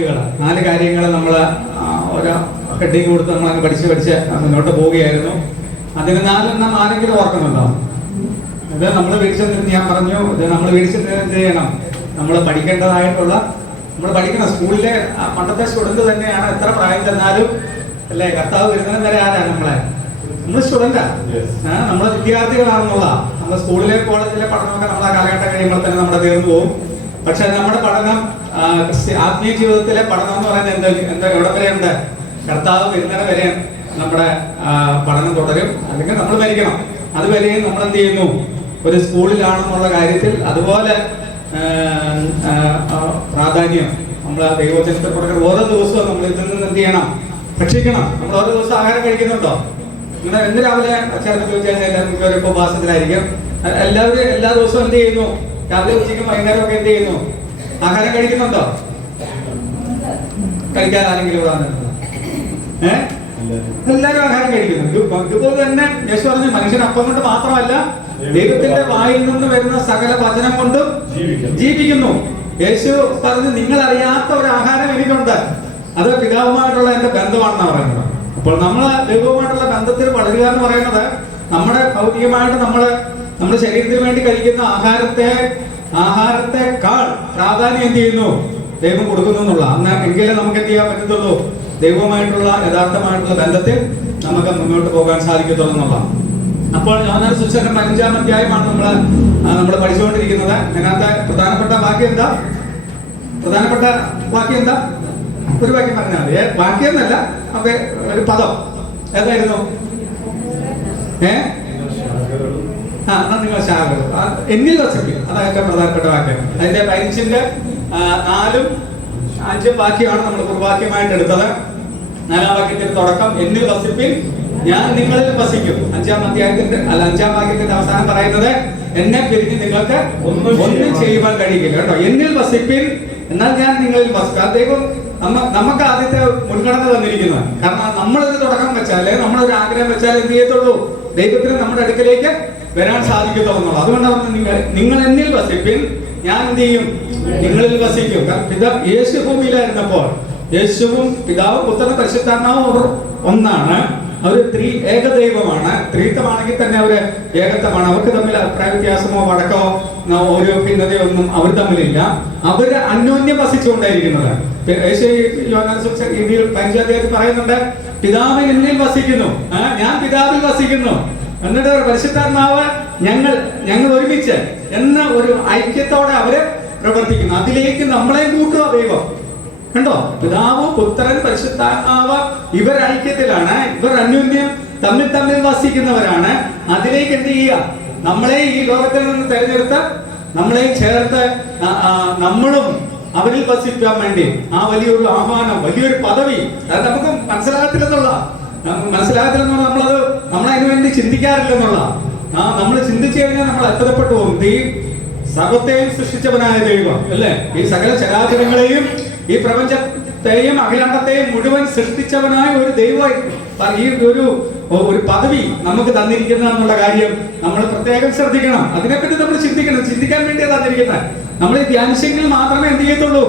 പോയിന്റുകൾ, 4 കാര്യങ്ങൾ നമ്മൾ ഒരു ഹെഡിങ് കൊടുത്ത് നമ്മൾ അങ്ങ് പഠിച്ച് മുന്നോട്ട് പോവുകയായിരുന്നു. അതിന് 4 ആരെങ്കിലും ഓർക്കുന്നുണ്ടോ? ഇത് നമ്മൾ വീടിച്ചെന്നിരുന്ന് ഞാൻ പറഞ്ഞു, ഇത് നമ്മൾ വീടിച്ചെന്നിരുന്ന് എന്ത് ചെയ്യണം? നമ്മൾ പഠിക്കേണ്ടതായിട്ടുള്ള, നമ്മൾ പഠിക്കണം. സ്കൂളിലെ പണ്ടത്തെ സ്റ്റുഡന്റ് തന്നെയാണ്, എത്ര പ്രായം ചെന്നാലും അല്ലേ, കർത്താവ് വരുന്നതിന് വരെ ആരാണ്? നമ്മൾ സ്റ്റുഡന്റാ, നമ്മൾ വിദ്യാർത്ഥികളാണെന്നുള്ള. നമ്മൾ സ്കൂളിലെ കോളേജിലെ പഠനമൊക്കെ നമ്മൾ ആ കാലഘട്ടം കഴിയുമ്പോൾ തന്നെ നമ്മുടെ തീർന്നു പോകും. പക്ഷെ നമ്മുടെ പഠനം, ആത്മീയ ജീവിതത്തിലെ പഠനം എന്ന് പറയുന്നത് എന്താ എവിടെ വരെയുണ്ട്? കർത്താവ് വരുന്നതിന് വരെ നമ്മുടെ പഠനം തുടരും, അല്ലെങ്കിൽ നമ്മൾ മരിക്കണം. അതുവരെയും നമ്മൾ എന്ത് ചെയ്യുന്നു? ഒരു സ്കൂളിലാണെന്നുള്ള കാര്യത്തിൽ അതുപോലെ പ്രാധാന്യം നമ്മൾ ദൈവവചനത്തിൽ കൊടുക്കണം. ഓരോ ദിവസവും നമ്മൾ ഇതിൽ നിന്ന് എന്ത് ചെയ്യണം? ഭക്ഷിക്കണം. നമ്മൾ ഓരോ ദിവസം ആഹാരം കഴിക്കുന്നുണ്ടോ? നിങ്ങൾ ഇന്ന് രാവിലെ ചേർന്ന് ചോദിച്ചാൽ എല്ലാവർക്കും ഒരു ഉപവാസത്തിലായിരിക്കും. എല്ലാവരും എല്ലാ ദിവസവും എന്ത് ചെയ്യുന്നു? രാവിലെ, ഉച്ചയ്ക്കും വൈകുന്നേരം ഒക്കെ എന്ത് ചെയ്യുന്നു? ആഹാരം കഴിക്കുന്നുണ്ടോ? കഴിക്കാൻ ആരെങ്കിലും ഇവിടെ വന്നിട്ടുണ്ടോ? എല്ലാവരും ആഹാരം കഴിക്കുന്നു. ഇതുപോലെ തന്നെ യേശു പറഞ്ഞു, മനുഷ്യൻ അപ്പം കൊണ്ട് മാത്രമല്ല ദൈവത്തിന്റെ വായിൽ നിന്ന് വരുന്ന സകല വചനം കൊണ്ടും ജീവിക്കുന്നു. യേശു പറഞ്ഞു, നിങ്ങൾ അറിയാത്ത ഒരു ആഹാരം എനിക്കുണ്ട്, അത് പിതാവുമായിട്ടുള്ള എന്റെ ബന്ധമാണെന്നാണ് പറയുന്നത്. അപ്പോൾ നമ്മള് ദൈവവുമായിട്ടുള്ള ബന്ധത്തിൽ വളരുക എന്ന് പറയുന്നത് നമ്മുടെ ഭൗതികമായിട്ട് നമ്മുടെ ശരീരത്തിന് വേണ്ടി കഴിക്കുന്ന ആഹാരത്തെക്കാൾ പ്രാധാന്യം എന്ത് ചെയ്യുന്നു? ദൈവം കൊടുക്കുന്നു എന്നുള്ള. എങ്കിലേ നമുക്ക് എന്ത് ചെയ്യാൻ പറ്റത്തുള്ളൂ? ദൈവവുമായിട്ടുള്ള യഥാർത്ഥമായിട്ടുള്ള ബന്ധത്തിൽ നമുക്ക് മുന്നോട്ട് പോകാൻ സാധിക്കത്തുള്ളൂ എന്നുള്ള. അപ്പോൾ യോഹന്നാന്റെ സുവിശേഷം 15-ാം അധ്യായമാണ് നമ്മൾ പഠിച്ചുകൊണ്ടിരിക്കുന്നത്. അതിനകത്ത് പ്രധാനപ്പെട്ട വാക്യം എന്താ? ഒരു വാക്യം പറഞ്ഞാൽ മതി. വാക്യം എന്നല്ല, നമുക്ക് ഒരു പദം ഏതായിരുന്നു? നിങ്ങൾ ശാഖകൾ എന്നിൽ വസിക്കും, അതൊക്കെ പ്രധാനപ്പെട്ട വാക്യം. അതിന്റെ 15-ന്റെ 4ഉം 5ഉം വാക്യമാണ് നമ്മൾ കുർവാക്യമായിട്ട് എടുത്തത്. 4-ാം വാക്യത്തിന്റെ തുടക്കം എന്നിൽ വസിപ്പിൻ, ഞാൻ നിങ്ങളിൽ വസിക്കും. 5-ാം വാക്യത്തിന്റെ അവസാനം പറയുന്നത് എന്നെ പിരിഞ്ഞ് നിങ്ങൾക്ക് ഒന്നും ചെയ്യുവാൻ കഴിയില്ല. കേട്ടോ, എന്നിൽ വസിപ്പിൻ, എന്നാൽ ഞാൻ നിങ്ങളിൽ വസിക്കാം. ദൈവം നമുക്ക് ആദ്യത്തെ മുൻഗണന തന്നിരിക്കുന്നത്. കാരണം നമ്മളൊരു തുടക്കം വെച്ചാലേ, നമ്മളൊരു ആഗ്രഹം വെച്ചാൽ എന്ത് ചെയ്യത്തുള്ളൂ? ദൈവത്തിന് നമ്മുടെ അടുക്കലേക്ക് വരാൻ സാധിക്കത്തുള്ളൂ. അതുകൊണ്ടാണ് നിങ്ങൾ എന്നിൽ വസിപ്പിൻ, ഞാൻ എന്ത് ചെയ്യും? നിങ്ങളിൽ വസിക്കും. യേശു ഭൂമിയിലായിരുന്നപ്പോൾ യേശുവും പിതാവും പുത്രനും പരിശുദ്ധാത്മാവും അവർ ഒന്നാണ്. അവർ ഏകദൈവമാണ്. ത്രിത്വമാണെങ്കിൽ തന്നെ അവര് ഏകത്വമാണ്. അവർക്ക് തമ്മിൽ അഭിപ്രായ വ്യത്യാസമോ വടക്കോ ഒരു ഭിന്നതയോ ഒന്നും അവർ തമ്മിലില്ല. അവര് അന്യോന്യം വസിച്ചുകൊണ്ടായിരിക്കുന്നത്. പഞ്ചായത്തിൽ പറയുന്നുണ്ട്, പിതാവ് എന്നിൽ വസിക്കുന്നു, ഞാൻ പിതാവിൽ വസിക്കുന്നു, എന്നിട്ട് പരിശുദ്ധാത്മാവ് ഞങ്ങൾ ഒരുമിച്ച് എന്ന ഒരു ഐക്യത്തോടെ അവര് പ്രവർത്തിക്കുന്നു. അതിലേക്ക് നമ്മളെ കൂട്ടുക ദൈവം. കണ്ടോ, പിതാവ് പുത്രൻ പരിശുദ്ധാത്മാവ് ഇവർ ഐക്യത്തിലാണ്, ഇവർ അന്യോന്യം തമ്മിൽ വസിക്കുന്നവരാണ്. അതിലേക്ക് എന്ത് ചെയ്യുക? നമ്മളെ ഈ ലോകത്തിൽ നിന്ന് തെരഞ്ഞെടുത്ത് നമ്മളെ ചേർത്ത് നമ്മളും അവരിൽ വസിക്കാൻ വേണ്ടി ആ വലിയൊരു ആഹ്വാനം, വലിയൊരു പദവി അത് നമുക്ക് മനസ്സിലാകത്തില്ലെന്നുള്ള നമ്മളതിനു വേണ്ടി ചിന്തിക്കാറില്ലെന്നുള്ള. നമ്മൾ ചിന്തിച്ചു കഴിഞ്ഞാൽ നമ്മൾ അത്ഭുതപ്പെട്ടു പോകും. ഈ സർവത്തെയും സൃഷ്ടിച്ചവനായ ദൈവം അല്ലേ, ഈ സകല ചരാചരങ്ങളെയും ഈ പ്രപഞ്ചത്തെയും അഖിലാണ്ടത്തെയും മുഴുവൻ സൃഷ്ടിച്ചവനായ ഒരു ദൈവം ഈ ഒരു പദവി നമുക്ക് തന്നിരിക്കുന്ന എന്നുള്ള കാര്യം നമ്മൾ പ്രത്യേകം ശ്രദ്ധിക്കണം. അതിനെപ്പറ്റി നമ്മൾ ചിന്തിക്കാൻ വേണ്ടിയാണ് തന്നിരിക്കുന്നത്. നമ്മൾ ഈ ധ്യാനിച്ചെങ്കിൽ മാത്രമേ എന്ത് ചെയ്യത്തുള്ളൂ?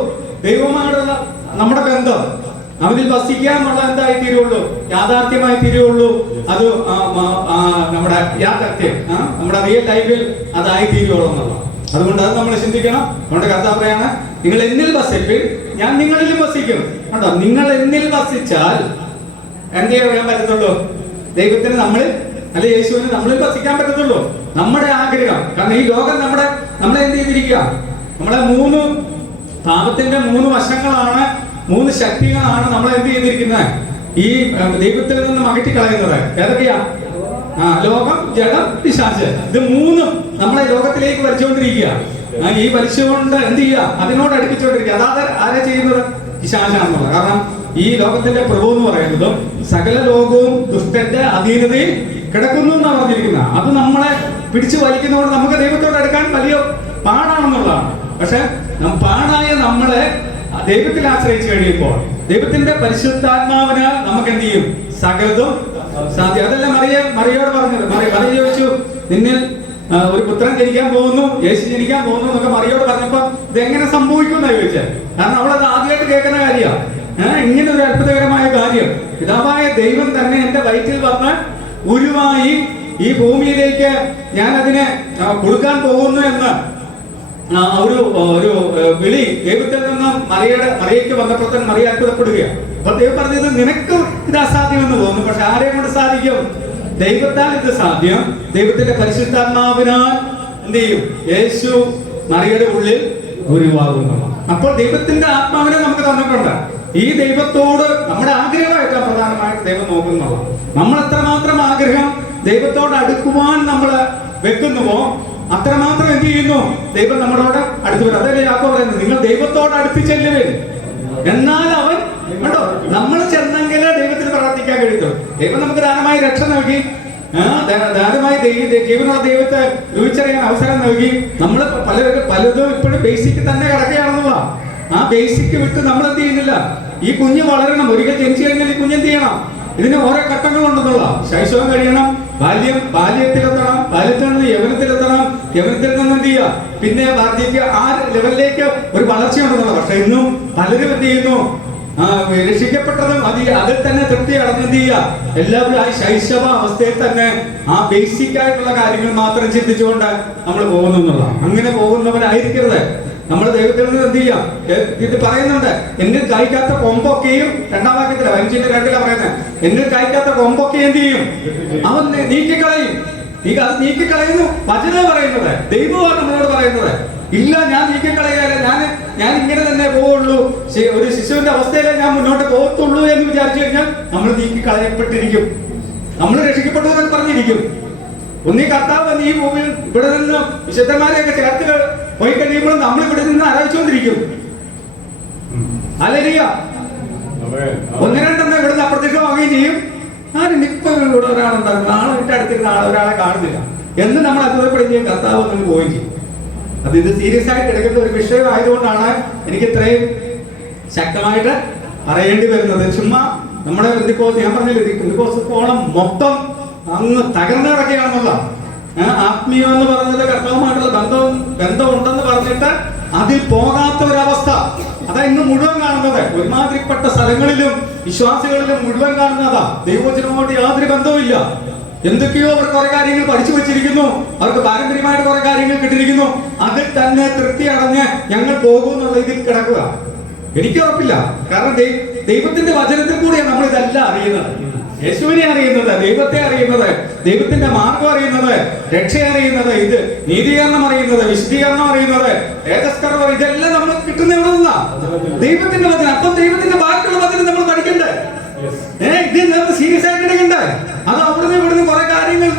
ദൈവമായിട്ടുള്ള നമ്മുടെ ബന്ധം, അവരിൽ വസിക്കുക എന്നുള്ള എന്തായി തീരുള്ളൂ? യാഥാർത്ഥ്യമായി തീരുള്ളൂ. അത് നമ്മുടെ യാഥാർത്ഥ്യം, നമ്മുടെ റിയൽ ലൈഫിൽ അതായി തീരുള്ളൂ എന്നുള്ള. അതുകൊണ്ട് അത് നമ്മൾ ചിന്തിക്കണം. അതുകൊണ്ട് കർത്താവ് പറയാണ്, നിങ്ങൾ എന്നിൽ വസിപ്പിൻ, ഞാൻ നിങ്ങളിലും വസിക്കും. കണ്ടോ, നിങ്ങൾ എന്നിൽ വസിച്ചാൽ എന്ത് ചെയ്യാൻ പറ്റത്തുള്ളൂ? ദൈവത്തിന് നമ്മളിൽ, അല്ലെ യേശുവിന് നമ്മളിൽ വസിക്കാൻ പറ്റത്തുള്ളൂ. നമ്മുടെ ആഗ്രഹം, കാരണം ഈ ലോകം നമ്മളെ എന്ത് ചെയ്തിരിക്കുക? നമ്മളെ പാപത്തിന്റെ 3 വശങ്ങളാണ്, 3 ശക്തികളാണ് നമ്മളെ എന്ത് ചെയ്തിരിക്കുന്നത്? ഈ ദൈവത്തിൽ നിന്നും അകറ്റിക്കളയുന്നത്. ഏതൊക്കെയാ? ലോകം, ജഡം, പിശാച്. ഇത് 3ഉം നമ്മളെ ലോകത്തിലേക്ക് വലിച്ചുകൊണ്ടിരിക്കുക. ഈ വലിച്ചുകൊണ്ട് എന്ത് ചെയ്യുക? അതിനോട് അടുപ്പിച്ചുകൊണ്ടിരിക്കുക. അതായത് ആരാ ചെയ്യുന്നത്? പിശാചാണെന്നുള്ളത്. കാരണം ഈ ലോകത്തിന്റെ പ്രഭു എന്ന് പറയുന്നതും സകല ലോകവും ദുഷ്ടന്റെ അധീനതയിൽ കിടക്കുന്നു എന്നാണ് പറഞ്ഞിരിക്കുന്നത്. അത് നമ്മളെ പിടിച്ചു വലിക്കുന്നതുകൊണ്ട് നമുക്ക് ദൈവത്തോട് അടുക്കാൻ വലിയ പാടാണെന്നുള്ളതാണ്. പക്ഷെ പാടായ നമ്മളെ ദൈവത്തിൽ ആശ്രയിച്ചു കഴിയുമ്പോൾ ദൈവത്തിന്റെ പരിശുദ്ധാത്മാവിനാൽ നമുക്ക് എന്ത് ചെയ്യും? സകലതും സാധ്യം. അതല്ല മറിയോട് പറഞ്ഞത്. മറിയ ചോദിച്ചു, നിന്നിൽ ഒരു പുത്രൻ ജനിക്കാൻ പോകുന്നു, യേശു ജനിക്കാൻ പോകുന്നു എന്നൊക്കെ മറിയോട് പറഞ്ഞപ്പോ ഇതെങ്ങനെ സംഭവിക്കും എന്നാ ചോദിച്ചാൽ, കാരണം അവളത് ആദ്യമായിട്ട് കേൾക്കുന്ന കാര്യമാണ്. ഇങ്ങനെ ഒരു അത്ഭുതകരമായ കാര്യം, പിതാവായ ദൈവം തന്നെ എന്റെ വയറ്റിൽ വന്ന് ഉരുവായി ഈ ഭൂമിയിലേക്ക് ഞാൻ അതിനെ കൊടുക്കാൻ പോകുന്നു എന്ന് ഒരു ഒരു വിളി ദൈവത്തിൽ നിന്ന് മറിയയ്ക്ക് വന്നപ്പോൾ തന്നെ മറിയ അത്ഭുതപ്പെടുകയാണ്. അപ്പൊ ദൈവം പറഞ്ഞത് നിനക്ക് ഇത് അസാധ്യമെന്ന് തോന്നുന്നു, പക്ഷെ ആരെ കൊണ്ട് സാധിക്കും? ദൈവത്താൽ ഇത് സാധ്യം. ദൈവത്തിന്റെ പരിശുദ്ധാത്മാവിനാൽ എന്ത് ചെയ്യും? യേശു മറിയയുടെ ഉള്ളിൽ ഗുരുവാകുന്നു. അപ്പോൾ ദൈവത്തിന്റെ ആത്മാവിനെ നമുക്ക് തന്നിട്ടുണ്ട്. ഈ ദൈവത്തോട് നമ്മുടെ ആഗ്രഹം ഏറ്റവും പ്രധാനമായിട്ട് ദൈവം നോക്കുന്നുള്ളൂ. നമ്മൾ എത്രമാത്രം ആഗ്രഹം ദൈവത്തോട് അടുക്കുവാൻ നമ്മൾ വെക്കുന്നുവോ അത്രമാത്രം എന്ത് ചെയ്യുന്നു? ദൈവം നമ്മളോട് അടുത്ത് വരും. അതല്ലേ യാക്കോബ് പറയുന്നത്, നിങ്ങൾ ദൈവത്തോട് അടുപ്പിച്ചല്ലേ എന്നാൽ അവൻ കേട്ടോ നമ്മൾ ചെന്നെങ്കിലേ ദൈവത്തിന് പ്രാർത്ഥിക്കാൻ കഴിയുള്ളൂ. ദൈവം നമുക്ക് ദാനമായി രക്ഷ നൽകി, ദാനമായി ജീവനുള്ള ദൈവത്തെ രുചിച്ചറിയാൻ അവസരം നൽകി. നമ്മൾ പലതും ഇപ്പോഴും ബേസിക് തന്നെ കിടക്കുകയാണെന്നുള്ള ആ ബേസിക് വിട്ട് നമ്മൾ എന്ത് ചെയ്യുന്നില്ല. ഈ കുഞ്ഞ് വളരണം. ഒരിക്കൽ ജനിച്ചു കഴിഞ്ഞാൽ ഈ കുഞ്ഞ് എന്ത് ചെയ്യണം? ഇതിന് ഓരോ ഘട്ടങ്ങളുണ്ടെന്നുള്ള. ശൈശവം കഴിയണം, ബാല്യത്തിലെത്തണം, ബാല്യത്തിൽ നിന്ന് യവനത്തിലെത്തണം, യവനത്തിൽ നിന്ന് എന്ത് ചെയ്യുക, പിന്നെ വാർദ്ധക്യ ആ ലെവലിലേക്ക് ഒരു വളർച്ചയുണ്ടെന്നുള്ള. പക്ഷെ ഇന്നും പലരും എന്ത് ചെയ്യുന്നു? രക്ഷിക്കപ്പെട്ടതും അതിൽ തന്നെ തൃപ്തി അടഞ്ഞ് എന്ത് ചെയ്യുക, എല്ലാവരും ആ ശൈശവ അവസ്ഥയിൽ തന്നെ ആ ബേസിക് ആയിട്ടുള്ള കാര്യങ്ങൾ മാത്രം ചിന്തിച്ചുകൊണ്ട് നമ്മൾ പോകുന്നു എന്നുള്ള. അങ്ങനെ പോകുന്നവരായിരിക്കരുത്. നമ്മൾ ദൈവത്തിൽ നിന്ന് എന്ത് ചെയ്യാം? ഇത് പറയുന്നുണ്ട്, എന്നിൽ കായ്ക്കാത്ത കൊമ്പൊക്കെയും, രണ്ടാം വാക്യത്തില 15:2 പറയുന്നത്, എന്നിൽ കായ്ക്കാത്ത കൊമ്പൊക്കെ എന്ത് ചെയ്യും? അവൻ നീക്കിക്കളയും. അത് നീക്കിക്കളയുന്നു വചനം പറയുന്നത്, ദൈവമാണ് നമ്മളോട് പറയുന്നത്. ഇല്ല, ഞാൻ നീക്കിക്കളയല്ല, ഞാൻ ഇങ്ങനെ തന്നെ പോവുള്ളൂ, ഒരു ശിശുവിന്റെ അവസ്ഥയിലെ ഞാൻ മുന്നോട്ട് പോകത്തുള്ളൂ എന്ന് വിചാരിച്ചു കഴിഞ്ഞാൽ നമ്മൾ നീക്കിക്കളയപ്പെട്ടിരിക്കും. നമ്മൾ രക്ഷിക്കപ്പെട്ടു എന്നൊക്കെ പറഞ്ഞിരിക്കും. ഒന്നീ കർത്താവ് ഈ ഭൂമിയിൽ ഇവിടെ നിന്ന് വിശുദ്ധന്മാരെയൊക്കെ ചേർത്ത് പോയി കഴിയുമ്പോൾ നമ്മൾ ഇവിടെ നിന്ന് ആലോചിച്ചുകൊണ്ടിരിക്കും. ഹല്ലേലൂയ. ഒന്ന് രണ്ടെണ്ണം ഇവിടുന്ന് അപ്രത്യക്ഷമാവുകയും ചെയ്യും. ഇപ്പൊ ഇവിടെ ഒരാളുണ്ടാകും, നാളെ വിട്ട് അടുത്തിരുന്ന ഒരാളെ കാണുന്നില്ല എന്ന് നമ്മൾ അത്ഭുതപ്പെടുകയും ചെയ്യും. കർത്താവ് ഒന്നും പോവുകയും ചെയ്യും. ഇത് സീരിയസ് ആയിട്ട് എടുക്കുന്ന ഒരു വിഷയം ആയതുകൊണ്ടാണ് എനിക്ക് ഇത്രയും ശക്തമായിട്ട് പറയേണ്ടി വരുന്നത്. ചുമ്മാ നമ്മുടെ ഞാൻ പറഞ്ഞില്ലേ, ഓണം മൊത്തം അങ്ങ് തകർന്നു കിടക്കുകയാണെന്നുള്ള. ആത്മീയം എന്ന് പറഞ്ഞത് കർത്താവുമായിട്ടുള്ള ബന്ധം ഉണ്ടെന്ന് പറഞ്ഞിട്ട് അതിൽ പോകാത്ത ഒരവസ്ഥ അതാ ഇന്ന് മുഴുവൻ കാണുന്നത്. ഒരുമാതിരിപ്പെട്ട സ്ഥലങ്ങളിലും വിശ്വാസികളിലും മുഴുവൻ കാണുന്നതാ. ദൈവവചനവുമായിട്ട് യാതൊരു ബന്ധവുമില്ല. എന്തൊക്കെയോ അവർ കുറെ കാര്യങ്ങൾ പഠിച്ചു വെച്ചിരിക്കുന്നു, അവർക്ക് പാരമ്പര്യമായിട്ട് കുറെ കാര്യങ്ങൾ കിട്ടിയിരിക്കുന്നു. അതിൽ തന്നെ തൃപ്തി അടഞ്ഞ് ഞങ്ങൾ പോകുമെന്നുള്ള ഇതിൽ കിടക്കുക. എനിക്ക് ഉറപ്പില്ല. കാരണം ദൈവത്തിന്റെ വചനത്തിൽ കൂടിയാണ് നമ്മൾ ഇതെല്ലാം അറിയുന്നത്. യേശുവിനെ അറിയുന്നത്, ദൈവത്തെ അറിയുന്നത്, ദൈവത്തിന്റെ മാർഗം അറിയുന്നത്, രക്ഷ അറിയുന്നത്, ഇത് നീതീകരണം അറിയുന്നത്, വിശുദ്ധീകരണം അറിയുന്നത്, തേജസ്കർവർ, ഇതെല്ലാം നമ്മൾ കിട്ടുന്ന എവിടെ നിന്നാ? ദൈവത്തിന്റെ വചനം. അപ്പം ദൈവത്തിന്റെ ബാക്കിയുള്ള വചനം നമ്മൾ പഠിക്കണ്ടേ? ഇത് നമ്മൾ സീരിയസ് ആയിട്ട് എടുക്കണ്ടേ? അത് അവിടുന്ന് ഇവിടുന്ന് കുറെ കാര്യങ്ങൾ.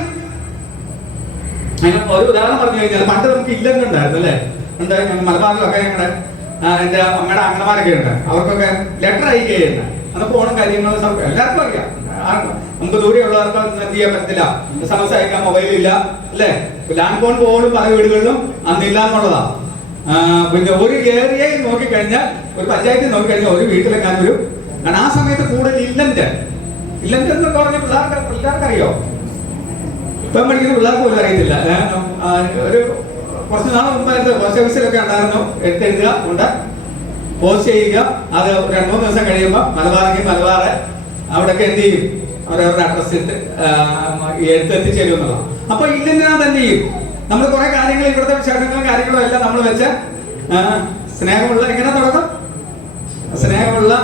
ഒരു ഉദാഹരണം പറഞ്ഞു കഴിഞ്ഞാൽ, പണ്ട് നമുക്ക് ഇല്ലം ഉണ്ടായിരുന്നു അല്ലേ? ഉണ്ട്. ഞങ്ങൾ മലബാറിലൊക്കെ ഞങ്ങളുടെ എന്റെ അമ്മയുടെ അമ്മമാരൊക്കെ ഉണ്ട്. അവർക്കൊക്കെ ലെറ്റർ അയക്കുകയുണ്ട്. അതൊക്കെ ഓണം കാര്യങ്ങൾ എല്ലാവർക്കും അറിയാം. നമുക്ക് ദൂരെയുള്ളവർക്ക് എന്ത് ചെയ്യാൻ പറ്റത്തില്ല, സമസ്യ അയക്കാൻ മൊബൈലില്ല അല്ലേ? ലാൻഡ് ഫോൺ പോലും പല വീടുകളിലും അന്നില്ല എന്നുള്ളതാ. പിന്നെ ഒരു ഏരിയയിൽ നോക്കിക്കഴിഞ്ഞാൽ, ഒരു പഞ്ചായത്തിൽ നോക്കിക്കഴിഞ്ഞാൽ ഒരു വീട്ടിലെങ്ങാൻ വരും. കാരണം ആ സമയത്ത് കൂടുതൽ ഇല്ലന്റ് എന്നൊക്കെ പറഞ്ഞ പിള്ളേർക്ക് അറിയോ? ഇപ്പം പഠിക്കുന്ന പിള്ളേർക്ക് പോലും അറിയത്തില്ല. ഒരു കുറച്ച് നാൾ മുമ്പായിട്ട് പോസ്റ്റ് ഓഫീസിലൊക്കെ ഉണ്ടായിരുന്നു, എഴുതുക ഉണ്ട്, പോസ്റ്റ് ചെയ്യുക. അത് 2-3 ദിവസം കഴിയുമ്പോൾ മലബാറെങ്കിൽ മലബാറ് അവിടെയൊക്കെ എന്ത് ചെയ്യും, അവരവരുടെ അഡ്രസ് എഴുത്തെത്തിച്ചേരും എന്നുള്ളതാണ്. അപ്പൊ ഇല്ലെന്നാ എന്ത് ചെയ്യും, നമ്മൾ കുറെ കാര്യങ്ങൾ, ഇവിടുത്തെ വിശേഷങ്ങളും കാര്യങ്ങളും എല്ലാം നമ്മൾ വെച്ച് സ്നേഹമുള്ള എങ്ങനെ തുടക്കം, സ്നേഹമുള്ള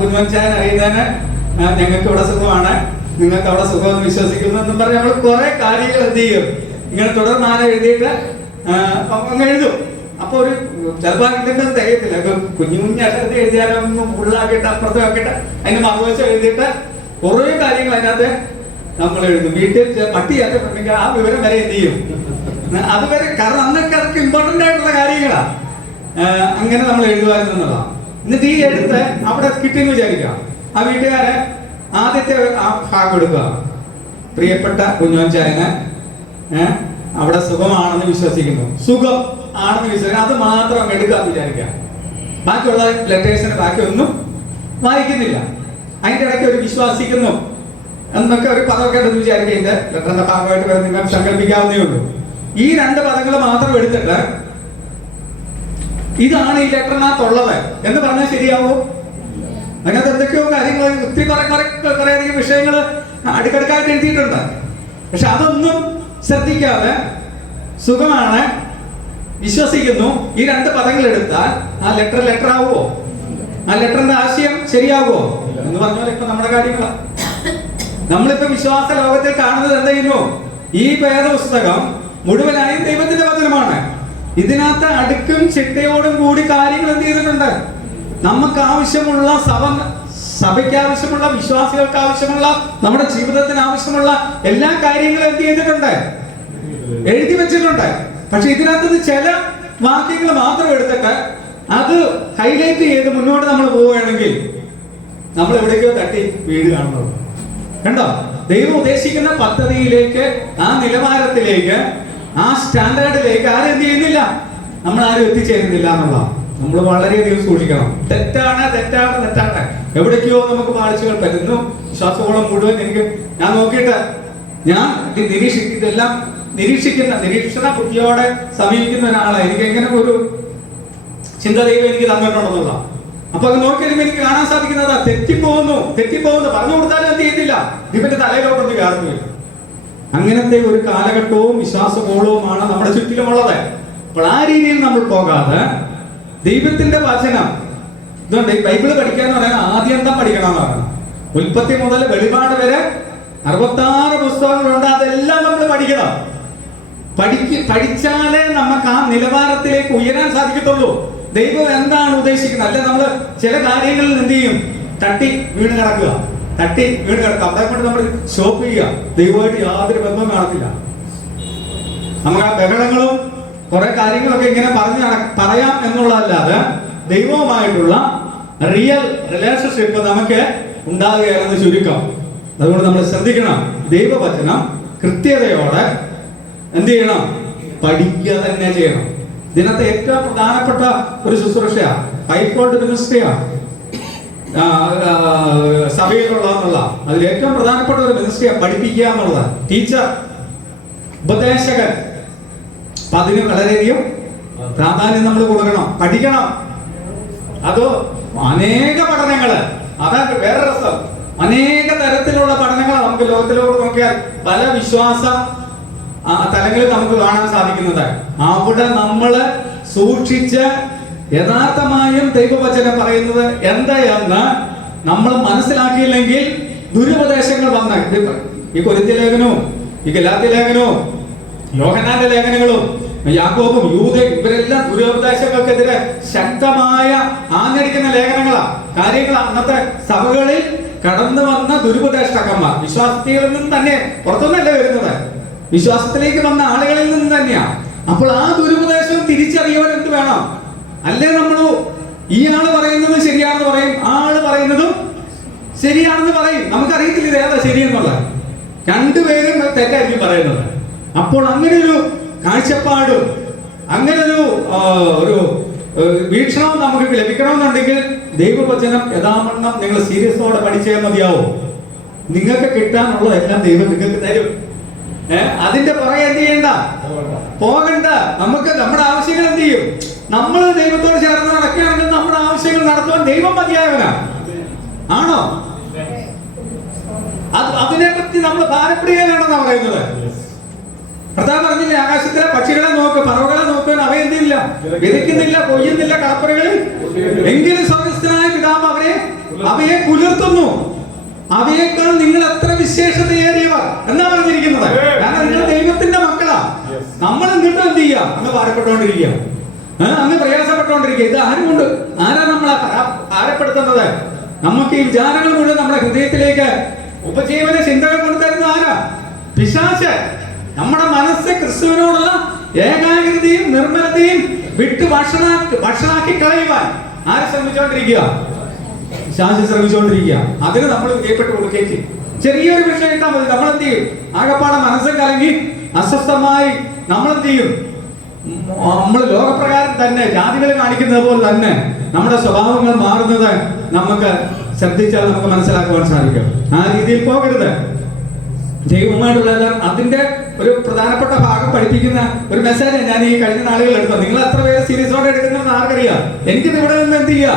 കുഞ്ഞുമച്ചാൻ അറിയുന്നതിന് ഞങ്ങൾക്ക് ഇവിടെ സുഖമാണ്, നിങ്ങൾക്ക് അവിടെ സുഖമെന്ന് വിശ്വസിക്കുന്നു എന്നും പറഞ്ഞ് നമ്മൾ കുറെ കാര്യങ്ങൾ എന്ത് ചെയ്യും, ഇങ്ങനെ തുടർന്നാണ് എഴുതിയിട്ട് അങ്ങ് എഴുതും. അപ്പൊ ഒരു ചിലപ്പോൾ ഇതിന്റെ തികയത്തില്ല, കുഞ്ഞു കുഞ്ഞക്ഷരത്തിൽ എഴുതിയാലൊന്നും ഫുള്ളാക്കിയിട്ട് അപ്പുറത്തും ആക്കിയിട്ട് അതിന്റെ മറുവശം എഴുതിയിട്ട് കുറെ കാര്യങ്ങൾ അതിനകത്ത് നമ്മൾ എഴുതും. വീട്ടിൽ പട്ടി ചേർത്തിട്ടുണ്ടെങ്കിൽ ആ വിവരം വരെ എന്ത് ചെയ്യും, അതുവരെ. കാരണം അന്നൊക്കെ അതൊക്കെ ഇമ്പോർട്ടന്റ് ആയിട്ടുള്ള കാര്യങ്ങളാ. അങ്ങനെ നമ്മൾ എഴുതുമായിരുന്നു എന്നുള്ളതാണ്. എന്നിട്ട് ഈ എഴുത്ത് അവിടെ കിട്ടിയെന്ന് വിചാരിക്കാം. ആ വീട്ടുകാരെ ആദ്യത്തെ ആ ഭാഗം എടുക്കുക, പ്രിയപ്പെട്ട കുഞ്ഞോഞ്ചായന് അവിടെ സുഖമാണെന്ന് വിശ്വസിക്കുന്നു, സുഖം ആണെന്ന് വിശ്വസിക്കുന്നു, അത് മാത്രം എടുക്കാന്ന് വിചാരിക്കാം. ബാക്കിയുള്ള ലെറ്റേഴ്സിന് ബാക്കിയൊന്നും വായിക്കുന്നില്ല. അതിന്റെ ഇടയ്ക്ക് ഒരു വിശ്വാസിക്കുന്നു എന്നൊക്കെ ഒരു പദമൊക്കെ ഉണ്ടെന്ന് വിചാരിക്കുക. ഇതിന്റെ ലെറ്ററിന്റെ ഭാഗമായിട്ട് വരെ നിങ്ങൾ സങ്കല്പിക്കാവുന്നേ ഉള്ളൂ. ഈ 2 പദങ്ങൾ മാത്രം എടുത്തിട്ട് ഇതാണ് ഈ ലെറ്ററിനകത്തുള്ളത് എന്ന് പറഞ്ഞാൽ ശരിയാവോ? അതിനകത്ത് എന്തൊക്കെയോ കാര്യങ്ങൾ, ഒത്തിരി കുറേയധികം വിഷയങ്ങൾ അടുക്കടുക്കായിട്ട് എഴുതിയിട്ടുണ്ട്. പക്ഷെ അതൊന്നും ശ്രദ്ധിക്കാതെ സുഖമാണ്, വിശ്വസിക്കുന്നു, ഈ 2 പദങ്ങൾ എടുത്താൽ ആ ലെറ്റർ ആവുമോ? ആ ലെറ്ററിന്റെ ആശയം ശരിയാകുമോ എന്ന് പറഞ്ഞാൽ ഇപ്പൊ നമ്മുടെ കാര്യങ്ങളാണ്. നമ്മളിപ്പോ വിശ്വാസ ലോകത്തിൽ കാണുന്നത് എന്ത് ചെയ്യുന്നു? ഈ വേദപുസ്തകം മുഴുവനായും ദൈവത്തിന്റെ വചനമാണ്. ഇതിനകത്ത് അടുക്കും ചിട്ടയോടും കൂടി കാര്യങ്ങൾ എന്ത് ചെയ്തിട്ടുണ്ട്? നമുക്ക് ആവശ്യമുള്ള സഭയ്ക്ക് ആവശ്യമുള്ള, വിശ്വാസികൾക്ക് ആവശ്യമുള്ള, നമ്മുടെ ജീവിതത്തിന് ആവശ്യമുള്ള എല്ലാ കാര്യങ്ങളും എന്ത് ചെയ്തിട്ടുണ്ട്? എഴുതി വെച്ചിട്ടുണ്ട്. പക്ഷെ ഇതിനകത്ത് ചില വാക്യങ്ങൾ മാത്രം എടുത്തിട്ട് അത് ഹൈലൈറ്റ് ചെയ്ത് മുന്നോട്ട് നമ്മൾ പോവുകയാണെങ്കിൽ നമ്മൾ എവിടേക്കോ തട്ടി വീട് കാണുന്നത് കണ്ടോ? ദൈവം ഉദ്ദേശിക്കുന്ന പദ്ധതിയിലേക്ക്, ആ നിലവാരത്തിലേക്ക്, ആ സ്റ്റാൻഡേർഡിലേക്ക് ആരും എന്ത് ചെയ്യുന്നില്ല, നമ്മൾ ആരും എത്തിച്ചേരുന്നില്ല എന്നുള്ളതാണ്. നമ്മൾ വളരെയധികം സൂക്ഷിക്കണം. തെറ്റാണ് എവിടേക്കോ നമുക്ക് പാളിച്ചുകൾ പറ്റുന്നു. വിശ്വാസകോളം മുഴുവൻ ഞാൻ നോക്കിയിട്ട് ഞാൻ ഇതെല്ലാം നിരീക്ഷണ ബുദ്ധിയോടെ സമീപിക്കുന്ന ഒരാളാണ്. എനിക്ക് എങ്ങനെ ഒരു ചിന്ത ദൈവം എനിക്ക് തന്നിട്ടുണ്ടെന്നുള്ള. അപ്പൊ അത് നോക്കി വരുമ്പോൾ എനിക്ക് കാണാൻ സാധിക്കുന്നത് തെറ്റിപ്പോകുന്നു പറഞ്ഞു കൊടുത്താലും എന്ത് ചെയ്യുന്നില്ല, ഇവന്റെ തലയിലോട്ടൊന്നും കയറുന്നില്ല. അങ്ങനത്തെ ഒരു കാലഘട്ടവും വിശ്വാസകോളവുമാണ് നമ്മുടെ ചുറ്റിലുമുള്ളത്. അപ്പോൾ ആ രീതിയിൽ നമ്മൾ പോകാതെ ദൈവത്തിന്റെ വചനം, ഇതുകൊണ്ട് ഈ ബൈബിള് പഠിക്കാന്ന് പറയുന്നത് ആദ്യന്തം പഠിക്കണം എന്ന് പറയണം. ഉൽപ്പത്തി മുതൽ വെളിപാട് വരെ 66 പുസ്തകങ്ങളുണ്ട്. അതെല്ലാം നമ്മൾ പഠിക്കണം. പഠിച്ചാലേ നമുക്ക് ആ നിലവാരത്തിലേക്ക് ഉയരാൻ സാധിക്കത്തുള്ളൂ. ദൈവം എന്താണ് ഉദ്ദേശിക്കുന്നത്? അല്ലെ നമ്മൾ ചില കാര്യങ്ങളിൽ എന്ത് ചെയ്യും? തട്ടി വീണ് കിടക്കുക. അവിടെ കൊണ്ട് നമ്മൾ സ്റ്റോപ്പ് ചെയ്യുക. ദൈവമായിട്ട് യാതൊരു ബന്ധവും കാണത്തില്ല. നമുക്ക് ആ ബഹളങ്ങളും കുറെ കാര്യങ്ങളൊക്കെ ഇങ്ങനെ പറയാം എന്നുള്ളതല്ലാതെ ദൈവവുമായിട്ടുള്ള റിയൽ റിലേഷൻഷിപ്പ് നമുക്ക് ഉണ്ടാകുകയാണെന്ന് ചുരുക്കം. അതുകൊണ്ട് നമ്മൾ ശ്രദ്ധിക്കണം. ദൈവവചനം കൃത്യതയോടെ എന്ത് ചെയ്യണം? പഠിക്കുക തന്നെ ചെയ്യണം. ഇതിനകത്ത് ഏറ്റവും പ്രധാനപ്പെട്ട ഒരു ശുശ്രൂഷയാണ്, ഫൈവ്ഫോൾഡ് മിനിസ്ട്രിയാണ് സഭയിലുള്ളതെന്നുള്ള. അതിൽ ഏറ്റവും പ്രധാനപ്പെട്ട ഒരു മിനിസ്ട്രിയാണ് പഠിപ്പിക്കുക എന്നുള്ളത്. ടീച്ചർ, ഉപദേശകൻ. അപ്പൊ അതിന് വളരെയധികം പ്രാധാന്യം നമ്മൾ കൊടുക്കണം, പഠിക്കണം. അത് അനേക പഠനങ്ങള്, അതാണ് വേറെ രസം. അനേക തരത്തിലുള്ള പഠനങ്ങൾ നമുക്ക് ലോകത്തിലോട്ട് നോക്കിയാൽ പല വിശ്വാസ തലങ്ങളിൽ നമുക്ക് കാണാൻ സാധിക്കുന്നത്. അവിടെ നമ്മള് സൂക്ഷിച്ച് യഥാർത്ഥമായും ദൈവവചനം പറയുന്നത് എന്തായെന്ന് നമ്മൾ മനസ്സിലാക്കിയില്ലെങ്കിൽ ദുരുപദേശങ്ങൾ വന്ന ഈ കൊരിന്ത്യ ലേഖനവും ഈ ഗലാത്യ ലേഖനവും യോഹന്നാന്റെ ലേഖനങ്ങളും യാക്കോബും യൂദയും ഇവരെല്ലാം ദുരുപദേശങ്ങൾക്കെതിരെ ശക്തമായ ആഞ്ഞടിക്കുന്ന കാര്യങ്ങളാ. അന്നത്തെ സഭകളിൽ കടന്നു വന്ന ദുരുപദേഷ്ടകന്മാർ വിശ്വാസത്തിൽ നിന്നും തന്നെ പുറത്തുനിന്നല്ല വരുന്നത്, വിശ്വാസത്തിലേക്ക് വന്ന ആളുകളിൽ നിന്ന് തന്നെയാണ്. അപ്പോൾ ആ ദുരുപദേശം തിരിച്ചറിയാൻ എന്ത് വേണം? അല്ലേ നമ്മള് ഈ ആള് പറയുന്നത് ശരിയാണെന്ന് പറയും, ആ ആള് പറയുന്നതും ശരിയാണെന്ന് പറയും. നമുക്കറിയത്തില്ല ഇത് ഏതാ ശരിയെന്നുള്ളത്. രണ്ടുപേരും തെറ്റായിരിക്കും പറയുന്നത്. അപ്പോൾ അങ്ങനെ ഒരു കാഴ്ചപ്പാടും അങ്ങനെ ഒരു വീക്ഷണവും നമുക്ക് ലഭിക്കണമെന്നുണ്ടെങ്കിൽ ദൈവവചനം യഥാവണ്ണം നിങ്ങൾ സീരിയസോടെ പഠിച്ചേ മതിയാവും. നിങ്ങൾക്ക് കിട്ടാനുള്ളതെല്ലാം ദൈവം നിങ്ങൾക്ക് തരും. അതിന്റെ പുറകെ എന്ത് ചെയ്യണ്ട, പോകണ്ട. നമുക്ക് നമ്മുടെ ആവശ്യങ്ങൾ എന്ത് ചെയ്യും? നമ്മൾ ദൈവത്തോട് ചേർന്ന് നടക്കുകയാണെങ്കിൽ നമ്മുടെ ആവശ്യങ്ങൾ നടത്തുവാൻ ദൈവം മതിയായവനാ. ആണോ? അതിനെ പറ്റി നമ്മൾ ഭാരപ്പെടുകയാണെന്നാ പറയുന്നത്. കർത്താവ് പറഞ്ഞില്ലേ, ആകാശത്തിലെ പക്ഷികളെ നോക്ക്, പറവകളെ നോക്കാൻ അവ എന്തില്ല, വിതയ്ക്കുന്നില്ല, കൊയ്യുന്നില്ല കളപ്പുരകളിൽ, എങ്കിലും സ്വർഗ്ഗസ്ഥനായ പിതാവ് അവയെ പുലർത്തുന്നു. അവയേക്കാൾ നിങ്ങൾ എത്ര വിശേഷതയേറിയവർ എന്നാ പറഞ്ഞിരിക്കുന്നത്. കാരണം നിങ്ങൾ ദൈവത്തിന്റെ മക്കളാ. നമ്മൾ എന്നിട്ടും എന്ത് ചെയ്യാം? അങ്ങ് ഭാരപ്പെട്ടുകൊണ്ടിരിക്കുക, അങ്ങ് പ്രയാസപ്പെട്ടുകൊണ്ടിരിക്കുക. ഇത് ആരാ നമ്മളെ ഭാരപ്പെടുത്തുന്നത്? നമുക്ക് ഈ വിചാരങ്ങൾ മുഴുവൻ നമ്മുടെ ഹൃദയത്തിലേക്ക് ഉപജീവന ചിന്തകൾ കൊണ്ടുതരുന്ന ആരാ? പിശാച്. നമ്മുടെ മനസ്സ് ക്രിസ്തുവിനോടുള്ള ഏകാഗ്രതയും നിർമ്മലതയും വിട്ട് ഭക്ഷണാക്കി കളയുവാൻ ആര് ശ്രമിച്ചുകൊണ്ടിരിക്കുക? പിശാച് ശ്രമിച്ചുകൊണ്ടിരിക്കുക. അതിന് നമ്മൾ വിധേയപ്പെട്ട് കൊടുക്കുകയും ചെയ്യും. ചെറിയൊരു വിഷയം ഇട്ടാൽ മതി, നമ്മൾ എന്ത് ചെയ്യും? ആകപ്പാടെ മനസ്സും കലങ്ങി അസ്വസ്ഥമായി നമ്മൾ എന്ത് ചെയ്യും? നമ്മൾ ലോകപ്രകാരം തന്നെ ജാതികൾ കാണിക്കുന്നത് പോലെ തന്നെ നമ്മുടെ സ്വഭാവങ്ങൾ മാറുന്നത് നമുക്ക് ശ്രദ്ധിച്ചാൽ നമുക്ക് മനസ്സിലാക്കുവാൻ സാധിക്കും. ആ രീതിയിൽ പോകരുത്. ദൈവവുമായിട്ടുള്ള അതിന്റെ ഒരു പ്രധാനപ്പെട്ട ഭാഗം പഠിപ്പിക്കുന്ന ഒരു മെസ്സേജ് ഞാൻ ഈ കഴിഞ്ഞ നാളുകളിൽ എടുത്തത്. നിങ്ങൾ എത്ര പേര് സീരിയസോടെ എടുക്കുന്നതെന്ന് ആർക്കറിയാം. എനിക്കിത് ഇവിടെ നിന്ന് എന്ത് ചെയ്യുക,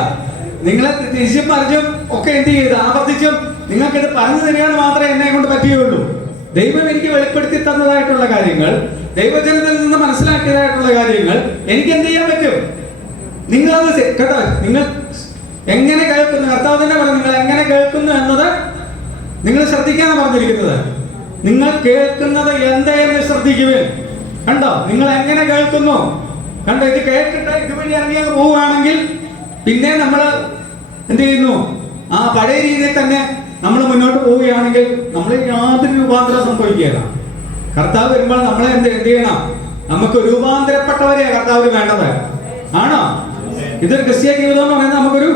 നിങ്ങളെ തിരിച്ചും മറിച്ചും ഒക്കെ എന്ത് ചെയ്ത് ആവർത്തിച്ചും നിങ്ങൾക്കിത് പറഞ്ഞു തരികയാണ് മാത്രമേ എന്നെ കൊണ്ട് പറ്റുകയുള്ളൂ. ദൈവം എനിക്ക് വെളിപ്പെടുത്തി തന്നതായിട്ടുള്ള കാര്യങ്ങൾ, ദൈവജനത്തിൽ നിന്ന് മനസ്സിലാക്കിയതായിട്ടുള്ള കാര്യങ്ങൾ എനിക്ക് എന്ത് ചെയ്യാൻ പറ്റും? നിങ്ങളത് കേട്ടോ, നിങ്ങൾ എങ്ങനെ കേൾക്കുന്നു, കർത്താവ് തന്നെ പറഞ്ഞു, നിങ്ങൾ എങ്ങനെ കേൾക്കുന്നു എന്നത് നിങ്ങൾ ശ്രദ്ധിക്കാനാണ് പറഞ്ഞിരിക്കുന്നത്. നിങ്ങൾ കേൾക്കുന്നത് എന്തെന്ന് ശ്രദ്ധിക്കുവേ. കണ്ടോ, നിങ്ങൾ എങ്ങനെ കേൾക്കുന്നു? കണ്ടോ, ഇത് കേട്ടിട്ട് ഇതുവഴി ഇറങ്ങി പോവുകയാണെങ്കിൽ പിന്നെ നമ്മൾ എന്ത് ചെയ്യുന്നു? ആ പഴയ രീതിയിൽ തന്നെ നമ്മൾ മുന്നോട്ട് പോവുകയാണെങ്കിൽ നമ്മൾ യാതൊരു രൂപാന്തരം സംഭവിക്കുകയില്ല. കർത്താവ് വരുമ്പോൾ നമ്മളെ എന്ത് ചെയ്യണം? നമുക്ക് രൂപാന്തരപ്പെട്ടവരെയാണ് കർത്താവിന് വേണ്ടത്. ആണോ? ഇതൊരു ക്രിസ്ത്യ ജീവിതം എന്ന് പറയുന്നത് നമുക്കൊരു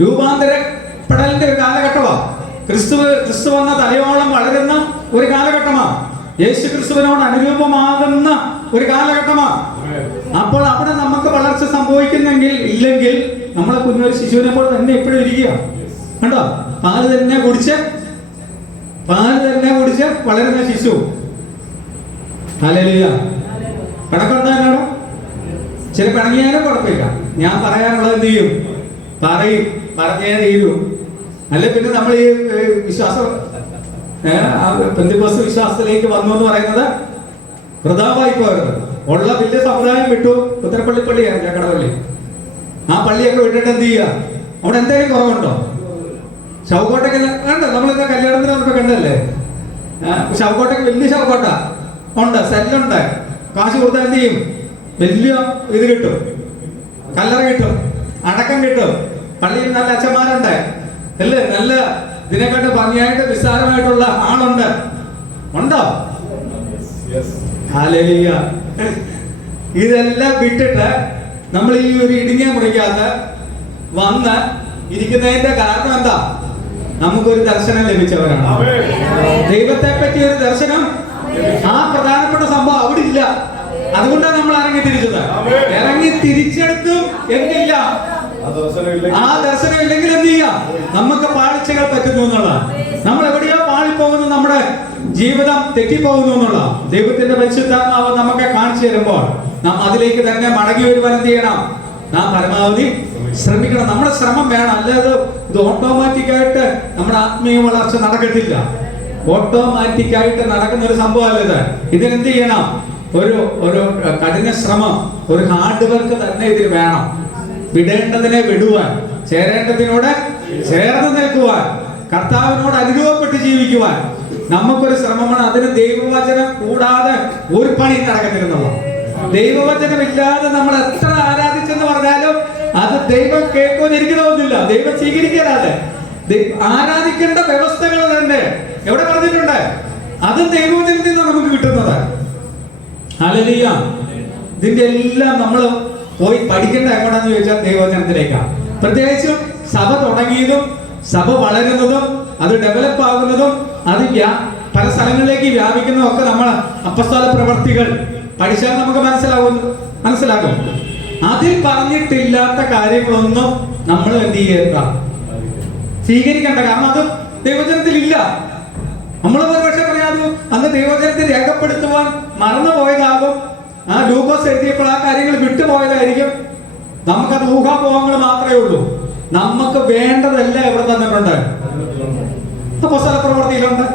രൂപാന്തരപ്പെടലിന്റെ ഒരു കാലഘട്ടമാണ്. ക്രിസ്തു വന്ന തലയോളം വളരുന്ന ഒരു കാലഘട്ടമാണ്. യേശു ക്രിസ്തുവിനോട് അനുരൂപമാകുന്ന ഒരു കാലഘട്ടമാണ്. അപ്പോൾ അവിടെ നമുക്ക് വളർച്ച സംഭവിക്കുന്നെങ്കിൽ ഇല്ലെങ്കിൽ നമ്മളെ കുഞ്ഞൊരു ശിശുവിനെ പോലെ തന്നെ എപ്പോഴും ഇരിക്കുക. കണ്ടോ, പാല് തന്നെ കുടിച്ച് വളരുന്ന ശിശു. ഹല്ലേലൂയ. കണക്കുണ്ടോ എന്നോട്? ചില പിണങ്ങിയാലും കുഴപ്പമില്ല. ഞാൻ പറയാനുള്ളത് എന്ത് ചെയ്യും? പറഞ്ഞേ തീരൂ. അല്ലെ പിന്നെ നമ്മൾ ഈ വിശ്വാസം പെന്തക്കോസ്ത് വിശ്വാസത്തിലേക്ക് വന്നു എന്ന് പറയുന്നത് വൃഥാവായി പോകരുത്. ഉള്ള വലിയ സമുദായം വിട്ടു. ഉത്തരപ്പള്ളിയാണ് ചക്കടപ്പള്ളി. ആ പള്ളിയൊക്കെ വിട്ടിട്ട് എന്ത് ചെയ്യുക? അവിടെ എന്തെങ്കിലും കുറവുണ്ടോ? ശവക്കോട്ടയ്ക്ക് കണ്ടോ, നമ്മളിന്ന് കല്യാണത്തിന് നമുക്ക് കണ്ടല്ലേ, ശവക്കോട്ടയ്ക്ക് വലിയ ശവക്കോട്ട ഉണ്ട്, സെല്ലുണ്ട്. കാശ് കൊടുത്താൽ എന്ത് ചെയ്യും? വലിയ ഇത് കിട്ടും, കല്ലറ കിട്ടും, അടക്കം കിട്ടും. പള്ളിയിൽ നല്ല അച്ഛന്മാരുണ്ട് അല്ലേ, നല്ല ഇതിനെക്കാട്ട് ഭംഗിയായിട്ട് വിസ്താരമായിട്ടുള്ള ആളുണ്ട്. ഉണ്ടോ? ഹല്ലേലൂയ. ഇതെല്ലാം വിട്ടിട്ട് നമ്മൾ ഈ ഒരു ഇടുങ്ങിയ മുറിക്കകത്ത് വന്ന് ഇരിക്കുന്നതിന്റെ കാരണം എന്താ? നമുക്കൊരു ദർശനം ലഭിച്ചവരാണ്. ദൈവത്തെ പറ്റി ഒരു ദർശനം, ആ പ്രധാനപ്പെട്ട സംഭവം അവിടെ ഇല്ല. അതുകൊണ്ടാണ് നമ്മൾ ഇറങ്ങി തിരിച്ചത്. ഇറങ്ങി തിരിച്ചെടുത്തും എന്നില്ല. ആ ദർശനം ഇല്ലെങ്കിൽ എന്ത് ചെയ്യാം? നമുക്ക് പാളിച്ചകൾ പറ്റുന്നു എന്നുള്ള, നമ്മൾ എവിടെയോ പാളിപ്പോകുന്നു, നമ്മുടെ ജീവിതം തെറ്റിപ്പോകുന്നു എന്നുള്ള ദൈവത്തിന്റെ പരിശുദ്ധാത്മാവ് നമുക്ക് കാണിച്ചു തരുമ്പോൾ നാം അതിലേക്ക് തന്നെ മടങ്ങി വരുവാൻ എന്ത് ചെയ്യണം? നാം പരമാവധി ശ്രമിക്കണം. നമ്മുടെ ശ്രമം വേണം. അല്ലാതെ ഇത് ഓട്ടോമാറ്റിക്കായിട്ട് നമ്മുടെ ആത്മീയ വളർച്ച നടക്കത്തില്ല. ഓട്ടോമാറ്റിക്കായിട്ട് നടക്കുന്ന ഒരു സംഭവമല്ല ഇത്. ഇതിനെന്ത് ചെയ്യണം? ഒരു കഠിന ശ്രമം, ഒരു ഹാർഡ് വർക്ക് തന്നെ ഇതിൽ വേണം. വിടേണ്ടതിനെ വിടുവാൻ, ചേരേണ്ടതിനോട് ചേർന്ന് നിൽക്കുവാൻ, കർത്താവിനോട് അനുരൂപപ്പെട്ട് ജീവിക്കുവാൻ നമുക്കൊരു ശ്രമമാണ്. അതിന് ദൈവവചനം കൂടാതെ ഒരു പണി നടക്കത്തില്ലെന്നുള്ള. ദൈവവചനമില്ലാതെ നമ്മൾ എത്ര ആരാധിച്ചെന്ന് പറഞ്ഞാലും അത് ദൈവം കേൾക്കുമെന്ന് എനിക്ക് തോന്നുന്നില്ല. ദൈവം സ്വീകരിക്കാതെ ആരാധിക്കേണ്ട വ്യവസ്ഥകൾ തന്നെ എവിടെ പറഞ്ഞിട്ടുണ്ട്? അതും ദൈവവചനത്തിൽ നിന്നാണ് നമുക്ക് കിട്ടുന്നത്. ഹല്ലേലൂയ. ഇതിന്റെ എല്ലാം നമ്മൾ പോയി പഠിക്കേണ്ട എങ്ങോട്ടാന്ന് ചോദിച്ചാൽ ദൈവവചനത്തിലേക്കാണ്. പ്രത്യേകിച്ചും സഭ തുടങ്ങിയതും സഭ വളരുന്നതും അത് ഡെവലപ്പ് ആകുന്നതും അത് പല സ്ഥലങ്ങളിലേക്ക് വ്യാപിക്കുന്നതും ഒക്കെ നമ്മൾ അപ്പസ്തോല പ്രവർത്തികൾ പഠിച്ചാൽ നമുക്ക് മനസ്സിലാകും. അതിൽ പറഞ്ഞിട്ടില്ലാത്ത കാര്യങ്ങളൊന്നും നമ്മൾ എന്ത് ചെയ്യേണ്ട, സ്വീകരിക്കേണ്ട. കാരണം അത് ദൈവവചനത്തിലില്ല. നമ്മൾ ഒരുപക്ഷെ പറയാതെ അന്ന് ദൈവവചനത്തിൽ രേഖപ്പെടുത്തുവാൻ മറന്നുപോയതാകും. ലൂക്കോസ് എഴുതിയപ്പോൾ ആ കാര്യങ്ങൾ വിട്ടുപോയതായിരിക്കും. നമുക്കത് ഊഹാപോഹങ്ങൾ മാത്രമേ ഉള്ളൂ. നമുക്ക് വേണ്ടതെല്ലാം എവിടെ തന്നിട്ടുണ്ട്? അപ്പോസ്തല പ്രവൃത്തിയിലുണ്ട്.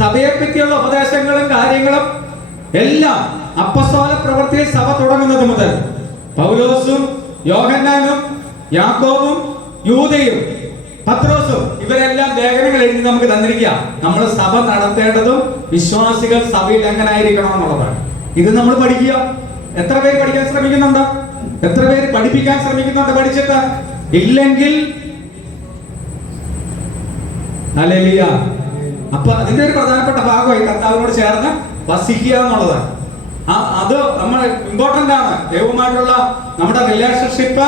സഭയെ പറ്റിയുള്ള ഉപദേശങ്ങളും കാര്യങ്ങളും എല്ലാം അപ്പോസ്തല പ്രവൃത്തിയിൽ സഭ തുടങ്ങുന്നത് മുതൽ പൗലോസും യോഹന്നാനും യാക്കോബും യൂദയും പത്രോസും ഇവരെല്ലാം ലേഖനങ്ങൾ എഴുതി നമുക്ക് തന്നിരിക്കുക. നമ്മൾ സഭ നടത്തേണ്ടതും വിശ്വാസികൾ സഭയിൽ എങ്ങനെ ആയിരിക്കണം എന്നുള്ളതാണ്. ഇത് നമ്മൾ പഠിക്കുക. എത്ര പേര് പഠിക്കാൻ ശ്രമിക്കുന്നുണ്ട്? എത്ര പേര് പഠിപ്പിക്കാൻ ശ്രമിക്കുന്നുണ്ട്? പഠിച്ചിട്ട് ഇല്ലെങ്കിൽ ഹല്ലേലൂയ. അപ്പൊ അതിന്റെ ഒരു പ്രധാനപ്പെട്ട ഭാഗമായി കർത്താവിനോട് ചേർന്ന് വസിക്കുക എന്നുള്ളതാണ്. അത് നമ്മൾ ഇമ്പോർട്ടന്റ് ആണ്. ദൈവവുമായിട്ടുള്ള നമ്മുടെ റിലേഷൻഷിപ്പ്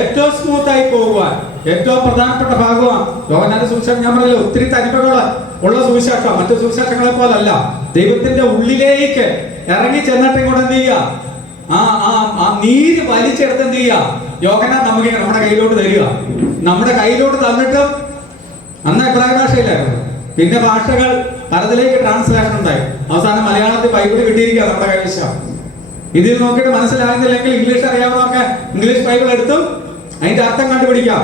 ഏറ്റവും സ്മൂത്ത് ആയി പോകുവാൻ ഏറ്റവും പ്രധാനപ്പെട്ട ഭാഗമാണ്. യോഹന്നാന്റെ സുവിശേഷം ഞാൻ പറഞ്ഞല്ലോ, ഒത്തിരി തനിമകൾ ഉള്ള സുവിശേഷം. മറ്റു സുവിശേഷങ്ങളെ പോലല്ല. ദൈവത്തിന്റെ ഉള്ളിലേക്ക് ഇറങ്ങി ചെന്നിട്ട് ഇങ്ങോട്ട് എന്ത് ചെയ്യുക? ആ നീര് വലിച്ചെടുത്ത് എന്ത് ചെയ്യുക? യോഹന്നാൻ നമുക്ക് നമ്മുടെ കയ്യിലോട്ട് തരിക. നമ്മുടെ കയ്യിലോട്ട് തന്നിട്ട് അന്ന് എബ്രായ ഭാഷയിലായിരുന്നു. പിന്നെ ഭാഷകൾ പലതിലേക്ക് ട്രാൻസ്ലേഷൻ ഉണ്ടായി. അവസാനം മലയാളത്തിൽ ബൈബിൾ കിട്ടിയിരിക്കുക നമ്മുടെ കൈവശം. ഇതിൽ നോക്കിയിട്ട് മനസ്സിലാകുന്നില്ലെങ്കിൽ ഇംഗ്ലീഷ് അറിയാവുന്നവർക്ക് ഇംഗ്ലീഷ് ബൈബിൾ എടുത്തു അതിന്റെ അർത്ഥം കണ്ടുപിടിക്കാം.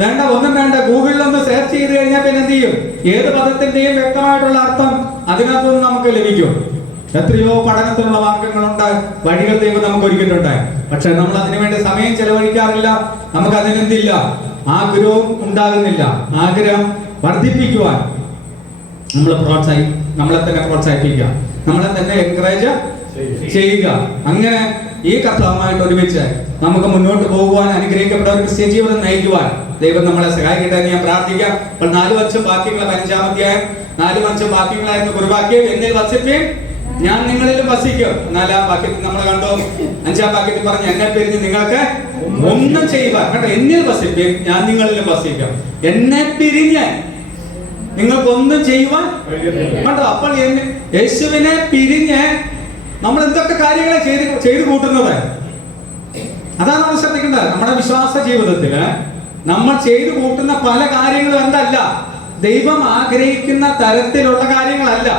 വേണ്ട, ഒന്നും വേണ്ട, ഗൂഗിളിൽ ഒന്ന് സെർച്ച് ചെയ്ത് കഴിഞ്ഞാൽ പിന്നെ എന്ത് ചെയ്യും? ഏത് പദത്തിന്റെയും വ്യക്തമായിട്ടുള്ള അർത്ഥം അതിനകത്തുനിന്ന് നമുക്ക് ലഭിക്കും. എത്രയോ പഠനത്തിനുള്ള മാർഗങ്ങളുണ്ട്, വഴികൾ ദൈവം നമുക്ക് ഒരുക്കിയിട്ടുണ്ട്. പക്ഷെ നമ്മൾ അതിനുവേണ്ടി സമയം ചെലവഴിക്കാറില്ല. നമുക്ക് അതിനെന്തില്ല, ആഗ്രഹവും ഉണ്ടാകുന്നില്ല. ആഗ്രഹം വർദ്ധിപ്പിക്കുവാൻ നമ്മളെ തന്നെ പ്രോത്സാഹിപ്പിക്കുക, നമ്മളെ തന്നെ എൻകറേജ് ചെയ്യുക. അങ്ങനെ ഈ കർത്താവുമായിട്ട് ഒരുമിച്ച് നമുക്ക് മുന്നോട്ട് പോകുവാൻ, അനുഗ്രഹിക്കപ്പെട്ട ഒരു ക്രിസ്ത്യൻ ജീവിതം നയിക്കുവാൻ ദൈവം നമ്മളെ സഹായിക്കട്ടെ എന്ന് ഞാൻ പ്രാർത്ഥിക്കാം. അപ്പോൾ 4 വർഷം ബാക്കിയുള്ള 5-ാം അധ്യായം 4 വർഷം ബാക്കിയുള്ളായിരുന്നു കുറുവാക്യം. എന്നിൽ വസിപ്പീൻ, ഞാൻ നിങ്ങളിലും വസിക്കും. 4-ാം വാക്യത്തിൽ നമ്മൾ കണ്ടു. 5-ാം വാക്യത്തിൽ പറഞ്ഞു, എന്നെ പിരിഞ്ഞ് നിങ്ങൾക്ക് ഒന്നും ചെയ്യുവാൻ. കേട്ടോ, എന്നിൽ വസിപ്പീൻ, ഞാൻ നിങ്ങളിലും വസിക്കും. എന്നെ പിരിഞ്ഞ് നിങ്ങൾക്കൊന്നും ചെയ്യുവാൻ കണ്ടോ. അപ്പോൾ യേശുവിനെ പിരിഞ്ഞ് നമ്മൾ എന്തൊക്കെ കാര്യങ്ങളെ ചെയ്തു കൂട്ടുന്നത്, അതാണ് നമ്മൾ ശ്രദ്ധിക്കേണ്ടത്. നമ്മുടെ വിശ്വാസ ജീവിതത്തില് നമ്മൾ ചെയ്തു കൂട്ടുന്ന പല കാര്യങ്ങളും എന്തല്ല, ദൈവം ആഗ്രഹിക്കുന്ന തരത്തിലുള്ള കാര്യങ്ങളല്ല.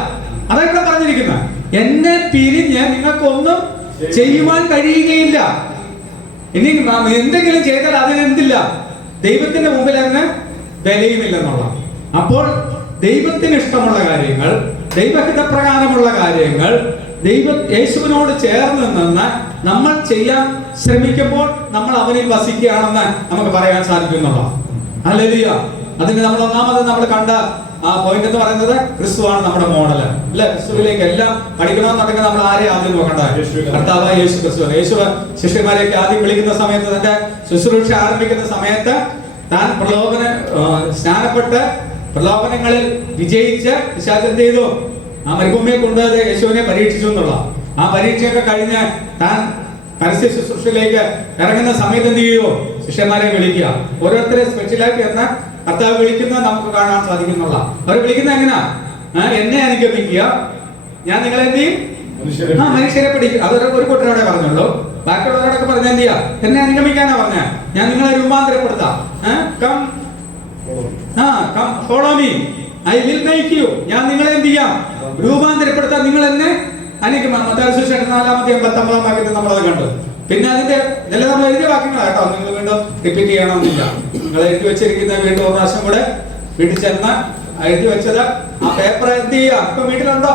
അതാണ് ഇവിടെ പറഞ്ഞിരിക്കുന്നത്. എന്നെ പിരിഞ്ഞ് നിങ്ങൾക്കൊന്നും ചെയ്യുവാൻ കഴിയുകയില്ല. ഇനി എന്തെങ്കിലും ചെയ്താൽ അതിനെന്തില്ല, ദൈവത്തിന്റെ മുമ്പിൽ അങ്ങനെ വിലയുമില്ലെന്നുള്ള. അപ്പോൾ ദൈവത്തിന് ഇഷ്ടമുള്ള കാര്യങ്ങൾ, ദൈവഹിതപ്രകാരമുള്ള കാര്യങ്ങൾ, യേശുവിനോട് ചേർന്ന് നിന്ന് നമ്മൾ ചെയ്യാൻ ശ്രമിക്കുമ്പോൾ നമ്മൾ അവനിൽ വസിക്കുകയാണെന്ന് നമുക്ക് പറയാൻ സാധിക്കുന്നുള്ളൂ. ഹല്ലേലൂയ. അതിന് നമ്മൾ ഒന്നാമത് നമ്മൾ കണ്ട ആ പോയിന്റ് എന്ന് പറയുന്നത് ക്രിസ്തുവാണ് നമ്മുടെ മോഡല്, അല്ലെ? ക്രിസ്തുവിലേക്ക് എല്ലാം പഠിക്കണമെന്നുണ്ടെങ്കിൽ നമ്മൾ ആരെ ആദ്യം നോക്കണ്ടത്? കർത്താവായ യേശു ക്രിസ്തു. യേശു ശിഷ്യന്മാരെയൊക്കെ ആദ്യം വിളിക്കുന്ന സമയത്ത്, തന്റെ ശുശ്രൂഷ ആരംഭിക്കുന്ന സമയത്ത് താൻ സ്നാനപ്പെട്ട് പ്രലോഭനങ്ങളിൽ വിജയിച്ച് പിശാച് എന്ത് ചെയ്തു? ആ മരുഭൂമിയെ കൊണ്ടുപോയത് യേശുവിനെ പരീക്ഷിച്ചു എന്നുള്ള. ആ പരീക്ഷയൊക്കെ കഴിഞ്ഞ് താൻ പരസ്യ ശുശ്രൂഷയിലേക്ക് ഇറങ്ങുന്ന സമയത്ത് എന്ത് ചെയ്യുമോ? ശിഷ്യന്മാരെ വിളിക്കുക. ഓരോരുത്തരെ സ്പെഷ്യലായിട്ട് എന്ന കർത്താവ് വിളിക്കുന്നത് നമുക്ക് കാണാൻ സാധിക്കുന്നുള്ള. അവർ വിളിക്കുന്നത് എങ്ങനെയാ? എന്നെ അനുഗമിക്കുക, ഞാൻ നിങ്ങളെ എന്ത് ചെയ്യും? മനുഷ്യരെ പിടിക്കും. അതൊരു കൂട്ടരോടെ പറഞ്ഞുള്ളൂ. ബാക്കിയുള്ളവരോടൊക്കെ പറഞ്ഞ എന്ത് ചെയ്യാ? എന്നെ അനുഗമിക്കാനാ പറഞ്ഞ. ഞാൻ നിങ്ങളെ രൂപാന്തരപ്പെടുത്താം. Follow me, I will make you. ഞാൻ നിങ്ങളെ എന്ത് ചെയ്യാം? രൂപാന്തരപ്പെടുത്താൻ. നിങ്ങൾ എന്നെ അനുഗമിക്കാം. മത്തായി സുവിശേഷം 4-ാം വാക്യത്തിൽ നമ്മളത് കണ്ടു. പിന്നെ അതിന്റെ ഇതെല്ലാം നമ്മൾ എഴുതിയ വാക്യങ്ങളാണ് കേട്ടോ. നിങ്ങൾ വീണ്ടും റിപ്പീറ്റ് ചെയ്യണമെന്നില്ല. നിങ്ങൾ എഴുതി വെച്ചിരിക്കുന്ന വീണ്ടും ഒരു പ്രാവശ്യം കൂടെ വീട്ടിൽ ചെന്ന് എഴുതി വെച്ചത് ആ പേപ്പർ എന്ത് ചെയ്യാം? ഇപ്പൊ വീട്ടിലുണ്ടോ?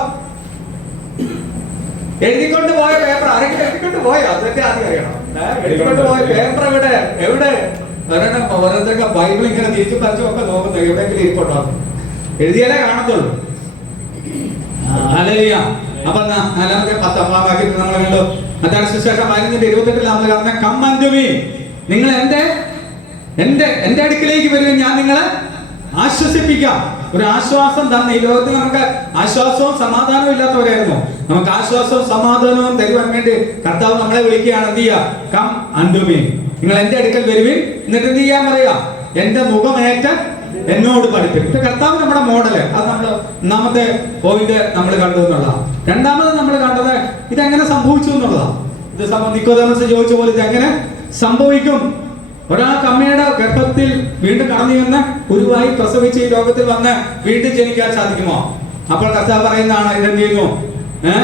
എഴുതിക്കൊണ്ട് പോയ പേപ്പർ ആരെങ്കിലും എഴുതിക്കൊണ്ട് പോയോ? അതൊക്കെ ആദ്യം അറിയണം. എഴുതിക്കൊണ്ട് പോയ പേപ്പർ എവിടെ? ഓരോരുത്തർക്ക് ബൈബിൾ ഇങ്ങനെ തിരിച്ചു പറിച്ചും ഒക്കെ നോക്കുന്നത് എവിടെയെങ്കിലും ഇരിപ്പുണ്ടോ? എഴുതിയാലേ കാണത്തുള്ളൂ. ഹല്ലേലൂയ. അപ്പൊ 4-ാം വാക്യത്തിൽ നമ്മൾ കണ്ടു. മത്തായി സുവിശേഷം 15:28 നമ്മൾ പറഞ്ഞ കം അൻടു മീ, നിങ്ങൾ എന്റെ അടുക്കിലേക്ക് വരികയും ഞാൻ നിങ്ങളെ ആശ്വസിപ്പിക്കാം. ഒരു ആശ്വാസം തന്നെ. ഈ ലോകത്തിൽ നമുക്ക് ആശ്വാസവും സമാധാനവും ഇല്ലാത്തവരായിരുന്നു. നമുക്ക് ആശ്വാസവും സമാധാനവും തരുവാൻ വേണ്ടി കർത്താവ് നമ്മളെ വിളിക്കുകയാണ്. എന്ത് ചെയ്യുക? കം അൻടു മീ, നിങ്ങൾ എന്റെ അടുക്കൽ വരുവിൻ, എന്നിട്ട് എന്ത് ചെയ്യാൻ പറയാ? എന്റെ മുഖമേറ്റ് എന്നോട് പഠിപ്പിക്കും. ഇത് കർത്താവ് നമ്മുടെ മോഡല്. അത് നമ്മൾ ഒന്നാമത്തെ പോയിന്റ് നമ്മൾ കണ്ടു എന്നുള്ളതാണ്. രണ്ടാമത് നമ്മൾ കണ്ടത് ഇതെങ്ങനെ സംഭവിച്ചു എന്നുള്ളതാണ്. ഇത് നിക്കോദേമസ് ചോദിച്ച പോലെ ഇതെങ്ങനെ സംഭവിക്കും? ഒരാൾക്ക് അമ്മയുടെ ഗർഭത്തിൽ വീണ്ടും കടന്നു വന്ന് ഗുരുവായി പ്രസവിച്ച് ഈ ലോകത്തിൽ വന്ന് വീണ്ടും ജനിക്കാൻ സാധിക്കുമോ? അപ്പോൾ കർത്താവ് പറയുന്നതാണ്, ഇതെന്ത് ചെയ്യുന്നു?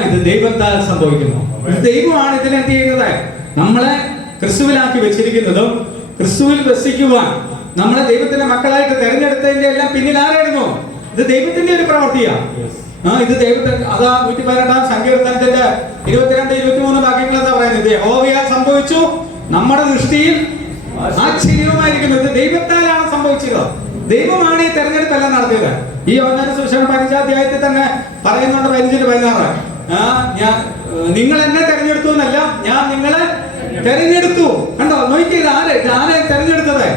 ഇത് ദൈവത്താൽ സംഭവിക്കുന്നു. ദൈവമാണ് ഇതിനെന്ത് ചെയ്യുന്നത്? നമ്മളെ ക്രിസ്തുവിലാക്കി വെച്ചിരിക്കുന്നതും ക്രിസ്തുവിൽ വസിക്കുവാൻ നമ്മളെ ദൈവത്തിന്റെ മക്കളായിട്ട് തെരഞ്ഞെടുത്തതിന്റെ എല്ലാം പിന്നിൽ ആരായിരുന്നു? ഇത് ദൈവത്തിന്റെ ഒരു പ്രവൃത്തിയാണ്. ഇത് ദൈവത്തിന്റെ അതാ 118-ാം സങ്കീർത്തനത്തിന്റെ 22-23 വാക്യങ്ങൾ എന്താ പറയുന്നത്? യഹോവയാൽ സംഭവിച്ചു, നമ്മുടെ ദൃഷ്ടിയിൽ ആശ്ചര്യമായിരിക്കുന്നു. ഇത് ദൈവത്താലാണ് സംഭവിച്ചത്. ദൈവമാണ് ഈ തെരഞ്ഞെടുപ്പെല്ലാം നടത്തിയത്. ഈ യോഹന്നാന്റെ സുവിശേഷം 15-ാം അധ്യായത്തിൽ തന്നെ പറയുന്നുണ്ട് 15-16. നിങ്ങൾ എന്നെ തെരഞ്ഞെടുത്തു എന്നല്ല, ഞാൻ നിങ്ങളെ തെരഞ്ഞെടുത്തു. കണ്ടോ? നോക്കിയത് ആരെ തെരഞ്ഞെടുത്തത്?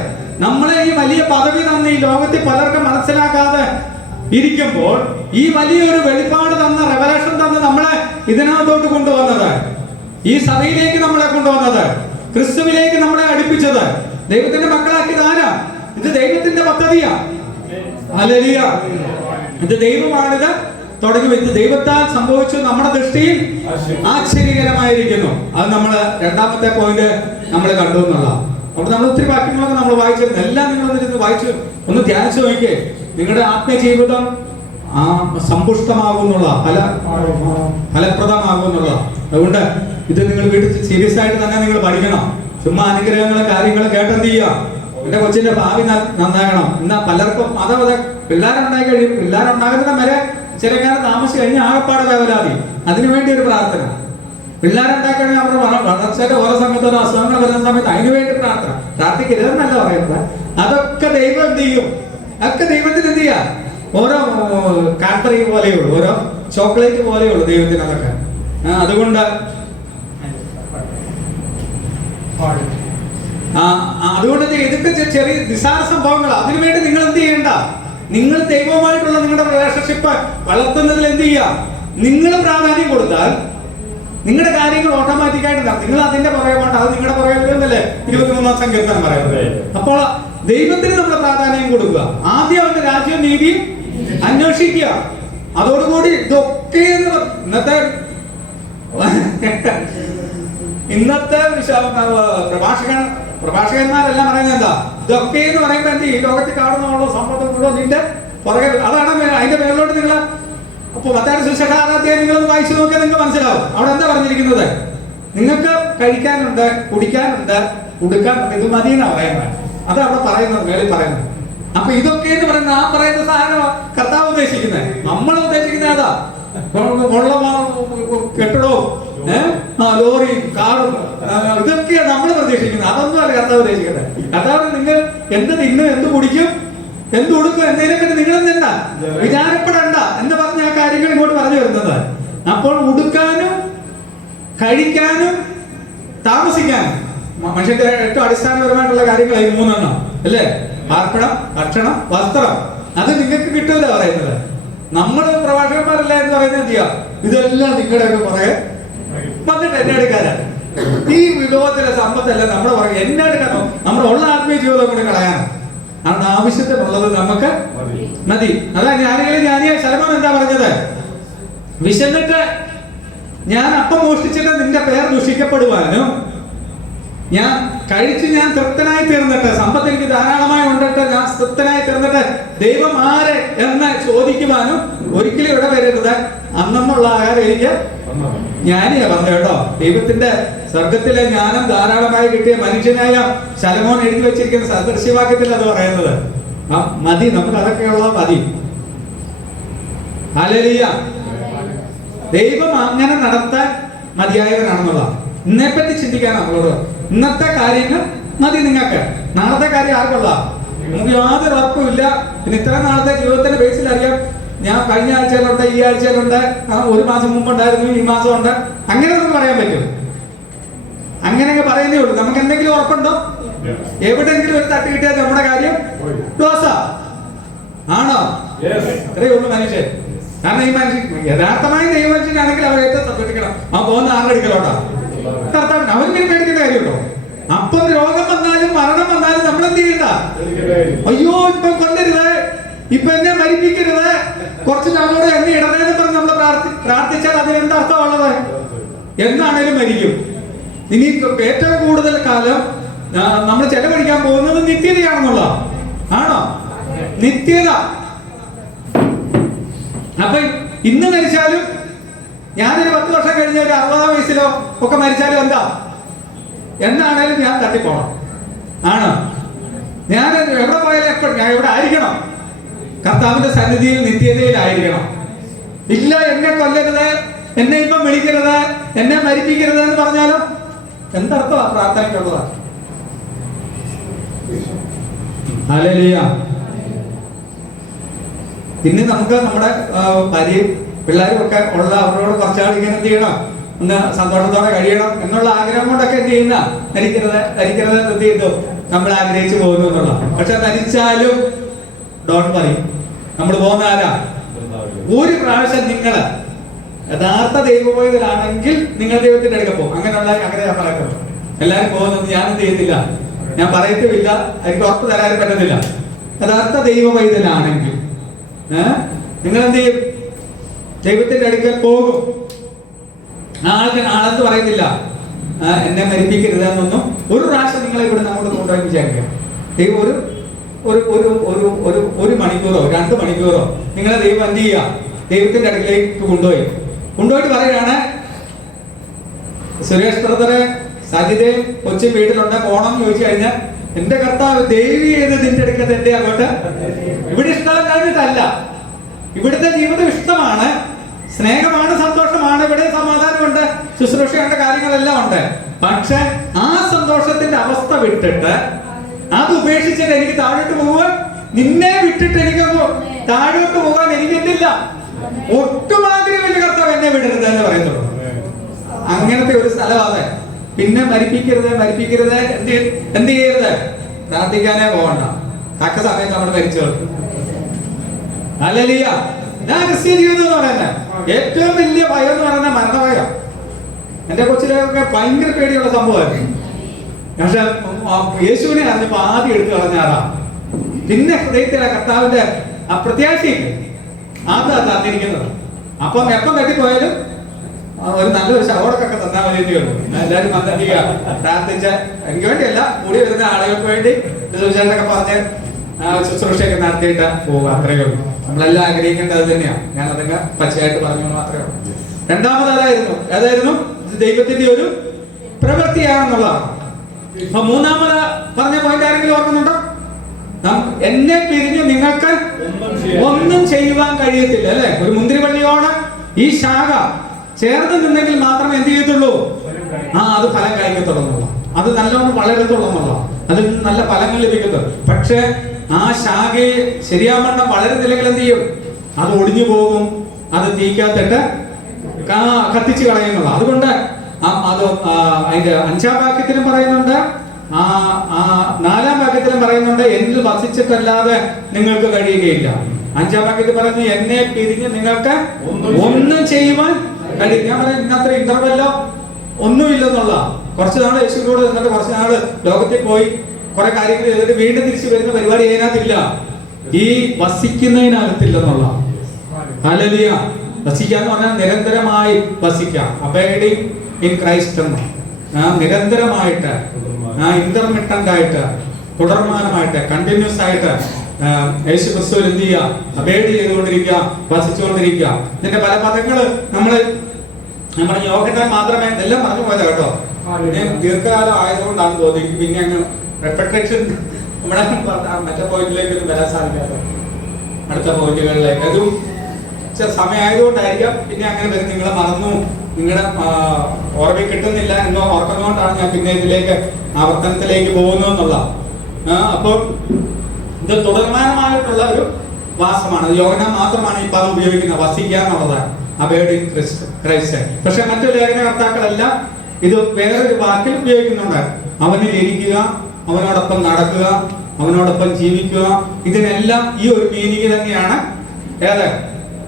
നമ്മളെ ഈ വലിയ പദവി തന്ന ഈ ലോകത്തിൽ പലർക്കും മനസ്സിലാക്കാതെ ഇരിക്കുമ്പോൾ ഈ വലിയൊരു വെളിപ്പാട് തന്ന, റെവലേഷൻ തന്ന നമ്മളെ ഇതിനകത്തോട്ട് കൊണ്ടുവന്നത്, ഈ സഭയിലേക്ക് നമ്മളെ കൊണ്ടുവന്നത്, ക്രിസ്തുവിലേക്ക് നമ്മളെ അടുപ്പിച്ചത്, ദൈവത്തിന്റെ മക്കളാക്കിയത് ആരാ? ഇത് ദൈവത്തിന്റെ പദ്ധതിയാ. ഹല്ലേലൂയ. ഇത് ദൈവമാണിത് തുടങ്ങി വെച്ച് ദൈവത്താൽ സംഭവിച്ചു, നമ്മുടെ ദൃഷ്ടിയിൽ ആശ്ചര്യകരമായിരിക്കുന്നു. അത് നമ്മള് രണ്ടാമത്തെ പോയിന്റ് നമ്മൾ കണ്ടു എന്നുള്ള. അപ്പോൾ നമ്മൾ ഒത്തിരി വാക്യങ്ങളൊക്കെ നമ്മൾ വായിച്ചിരുന്നു. എല്ലാം നിങ്ങൾ വായിച്ചു ഒന്ന് ധ്യാനിച്ചു നോക്കിയേ. നിങ്ങളുടെ ആത്മീയ ജീവിതം സമ്പുഷ്ടമാകുന്നുള്ള ഫലപ്രദമാകുന്നുള്ള. അതുകൊണ്ട് ഇത് നിങ്ങൾ വീട്ടിൽ സീരിയസ് ആയിട്ട് തന്നെ നിങ്ങൾ പഠിക്കണം. ചുമ്മാ അനുഗ്രഹങ്ങളും കാര്യങ്ങളും കേട്ടെന്ത് ചെയ്യുക, എന്റെ കൊച്ചിന്റെ ഭാവി നന്നാകണം. എന്നാ പലർക്കും പിള്ളേരുണ്ടായി കഴിയും, പിള്ളേരുണ്ടാകുന്ന വരെ ചില കാലം താമസിച്ച് കഴിഞ്ഞ് ആകപ്പാട് വേവലാതി. അതിനുവേണ്ടി ഒരു പ്രാർത്ഥന. പിള്ളേരുണ്ടാക്കണമെങ്കിൽ അവരുടെ വളർച്ചയുടെ ഓരോ സമയത്ത് അസുഖങ്ങൾ വരുന്ന സമയത്ത് അതിനുവേണ്ടി പ്രാർത്ഥിക്കരുതെന്നല്ല പറയുന്നത്. അതൊക്കെ ദൈവം എന്ത് ചെയ്യും, ഒക്കെ ദൈവത്തിന് എന്ത് ചെയ്യാം. ഓരോ കാഡ്ബറി പോലെയുള്ളൂ, ഓരോ ചോക്ലേറ്റ് പോലെയുള്ളൂ ദൈവത്തിന് അതൊക്കെ. അതുകൊണ്ട് ഇതൊക്കെ ചെറിയ നിസാര സംഭവങ്ങളാണ്. അതിനുവേണ്ടി നിങ്ങൾ എന്ത് ചെയ്യണ്ട, നിങ്ങൾ ദൈവവുമായിട്ടുള്ള നിങ്ങളുടെ റിലേഷൻഷിപ്പ് വളർത്തുന്നതിൽ എന്ത് ചെയ്യുക, നിങ്ങൾ പ്രാധാന്യം കൊടുത്താൽ നിങ്ങളുടെ കാര്യങ്ങൾ ഓട്ടോമാറ്റിക്കായിട്ട് നിങ്ങൾ അതിന്റെ പുറകെ വേണ്ട, അത് നിങ്ങളുടെ പുറകെ വരുന്നല്ലേ 23-ാം സങ്കീർത്തനം പറയുന്നത്. അപ്പോൾ ദൈവത്തിന് നമ്മൾ പ്രാധാന്യം കൊടുക്കുക. ആദ്യം അവന്റെ രാജ്യവും നീതിയും അന്വേഷിക്കുക. അതോടുകൂടി ഇതൊക്കെ ഇന്നത്തെ പ്രഭാഷകന്മാരെല്ലാം പറയുന്നത് എന്താ, ഇതൊക്കെ എന്ന് പറയുമ്പോൾ എന്ത് ഈ ലോകത്തിൽ കാണുന്നുള്ള സമ്പത്ത് മുഴുവൻ നിന്റെ പുറകെ. അതാണ് അതിന്റെ മേലോട്ട് നിങ്ങൾ അപ്പൊ 10 സുവിശേഷം 6-ാം അധ്യായം നിങ്ങളൊന്ന് വായിച്ചു നോക്കിയാൽ നിങ്ങൾക്ക് മനസ്സിലാവും. അവിടെ എന്താ പറഞ്ഞിരിക്കുന്നത്, നിങ്ങൾക്ക് കഴിക്കാനുണ്ട്, കുടിക്കാനുണ്ട്, ഉടുക്കാനുണ്ട്, ഇത് മതിയെന്നാ പറയുന്നത്. അത് അവിടെ പറയുന്നത്, മേളിൽ പറയുന്നത്. അപ്പൊ ഇതൊക്കെ എന്ന് പറയുന്ന ആ പറയുന്ന സാധനം കർത്താവ് ഉദ്ദേശിക്കുന്നത്. നമ്മൾ ഉദ്ദേശിക്കുന്നത് അതാ, കെട്ടിടവും ലോറിയും കാറും ഇതൊക്കെയാണ് നമ്മൾ പ്രതീക്ഷിക്കുന്നത്. അതൊന്നും അല്ല കർത്താവ് ഉദ്ദേശിക്കുന്നത്. കർത്താവ് നിങ്ങൾ എന്ത് തിന്നും, എന്ത് കുടിക്കും, എന്ത് കൊടുക്കും എന്നതിനെപ്പറ്റി നിങ്ങൾ എന്തെണ്ട വിചാരപ്പെടണ്ട എന്ന് പറഞ്ഞ ആ കാര്യങ്ങൾ ഇങ്ങോട്ട് പറഞ്ഞു വരുന്നത്. അപ്പോൾ ഉടുക്കാനും കഴിക്കാനും താമസിക്കാനും മനുഷ്യന്റെ ഏറ്റവും അടിസ്ഥാനപരമായിട്ടുള്ള കാര്യങ്ങൾ ഈ 3 അല്ലേ? പാർപ്പിടം, ഭക്ഷണം, വസ്ത്രം. അത് നിങ്ങൾക്ക് കിട്ടൂല പറയുന്നത്. നമ്മൾ പ്രഭാഷകന്മാരല്ല എന്ന് പറയുന്നത് എന്ത് ചെയ്യാ, ഇതെല്ലാം നിങ്ങളുടെ ഒക്കെ പുറകെ വന്നിട്ട് എന്നെ എടുക്കാനാണ്. ഈ വിഭവത്തിലെ സമ്പത്തെല്ലാം നമ്മുടെ പുറകെ എന്നെ എടുക്കാനോ, നമ്മുടെ ഉള്ള ആത്മീയ ജീവിതം കൂടി കളയാനോ. അതുകൊണ്ട് ആവശ്യത്തിനുള്ളത് നമുക്ക് മതി. അതാ ജ്ഞാനിയ ശലോമോൻ എന്താ പറഞ്ഞത്, വിശന്നിട്ട് ഞാൻ അപ്പം മോഷ്ടിച്ചിട്ട് നിന്റെ പേർ ദുഷിക്കപ്പെടുവാനും, ഞാൻ കഴിച്ച് ഞാൻ തൃപ്തനായി തീർന്നിട്ട്, സമ്പത്ത് എനിക്ക് ധാരാളമായി ഉണ്ടിട്ട് ഞാൻ തൃപ്തനായി തീർന്നിട്ട് ദൈവം ആര് എന്ന് ചോദിക്കുവാനും ഒരിക്കലും ഇവിടെ വരരുത്. അന്നുള്ള ആഹാരം എനിക്ക് ജ്ഞാനിയാ പറഞ്ഞു കേട്ടോ. ദൈവത്തിന്റെ സ്വർഗത്തിലെ ജ്ഞാനം ധാരാളമായി കിട്ടിയ മനുഷ്യനായ ശലോമോൻ എഴുതി വെച്ചിരിക്കുന്ന സദൃശ്യവാക്യത്തിൽ അത് പറയുന്നത്. മതി, നമുക്ക് അതൊക്കെയുള്ള മതി. ഹല്ലേലൂയ. ദൈവം അങ്ങനെ നടത്താൻ മതിയായവനാണെന്നുള്ള ഇന്നെപ്പറ്റി ചിന്തിക്കാൻ നമ്മളോട്. ഇന്നത്തെ കാര്യങ്ങൾ മതി നിങ്ങൾക്ക്. നാളത്തെ കാര്യം ആർക്കുള്ള നമുക്ക് യാതൊരു ഉറപ്പുമില്ല. പിന്നെ ഇത്ര നാളത്തെ ജീവിതത്തിന്റെ ബേസിൽ അറിയാം, ഞാൻ കഴിഞ്ഞ ആഴ്ചയിലുണ്ട്, ഈ ആഴ്ചയിലുണ്ട്, 1 മാസം മുമ്പുണ്ടായിരുന്നു, ഈ മാസം ഉണ്ട്, അങ്ങനെ നമുക്ക് പറയാൻ പറ്റും. അങ്ങനെയൊക്കെ പറയുന്നേ ഉള്ളൂ. നമുക്ക് എന്തെങ്കിലും ഉറപ്പുണ്ടോ? എവിടെയെങ്കിലും ഒരു തട്ട് കിട്ടിയാൽ നമ്മുടെ കാര്യം ക്ലോസാ ആണോ? ഇത്രയേ ഉള്ളൂ മനുഷ്യൻ. കാരണം ഈ മനുഷ്യൻ യഥാർത്ഥമായി ദൈവമനുഷ്യനാണെങ്കിൽ അവർ ഏറ്റവും ശ്രദ്ധിക്കണം. പോകുന്ന ആറടിക്കലോട്ടാ കർത്താവിന് അവർക്ക് പേടിക്കേണ്ട കാര്യമുണ്ടോ? അപ്പം രോഗം വന്നാലും മരണം വന്നാലും നമ്മൾ എന്ത് ചെയ്യണ്ട, അയ്യോ ഇപ്പൊ കൊല്ലരുത്, ഇപ്പൊ എന്നെ മരിപ്പിക്കരുത്, കുറച്ച് നാളോടെ എന്നെ ഇടണേന്ന് പറഞ്ഞ് നമ്മൾ പ്രാർത്ഥിച്ചാൽ അതിനെന്തർത്ഥമുള്ളത്? എന്നാണേലും മരിക്കും. ഇനി ഏറ്റവും കൂടുതൽ കാലം നമ്മൾ ചെലവഴിക്കാൻ പോകുന്നത് നിത്യതയാണെന്നുള്ള ആണോ? നിത്യത. അപ്പൊ ഇന്ന് മരിച്ചാലും ഞാനൊരു 10 വർഷം കഴിഞ്ഞ ഒരു 60-ാം വയസ്സിലോ ഒക്കെ മരിച്ചാലും എന്താ, എന്നാണേലും ഞാൻ തട്ടിപ്പോണം ആണോ? ഞാൻ എവിടെ പോയാലും എപ്പോഴും ഞാൻ ഇവിടെ ആയിരിക്കണം, കർത്താവിന്റെ സന്നിധിയിൽ നിത്യതയിലായിരിക്കണം. ഇല്ല എന്നെ കൊല്ലരുത്, എന്നെ ഇപ്പം വിളിക്കരുത്, എന്നെ മരിപ്പിക്കരുത് എന്ന് പറഞ്ഞാലോ എന്തർത്ഥമാ പ്രാർത്ഥനയ്ക്കുള്ളതാ? ഹല്ലേലൂയ. പിന്നെ നമുക്ക് നമ്മുടെ ഭാര്യയും പിള്ളേരും ഒക്കെ ഉള്ള അവരോട് കുറച്ചാൾ ഇങ്ങനെ എന്ത് ചെയ്യണം, ഒന്ന് സന്തോഷത്തോടെ കഴിയണം എന്നുള്ള ആഗ്രഹം കൊണ്ടൊക്കെ എന്ത് ചെയ്യുന്ന മരിക്കരുത് എന്ത് ചെയ്തു നമ്മൾ ആഗ്രഹിച്ചു പോകുന്നു എന്നുള്ള. പക്ഷെ മരിച്ചാലും ഡോണ്ട് വറി, നമ്മൾ പോകുന്ന ആരാ? ഒരു പ്രാവശ്യം നിങ്ങൾ യഥാർത്ഥ ദൈവബോധത്തിലാണെങ്കിൽ നിങ്ങൾ ദൈവത്തിന്റെ അടുക്ക പോകും. അങ്ങനെയുള്ള അങ്ങനെ ഞാൻ പറയുന്നത് എല്ലാവരും പോകുന്നത് ഞാൻ എന്ത് ചെയ്യത്തില്ല, ഞാൻ പറയത്തുമില്ല, എനിക്ക് ഉറപ്പ് തരാനും പറ്റത്തില്ല. യഥാർത്ഥ ദൈവബോധത്തിലാണെങ്കിൽ നിങ്ങൾ എന്ത് ചെയ്യും? ദൈവത്തിന്റെ അടുക്കൽ പോകും. ആളെന്ന് പറയുന്നില്ല എന്നെ മരിപ്പിക്കരുത് എന്നൊന്നും ഒരു പ്രാവശ്യം നിങ്ങളെ ഇവിടെ അങ്ങോട്ട് കൊണ്ടുപോയി വിചാരിക്കുക. ദൈവം ഒരു ഒരു ഒരു ഒരു ഒരു ഒരു മണിക്കൂറോ 2 മണിക്കൂറോ നിങ്ങളെ ദൈവം എന്ത് ചെയ്യുക, ദൈവത്തിന്റെ അടുക്കിലേക്ക് കൊണ്ടുപോയിട്ട് പറയുകയാണ്, സുരേഷ് ബ്രദറെ സജിതയും കൊച്ചു വീട്ടിലുണ്ട്, പോണം എന്ന് ചോദിച്ചു കഴിഞ്ഞാൽ എന്റെ കർത്താവ് ദേവി ചെയ്ത് നിന്റെ അടുക്കത്ത് എന്റെ അങ്ങോട്ട്. ഇവിടെ ഇഷ്ടം കഴിഞ്ഞിട്ടല്ല, ഇവിടുത്തെ ജീവിതം ഇഷ്ടമാണ്, സ്നേഹമാണ്, സന്തോഷമാണ്, ഇവിടെ സമാധാനമുണ്ട്, ശുശ്രൂഷയുടെ കാര്യങ്ങളെല്ലാം ഉണ്ട്. പക്ഷെ ആ സന്തോഷത്തിന്റെ അവസ്ഥ വിട്ടിട്ട് അത് ഉപേക്ഷിച്ചിട്ട് എനിക്ക് താഴോട്ട് പോകാൻ, നിന്നെ വിട്ടിട്ട് എനിക്ക് താഴോട്ട് പോകാൻ എനിക്കെന്തില്ല, ഒട്ടും ആഗ്രഹമില്ല കർത്താവ് എന്നെ വിടരുത് എന്ന് പറയുന്നുള്ളൂ. അങ്ങനത്തെ ഒരു സ്ഥലമാണ്. പിന്നെ മരിപ്പിക്കരുത് എന്ത് ചെയ്യരുത്, പ്രാർത്ഥിക്കാനേ പോകണ്ട, തക്ക സമയത്ത് നമ്മൾ മരിച്ചു കൊടുക്കും. ഹല്ലേലൂയ. ഞാൻ ക്രിസ്ത്യൻ ജീവിതം എന്ന് പറയുന്നത് ഏറ്റവും വലിയ ഭയം എന്ന് പറയുന്നത് മരണഭയം. എന്റെ കൊച്ചിലൊക്കെ ഭയങ്കര പേടിയുള്ള സംഭവമായിരുന്നു. പക്ഷെ യേശുവിനെ അറിഞ്ഞപ്പോ ആദ്യം എടുത്തു കളഞ്ഞാറാ. പിന്നെ ഹൃദയത്തിലെ കർത്താവിന്റെ ആ പ്രത്യാശയില്ല അതാ തന്നിരിക്കുന്നത്. അപ്പം എപ്പം കെട്ടിപ്പോയാലും ഒരു നല്ലൊരു ശവടക്കൊക്കെ തന്നാൽ മതി എന്നേ ഉള്ളൂ. എല്ലാവരും പ്രാർത്ഥിച്ച എനിക്ക് വേണ്ടിയല്ല, കൂടി വരുന്ന ആളുകൾക്ക് വേണ്ടി സുവിശേഷമൊക്കെ പറഞ്ഞ് ശുശ്രൂഷയൊക്കെ നടത്തിയിട്ട് പോവുക, അത്രയേ ഉള്ളൂ. നമ്മളെല്ലാം ആഗ്രഹിക്കേണ്ടത് തന്നെയാണ്. ഞാൻ അതൊക്കെ പച്ചയായിട്ട് പറഞ്ഞു മാത്രമേ ഉള്ളൂ. രണ്ടാമത് ഏതായിരുന്നു ദൈവത്തിന്റെ ഒരു പ്രവൃത്തിയാണെന്നുള്ളതാണ്. അപ്പൊ മൂന്നാമത് പറഞ്ഞ പോയിന്റ് ആരെങ്കിലും ഓർക്കുന്നുണ്ടോ? എന്നെ പിരിഞ്ഞ് നിങ്ങൾക്ക് ഒന്നും ചെയ്യുവാൻ കഴിയത്തില്ല, അല്ലെ? ഒരു മുന്തിരിവള്ളിയോട് ഈ ശാഖ ചേർന്ന് നിന്നെങ്കിൽ മാത്രമേ എന്ത് ചെയ്യത്തുള്ളൂ, അത് ഫലം കഴിക്കത്തുള്ളൂ, അത് നല്ലോണം വളരത്തുള്ളൂ, അതിൽ നിന്ന് നല്ല ഫലങ്ങൾ ലഭിക്കത്തുള്ളൂ. പക്ഷെ ആ ശാഖയെ ശരിയാവണ്ണം വളരുന്നില്ലെങ്കിൽ എന്ത് ചെയ്യും, അത് ഒടിഞ്ഞു പോകും, അത് തീക്കാത്തിട്ട് കത്തിച്ചു കളയുന്നുള്ള. അതുകൊണ്ട് അത് അതിന്റെ 5-ാം വാക്യത്തിലും പറയുന്നുണ്ട്, 4-ാം വാക്യത്തിലും പറയുന്നുണ്ട്, എന്നിൽ വസിച്ചിട്ടല്ലാതെ നിങ്ങൾക്ക് കഴിയുകയില്ല. 5-ാം വാക്യത്തിൽ പറയുന്നത് എന്നെ പിരിഞ്ഞ് നിങ്ങൾക്ക് ഒന്നും ചെയ്യുവാൻ കഴിയും. ഞാൻ പറയാം, ഇന്നത്ര ഇന്റർവെല്ലോ ഒന്നുമില്ലെന്നുള്ള. കുറച്ച് നാൾ യേശുവിനോട് നിന്നിട്ട് കുറച്ച് നാള് ലോകത്തിൽ പോയി കുറെ കാര്യങ്ങൾ ചെയ്തിട്ട് വീണ്ടും തിരിച്ചു വരുന്ന പരിപാടി അതിനകത്തില്ല, ഈ വസിക്കുന്നതിനകത്തില്ലെന്നുള്ള. ഹല്ലേലൂയ. വസിക്കാന്ന് പറഞ്ഞാൽ നിരന്തരമായി വസിക്കാം. അബൈഡിങ് ഇൻ ക്രൈസ്റ്റ് എന്ന് നിരന്തരമായിട്ട്, ഇന്റർമിറ്റന്റ് ആയിട്ട്, തുടർമാനമായിട്ട്, കണ്ടിന്യൂസ് ആയിട്ട് യേശു ക്രിസ്തുവിൽ എന്ത് ചെയ്യുക, അബൈഡ് ചെയ്തുകൊണ്ടിരിക്കുക, വസിച്ചുകൊണ്ടിരിക്കുക. ഇതിന്റെ പല പദങ്ങള് നമ്മുടെ യോഹന്നാൻ മാത്രമേ എല്ലാം പറഞ്ഞു പോയത് കേട്ടോ. പിന്നെ ദീർഘകാലം ആയതുകൊണ്ടാണ് തോന്നി പിന്നെ അങ്ങ് റെപ്പറ്റേഷൻ നമ്മുടെ മറ്റേ പോയിന്റിലേക്കൊന്നും വരാൻ സാധിക്കാതെ അടുത്ത പോയിന്റുകളിലേക്ക്. അതും സമയമായതുകൊണ്ടായിരിക്കാം പിന്നെ അങ്ങനെ വരും. നിങ്ങളെ മറന്നു, നിങ്ങളുടെ ഓർമ്മ കിട്ടുന്നില്ല എന്നോ ഓർക്കുന്നതുകൊണ്ടാണ് ഞാൻ പിന്നെ ഇതിലേക്ക് ആവർത്തനത്തിലേക്ക് പോകുന്നു എന്നുള്ള. അപ്പോൾ ഇത് തുടർമാനമായിട്ടുള്ള ഒരു വാസമാണ്. യോഹന്നാൻ മാത്രമാണ് ഈ പദം ഉപയോഗിക്കുന്നത്, വസിക്കുക എന്നുള്ളതാണ്, അബൈഡ് ഇൻ ക്രൈസ്റ്റ്. പക്ഷെ മറ്റു ലേഖനകർത്താക്കളെല്ലാം ഇത് വേറൊരു വാക്കിൽ ഉപയോഗിക്കുന്നുണ്ട്. അവനിൽ ഇരിക്കുക, അവനോടൊപ്പം നടക്കുക, അവനോടൊപ്പം ജീവിക്കുക. ഇതിനെല്ലാം ഈ ഒരു മീനിങ് തന്നെയാണ്. ഏത്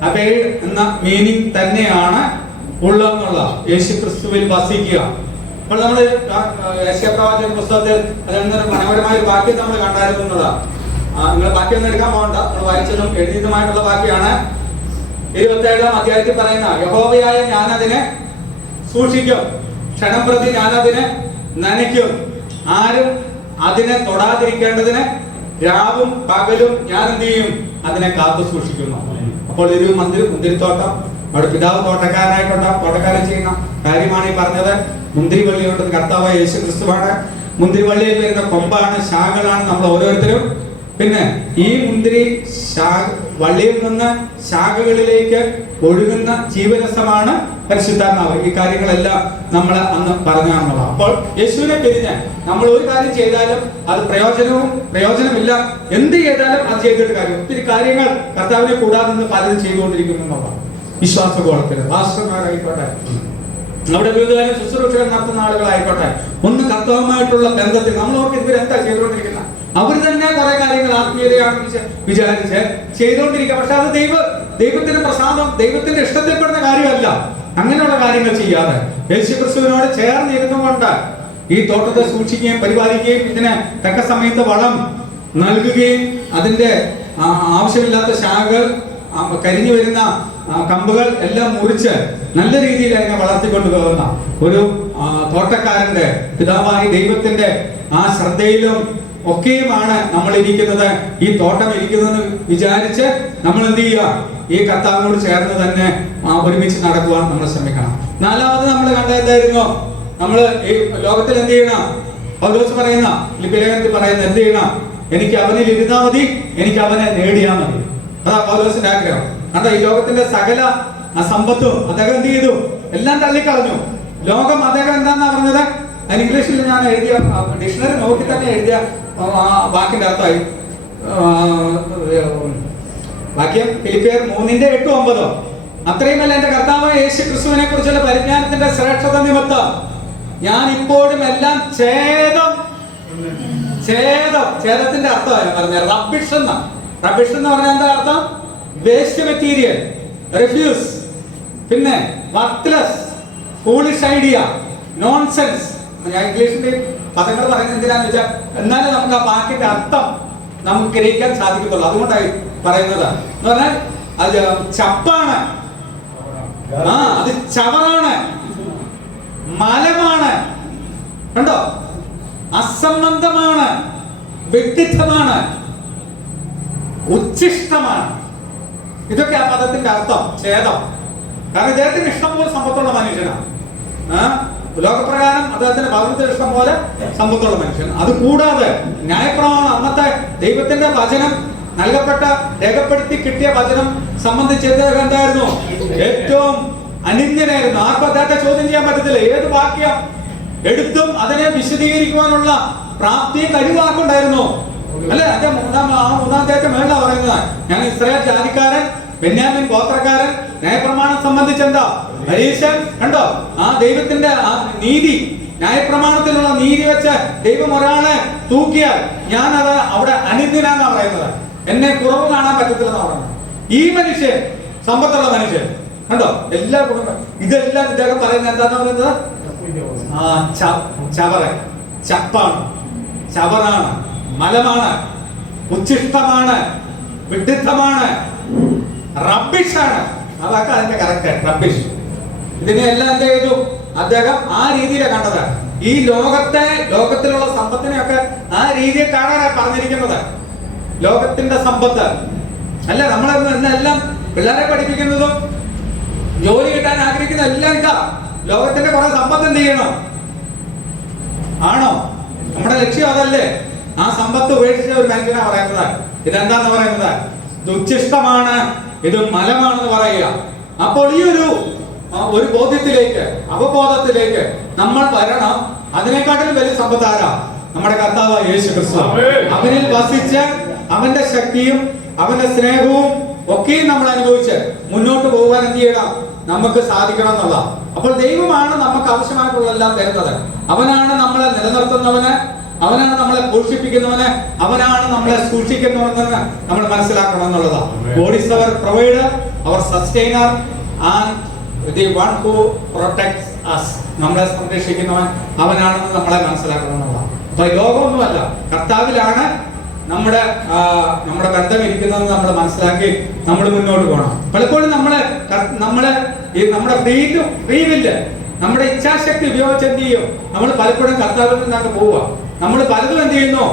അബൈഡ് എന്ന മീനിങ് തന്നെയാണ് ഉള്ളതെന്നുള്ള. യേശു ക്രിസ്തുവിൽ വസിക്കുക. അപ്പോൾ നമ്മൾ യേശയ്യാപ്രവാചകന്റെ പുസ്തകത്തിൽ അതിൽ മനോഹരമായ ഒരു വാക്യം നമ്മൾ കണ്ടായിരുന്നു എന്നതാണ്. നിങ്ങൾ വാക്യം എടുക്കാൻ പോകണ്ട, നമ്മൾ വായിച്ചതും എഴുതിയതുമായിട്ടുള്ള വാക്യമാണ്. 27-ാം അധ്യായത്തിൽ പറയുന്ന, യഹോവയായ ഞാനതിനെ സൂക്ഷിക്കും, ക്ഷണം പ്രതി ഞാനതിനെ നനയ്ക്കും, ആരും അതിനെ തൊടാതിരിക്കേണ്ടതിന് രാവും പകലും ഞാൻ എന്ത് ചെയ്യും, അതിനെ കാത്തു സൂക്ഷിക്കുന്നു. അപ്പോൾ ഒരു മുന്തിരിത്തോട്ടം, അവിടെ പിതാവ് തോട്ടക്കാരൻ ചെയ്യുന്ന കാര്യമാണ് ഈ പറഞ്ഞത്. മുന്തിരിവള്ളിയുണ്ട്, കർത്താവായ യേശു ക്രിസ്തുവാണ്. മുന്തിരിവള്ളിയിൽ വരുന്ന കൊമ്പാണ്, ശാഖകളാണ് നമ്മൾ ഓരോരുത്തരും. പിന്നെ ഈ മുന്തിരി വള്ളിയിൽ നിന്ന് ശാഖകളിലേക്ക് ഒഴുകുന്ന ജീവരസമാണ് പരിശുദ്ധാത്മാവ്. ഈ കാര്യങ്ങളെല്ലാം നമ്മൾ അന്ന് പറഞ്ഞാണെന്നുള്ളത്. അപ്പോൾ യേശുവിനെ പിരിഞ്ഞ് നമ്മൾ ഒരു കാര്യം ചെയ്താലും അത് പ്രയോജനമില്ല. എന്ത് ചെയ്താലും അത് ചെയ്തിട്ട് കാര്യം. ഒത്തിരി കാര്യങ്ങൾ കർത്താവിനെ കൂടാതെ നിന്ന് പലരും ചെയ്തുകൊണ്ടിരിക്കുന്നു എന്നുള്ളതാണ്. വിശ്വാസകോളത്തിൽ പാസ്റ്റർമാരായിക്കോട്ടെ, നമ്മുടെ വീടുകാരും ശുശ്രൂഷകൾ നടത്തുന്ന ആളുകളായിക്കോട്ടെ, ഒന്ന് കർത്താവുമായിട്ടുള്ള ബന്ധത്തിൽ നമ്മൾ ഓർക്ക് ഇവരെന്താ ചെയ്തുകൊണ്ടിരിക്കുന്നത്, അവർ തന്നെ കുറെ കാര്യങ്ങൾ ആത്മീയതയാണെന്ന് വിചാരിച്ച് ചെയ്തുകൊണ്ടിരിക്കുക. പക്ഷെ അത് ദൈവത്തിന്റെ പ്രസാദം, ദൈവത്തിന്റെ ഇഷ്ടത്തിൽപ്പെടുന്ന കാര്യമല്ല. അങ്ങനെയുള്ള കാര്യങ്ങൾ ചെയ്യാതെ യേശുക്രിസ്തുവിനോട് ചേർന്നിരുന്നു കൊണ്ട് ഈ തോട്ടത്തെ സൂക്ഷിക്കുകയും പരിപാലിക്കുകയും ഇതിന് തക്ക സമയത്ത് വളം നൽകുകയും അതിന്റെ ആവശ്യമില്ലാത്ത ശാഖകൾ, കരിഞ്ഞു വരുന്ന കമ്പുകൾ എല്ലാം മുറിച്ച് നല്ല രീതിയിൽ അതിനെ വളർത്തിക്കൊണ്ടു പോകുന്ന ഒരു തോട്ടക്കാരന്റെ പിതാവായ ദൈവത്തിന്റെ ആ ശ്രദ്ധയിലും ഒക്കെയുമാണ് നമ്മൾ ഇരിക്കുന്നത്, ഈ തോട്ടം ഇരിക്കുന്നതെന്ന് വിചാരിച്ച് നമ്മൾ എന്ത് ചെയ്യുക? ഈ കർത്താവിനോട് ചേർന്ന് തന്നെ ഒരുമിച്ച് നടക്കുവാൻ നമ്മൾ ശ്രമിക്കണം. നാലാമത് നമ്മൾ കണ്ടതായിരുന്നു, നമ്മൾ ഈ ലോകത്തിൽ എന്ത് ചെയ്യണം? പൗലോസ് പറയുന്ന, ലിപിലേഖനത്തിൽ പറയുന്ന, എന്ത് ചെയ്യണം? എനിക്ക് അവനിൽ ഇരുന്നാ മതി, എനിക്ക് അവനെ നേടിയാ മതി. അതാ പൗലോസിന്റെ ആഗ്രഹം. കണ്ടോ, ഈ ലോകത്തിന്റെ സകല സമ്പത്തും അദ്ദേഹം എന്ത് ചെയ്തു? എല്ലാം തള്ളിക്കളഞ്ഞു. ലോകം അദ്ദേഹം എന്താന്നാ പറഞ്ഞത്? അതിന് ഇംഗ്ലീഷിൽ ഞാൻ എഴുതിയ ഡിക്ഷണറി നോക്കി തന്നെ എഴുതിയ വാക്കിന്റെ അർത്ഥമായി വാക്യം ഫിലിപ്പിയർ 3:8-9. അത്രയുമല്ല, എന്റെ കർത്താവ് യേശു ക്രിസ്തുവിനെ കുറിച്ചുള്ള പരിജ്ഞാനത്തിന്റെ ശ്രേഷ്ഠത നിമിത്തം ഞാൻ ഇപ്പോഴും എല്ലാം ഛേദത്തിന്റെ അർത്ഥമാണ് പറഞ്ഞത്. റബ്ബിഷ് എന്ന് പറഞ്ഞാൽ എന്താ അർത്ഥം? വേസ്റ്റ് മെറ്റീരിയൽ, റിഫ്യൂസ്, പിന്നെ വർത്ത്ലെസ്, ഫൂളിഷ് ഐഡിയ, നോൺസെൻസ്. ഞാൻ ഇംഗ്ലീഷിന്റെ പദങ്ങൾ പറയുന്നത് എന്തിനാന്ന് വെച്ചാൽ എന്നാലും നമുക്ക് ആ വാക്കിന്റെ അർത്ഥം നമുക്ക് ഗ്രഹിക്കാൻ സാധിക്കത്തുള്ളൂ. അതുകൊണ്ടായി പറയുന്നത് എന്ന് പറഞ്ഞാൽ അത് ചപ്പാണ്, അത് ചവറാണ്, മലമാണ്, കണ്ടോ, അസംബന്ധമാണ്, വിഡ്ഢിത്തമാണ്, ഉച്ഛിഷ്ടമാണ്. ഇതൊക്കെ ആ പദത്തിന്റെ അർത്ഥം, ഛേദം. കാരണം ഇദ്ദേഹത്തിന് ഇഷ്ടംപോലെ സമ്പത്തുള്ള മനുഷ്യനാണ്. ലോകപ്രകാരം അദ്ദേഹത്തിന്റെ ഭവനത്തിൽ ഇഷ്ടം പോലെ സമ്പത്തുള്ള മനുഷ്യൻ. അത് കൂടാതെ ന്യായപ്രമാണം, അന്നത്തെ ദൈവത്തിന്റെ വചനം നൽകപ്പെട്ട, രേഖപ്പെടുത്തി കിട്ടിയ വചനം സംബന്ധിച്ച് അദ്ദേഹം എന്തായിരുന്നു? ഏറ്റവും അനിന്യനായിരുന്നു. ആർക്കും അദ്ദേഹത്തെ ചോദ്യം ചെയ്യാൻ പറ്റത്തില്ല. ഏത് വാക്യം എടുത്തും അതിനെ വിശദീകരിക്കുവാനുള്ള പ്രാപ്തിയും കഴിവാക്കുണ്ടായിരുന്നു. അല്ലെ? അതിന്റെ മൂന്നാമത്തെ മേള പറയുന്നത്, ഞാൻ ഇസ്രായേൽ ജാതിക്കാരൻ, ബെന്യാമിൻ ഗോത്രക്കാരൻ, ന്യായപ്രമാണം സംബന്ധിച്ച് എന്താ പരീക്ഷൻ, കണ്ടോ, ആ ദൈവത്തിന്റെ ആ നീതി, ന്യായപ്രമാണത്തിലുള്ള നീതി വെച്ച് ദൈവം ഒരാളെ തൂക്കിയാൽ ഞാൻ അത് അവിടെ അനിന്ദനാന്നാ പറയുന്നത്. എന്നെ കുറവ് കാണാൻ പറ്റത്തില്ലെന്നാ പറയുന്നത്. ഈ മനുഷ്യൻ, സമ്പത്തുള്ള മനുഷ്യൻ, കണ്ടോ, എല്ലാ കുടുംബം, ഇതെല്ലാം ഇദ്ദേഹം പറയുന്നത് എന്താന്ന് പറയുന്നത്? ചപ്പാണ്, ചവറാണ്, മലമാണ്, ഉച്ഛിഷ്ടമാണ്, വിഡ്ഢിത്തമാണ്, റബ്ബിഷാണ്. അതൊക്കെ അതിന്റെ കറക്റ്റ്, റബ്ബിഷ്. ഇതിനെല്ലാം എന്ത് ചെയ്തു? അദ്ദേഹം ആ രീതിയിലാണ് കണ്ടത്. ഈ ലോകത്തിലുള്ള സമ്പത്തിനെയൊക്കെ ആ രീതിയിൽ കാണാനാണ് പറഞ്ഞിരിക്കുന്നത്. ലോകത്തിന്റെ സമ്പത്ത് അല്ല, നമ്മളെല്ലാം പിള്ളേരെ പഠിപ്പിക്കുന്നതും ജോലി കിട്ടാൻ ആഗ്രഹിക്കുന്ന എല്ലാം ഇതാ. ലോകത്തിന്റെ കുറെ സമ്പത്ത് എന്ത് ചെയ്യണം? ആണോ നമ്മുടെ ലക്ഷ്യം? അതല്ലേ? ആ സമ്പത്ത് ഉപേക്ഷിച്ച ഒരു മനുഷ്യനാ പറയുന്നത്. ഇതെന്താന്ന് പറയുന്നത്? ദുച്ഛിഷ്ടമാണ്, ഇത് മലമാണെന്ന് പറയുക. അപ്പോൾ ഈ ഒരു ബോധ്യത്തിലേക്ക്, അവബോധത്തിലേക്ക് നമ്മൾ വരണം. അതിനെക്കാട്ടിലും വലിയ സമ്പത്താരാ? നമ്മുടെ കർത്താവ് യേശു ക്രിസ്തു. അവനിൽ വസിച്ച് അവന്റെ ശക്തിയും അവന്റെ സ്നേഹവും ഒക്കെയും നമ്മൾ അനുഭവിച്ച് മുന്നോട്ട് പോകാൻ എന്ത് ചെയ്യണം? നമുക്ക് സാധിക്കണം എന്നുള്ള. അപ്പോൾ ദൈവമാണ് നമുക്ക് ആവശ്യമായിട്ടുള്ളതെല്ലാം തരുന്നത്. അവനാണ് നമ്മളെ നിലനിർത്തുന്നവന്, അവനാണ് നമ്മളെ പോഷിപ്പിക്കുന്നവന്, അവനാണ് നമ്മളെ സൂക്ഷിക്കുന്നവനെന്ന് നമ്മൾ മനസ്സിലാക്കണം എന്നുള്ളതാണ്. God is our provider, our sustainer and the one who protects us. നമ്മളെ സംരക്ഷിക്കുന്നവൻ അവനാണെന്ന് നമ്മളെ മനസ്സിലാക്കണം എന്നുള്ളതാണ്. അപ്പൊ ലോകമൊന്നുമല്ല, കർത്താവിലാണ് നമ്മുടെ ബന്ധം ഇരിക്കുന്നതെന്ന് നമ്മൾ മനസ്സിലാക്കി നമ്മൾ മുന്നോട്ട് പോകണം. പലപ്പോഴും നമ്മുടെ ഫ്രീ വില്ല്, നമ്മുടെ ഇച്ഛാശക്തി ഉപയോഗിച്ച് എന്ത് ചെയ്യും? നമ്മൾ പലപ്പോഴും കർത്താവിൽ നിന്നൊക്കെ പോവുക. നമ്മൾ പലതും എന്ത് ചെയ്യുന്നു?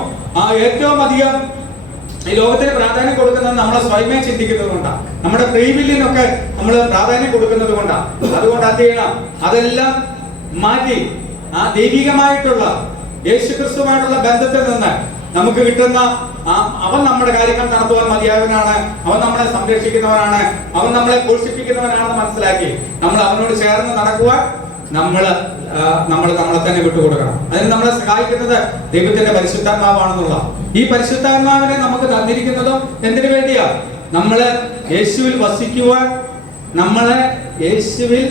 ഏറ്റവും അധികം ഈ ലോകത്തിന് പ്രാധാന്യം കൊടുക്കുന്നത് നമ്മളെ സ്വയമേ ചിന്തിക്കുന്നത് കൊണ്ടാണ്. നമ്മുടെ ഫ്രീ വില്ലിനൊക്കെ നമ്മൾ പ്രാധാന്യം കൊടുക്കുന്നത് കൊണ്ടാണ്. അതുകൊണ്ട് എന്ത് ചെയ്യണം? അതെല്ലാം മാറ്റി ആ ദൈവികമായിട്ടുള്ള യേശുക്രിസ്തുമായിട്ടുള്ള ബന്ധത്തിൽ നിന്ന് നമുക്ക് കിട്ടുന്ന അവൻ നമ്മുടെ കാര്യങ്ങൾ നടത്തുവാൻ മതിയായവനാണ്, അവൻ നമ്മളെ സംരക്ഷിക്കുന്നവനാണ്, അവൻ നമ്മളെ പോഷിപ്പിക്കുന്നവനാണെന്ന് മനസ്സിലാക്കി നമ്മൾ അവനോട് ചേർന്ന് നടക്കുവാൻ നമ്മളെ തന്നെ വിട്ടുകൊടുക്കണം. അതിന് നമ്മളെ സഹായിക്കുന്നത് ദൈവത്തിന്റെ പരിശുദ്ധാത്മാവാണെന്നുള്ള. ഈ പരിശുദ്ധാത്മാവിനെ നമുക്ക് തന്നിരിക്കുന്നതും എന്തിനു വേണ്ടിയാ? നമ്മളെ യേശുവിൽ വസിക്കുവാൻ, നമ്മളെ യേശുവിൽ